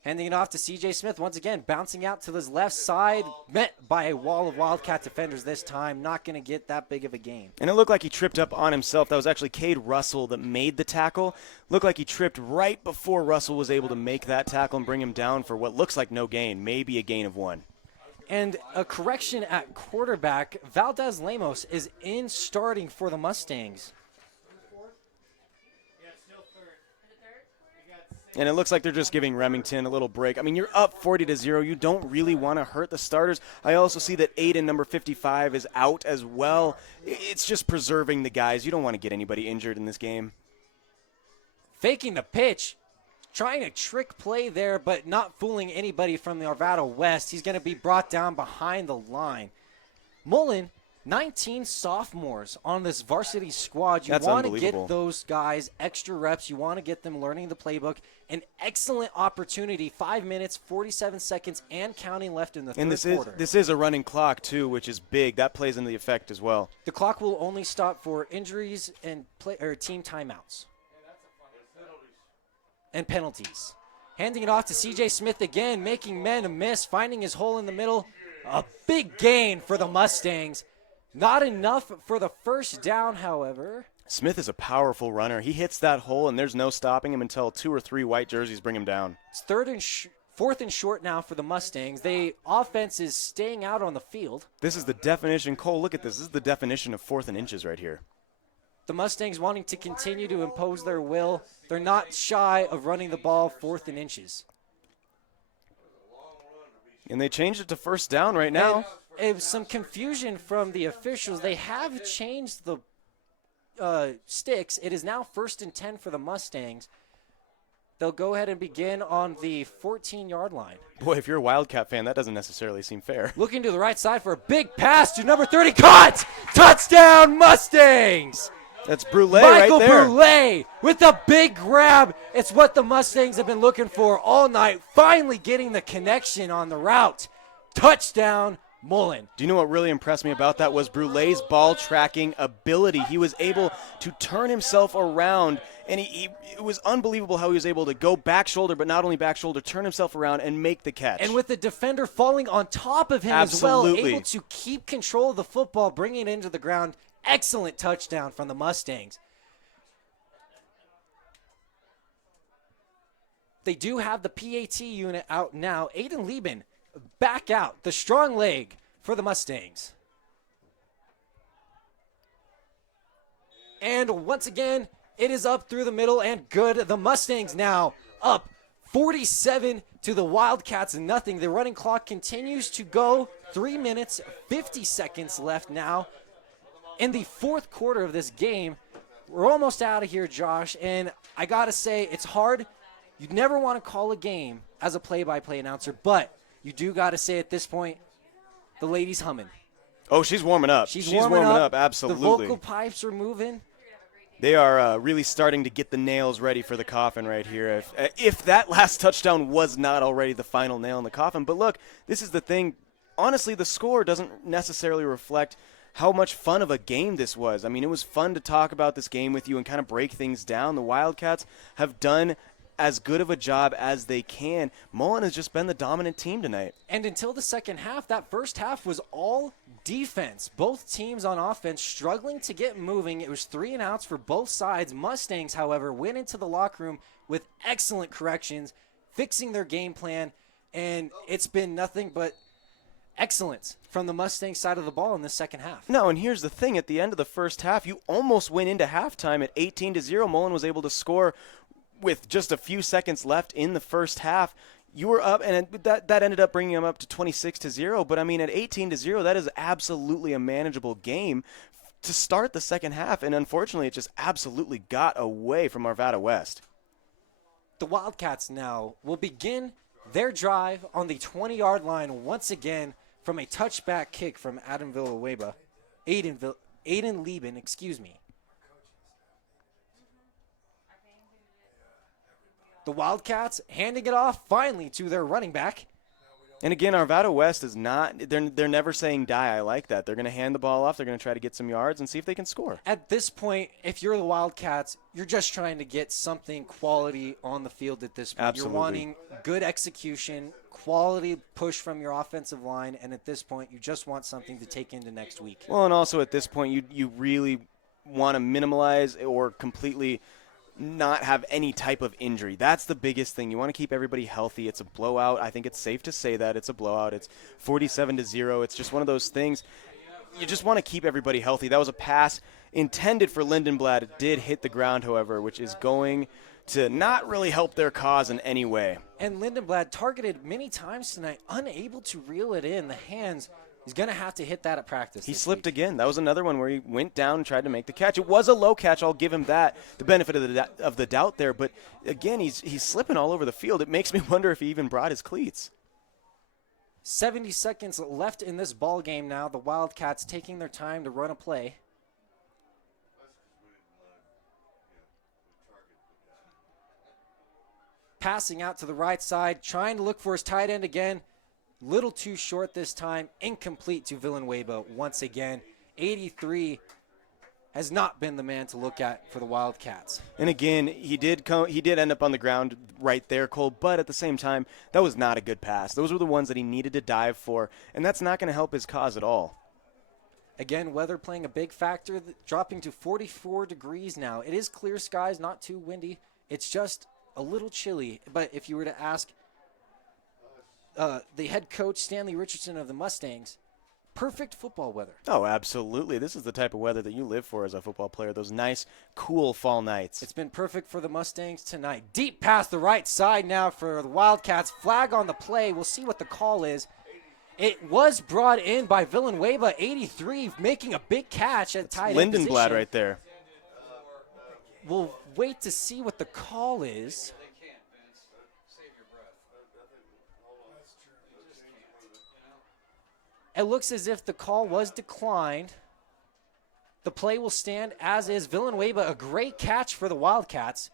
Handing it off to C.J. Smith once again, bouncing out to his left side, met by a wall of Wildcat defenders this time. Not going to get that big of a gain. And it looked like he tripped up on himself. That was actually Cade Russell that made the tackle. Looked like he tripped right before Russell was able to make that tackle and bring him down for what looks like no gain, maybe a gain of 1. And a correction at quarterback, Valdez Lemos is in starting for the Mustangs. And it looks like they're just giving Remington a little break. I mean, you're up 40-0. You don't really want to hurt the starters. I also see that Aiden, number 55, is out as well. It's just preserving the guys. You don't want to get anybody injured in this game. Faking the pitch, trying to trick play there, but not fooling anybody from the Arvada West. He's going to be brought down behind the line. Mullen, 19 sophomores on this varsity squad. You want to get those guys extra reps. You want to get them learning the playbook. An excellent opportunity. 5 minutes, 47 seconds, and counting left in the third quarter. This is a running clock, too, which is big. That plays into the effect as well. The clock will only stop for injuries and team timeouts. And penalties. Handing it off to C.J. Smith again, making men miss, finding his hole in the middle. A big gain for the Mustangs. Not enough for the first down, however. Smith is a powerful runner. He hits that hole, and there's no stopping him until 2 or 3 white jerseys bring him down. It's fourth and short now for the Mustangs. The offense is staying out on the field. This is the definition. Cole, look at this. This is the definition of 4th and inches right here. The Mustangs wanting to continue to impose their will. They're not shy of running the ball 4th and inches. And they changed it to first down right now. It was some confusion from the officials. They have changed the sticks. It is now 1st and 10 for the Mustangs. They'll go ahead and begin on the 14-yard line. Boy, if you're a Wildcat fan, that doesn't necessarily seem fair. Looking to the right side for a big pass to number 30. Caught! Touchdown, Mustangs! That's Brulé right Michael there. Brulé with a big grab. It's what the Mustangs have been looking for all night. Finally getting the connection on the route. Touchdown, Mullen. Do you know what really impressed me about that was Brulé's ball tracking ability. He was able to turn himself around, and it was unbelievable how he was able to go back shoulder, but not only back shoulder, turn himself around and make the catch. And with the defender falling on top of him as well, able to keep control of the football, bringing it into the ground. Excellent touchdown from the Mustangs. They do have the PAT unit out now. Aiden Lieben back out, the strong leg for the Mustangs. And once again, it is up through the middle and good. The Mustangs now up 47 to the Wildcats, nothing. The running clock continues to go. 3 minutes, 50 seconds left now. In the fourth quarter of this game, we're almost out of here, Josh, and I got to say, it's hard. You'd never want to call a game as a play-by-play announcer, but you do got to say at this point, the lady's humming. Oh, she's warming up. She's warming up, absolutely. The vocal pipes are moving. They are really starting to get the nails ready for the coffin right here. If that last touchdown was not already the final nail in the coffin. But look, this is the thing. Honestly, the score doesn't necessarily reflect how much fun of a game this was. I mean, it was fun to talk about this game with you and kind of break things down. The Wildcats have done as good of a job as they can. Mullen has just been the dominant team tonight. And until the second half, that first half was all defense. Both teams on offense struggling to get moving. It was 3 and outs for both sides. Mustangs, however, went into the locker room with excellent corrections, fixing their game plan, and it's been nothing but excellence from the Mustang side of the ball in the second half. No, and here's the thing. At the end of the first half, you almost went into halftime at 18-0. Mullen was able to score with just a few seconds left in the first half. You were up, and that ended up bringing them up to 26-0. But, I mean, at 18-0, that is absolutely a manageable game to start the second half. And, unfortunately, it just absolutely got away from Arvada West. The Wildcats now will begin their drive on the 20-yard line once again from a touchback kick from Aiden Lieben, excuse me. The Wildcats handing it off finally to their running back. And again, Arvada West is not, they're never saying die. I like that. They're going to hand the ball off. They're going to try to get some yards and see if they can score. At this point, if you're the Wildcats, you're just trying to get something quality on the field at this point. Absolutely. You're wanting good execution, quality push from your offensive line, and at this point, you just want something to take into next week. Well, and also at this point, you really want to minimize or completely not have any type of injury. That's the biggest thing. You want to keep everybody healthy. It's a blowout. I think it's safe to say that it's a blowout. It's 47-0. It's just one of those things. You just want to keep everybody healthy. That was a pass intended for Lindenblad. It did hit the ground, however, which is going to not really help their cause in any way. And Lindenblad targeted many times tonight, unable to reel it in. The hands, he's going to have to hit that at practice. He slipped again. That was another one where he went down and tried to make the catch. It was a low catch. I'll give him that, the benefit of the doubt there. But, again, he's slipping all over the field. It makes me wonder if he even brought his cleats. 70 seconds left in this ball game now. The Wildcats taking their time to run a play. Passing out to the right side, trying to look for his tight end again. Little too short this time. Incomplete to Villanueva once again. 83 has not been the man to look at for the Wildcats. And again, he did end up on the ground right there, Cole, but at the same time, that was not a good pass. Those were the ones that he needed to dive for, and that's not going to help his cause at all. Again, weather playing a big factor, dropping to 44 degrees now. It is clear skies, not too windy. It's just a little chilly, but if you were to ask the head coach, Stanley Richardson of the Mustangs, perfect football weather. Oh, absolutely. This is the type of weather that you live for as a football player, those nice, cool fall nights. It's been perfect for the Mustangs tonight. Deep past the right side now for the Wildcats. Flag on the play. We'll see what the call is. It was brought in by Villanueva, 83, making a big catch at tight end position. Lindenblad right there. we'll wait to see what the call is. They can't, Vince. Save your breath. That's true. They just can't. You know? It looks as if the call was declined. The play will stand as is. Villanueva, a great catch for the Wildcats.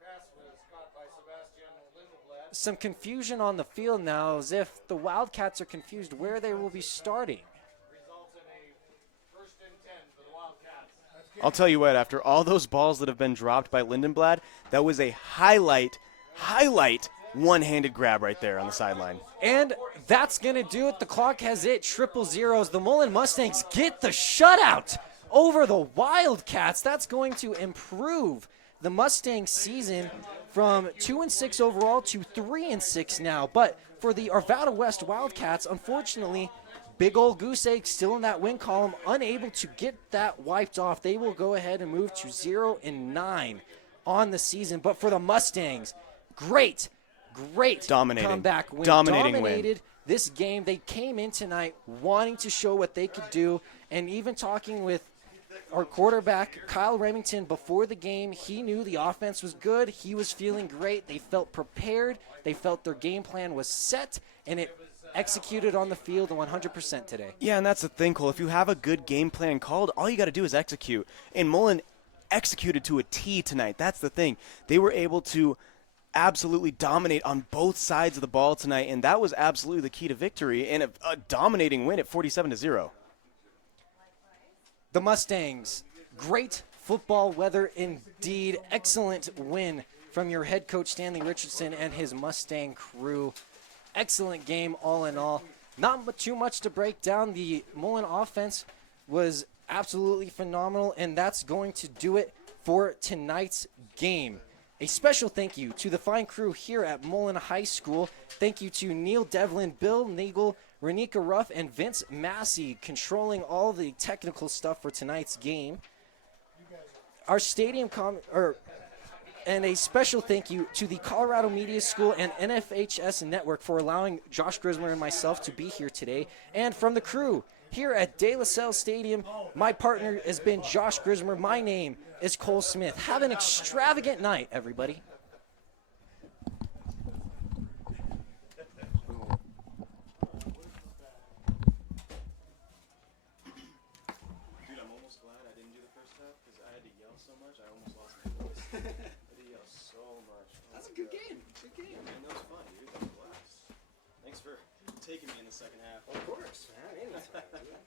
Pass was caught by Sebastian Lindelblad. Some confusion on the field now, as if the Wildcats are confused where they will be starting. Results in a 1st and 10 for the Wildcats. I'll tell you what, after all those balls that have been dropped by Lindenblad, that was a highlight one-handed grab right there on the sideline. And that's going to do it. The clock has hit 0-0. The Mullen Mustangs get the shutout over the Wildcats. That's going to improve the Mustangs season from 2-6 overall to 3-6 now. But for the Arvada West Wildcats, unfortunately, big old goose egg still in that win column, unable to get that wiped off. They will go ahead and move to 0-9 on the season. But for the Mustangs, great Dominating. comeback win. Dominating Dominated this game. They came in tonight wanting to show what they could do, and even talking with our quarterback, Kyle Remington, before the game, he knew the offense was good. He was feeling great. They felt prepared. They felt their game plan was set, and it executed on the field 100% today. Yeah, and that's the thing, Cole. If you have a good game plan called, all you got to do is execute. And Mullen executed to a T tonight. That's the thing. They were able to absolutely dominate on both sides of the ball tonight, and that was absolutely the key to victory and a dominating win at 47-0. The Mustangs, great football weather indeed. Excellent win from your head coach, Stanley Richardson, and his Mustang crew. Excellent game all in all. Not too much to break down. The Mullen offense was absolutely phenomenal, and that's going to do it for tonight's game. A special thank you to the fine crew here at Mullen High School. Thank you to Neil Devlin, Bill Nagel, Renika Ruff, and Vince Massey controlling all the technical stuff for tonight's game. Our stadium and a special thank you to the Colorado Media School and NFHS Network for allowing Josh Grisler and myself to be here today. And from the crew here at De La Salle Stadium, my partner has been Josh Grismer. My name is Cole Smith. Have an extravagant night, everybody. Dude, I'm almost glad I didn't do the first half because I had to yell so much. I almost lost my voice. I had to yell so much. That's a good game. Good game. Man, that was fun, dude. That was a blast. Thanks for taking me in the second half. Of course, man. Anytime, dude.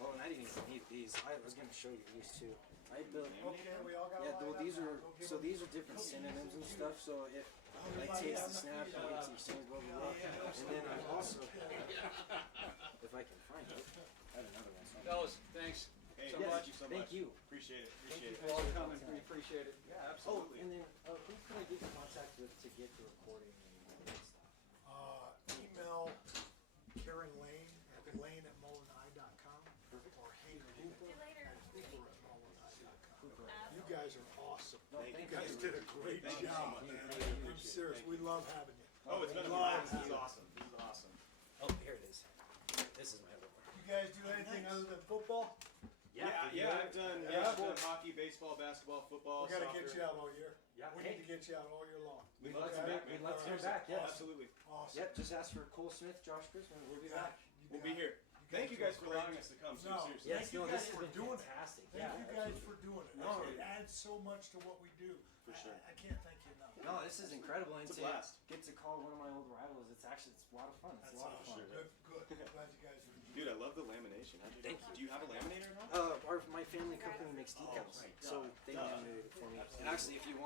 Oh, and I didn't even need these. I was going to show you these too. I built. Okay, we all got Yeah, well, lined these up are now. Go give so them- these are different synonyms and stuff. So if like takes the snap, and gets the exchange, blah blah blah. And then I also, if I can find it, I had another one. somewhere. Fellas, thanks Hey, so Yes, much. thank you so thank much. you. Appreciate it. Appreciate it. For all coming. We appreciate it. Yeah, Oh, absolutely. and then who can I get in contact with to get the recording and that stuff? Email Karen Lane at lane@mullenhigh.com or Hank Hooper at hooper@mullenhigh.com. You guys are awesome. You guys did a great job. I'm serious. We love having you. Oh, it's been a Love blast. This is having you. awesome. This is awesome. Oh, here it is. This is my other one. You guys do anything other than football? I've done hockey, baseball, basketball, football. We gotta soccer. get you out all year. Yeah, We hey. need to get you out all year long. We'd love to Okay? back, man. We'd love to come Seriously. back, yes. Absolutely. Awesome. Yep, just ask for Cole Smith, Josh Grisman. We'll be back. We'll be here. Thank you guys for allowing us to come. So No. seriously. Yes, Thank you no, guys this has for been doing it. fantastic. Thank Yeah, you guys absolutely. for doing it. No, It adds so much to what we do. For sure. I can't thank you enough. No, this is incredible. And It's a to blast. get to call one of my old rivals, it's a lot of fun. It's a lot of fun. Good, good. I'm glad you guys are enjoying Dude, I love the lamination. How'd you Thank do you have a laminator at all? My family company makes decals, so they laminated it for me. And actually, if you want.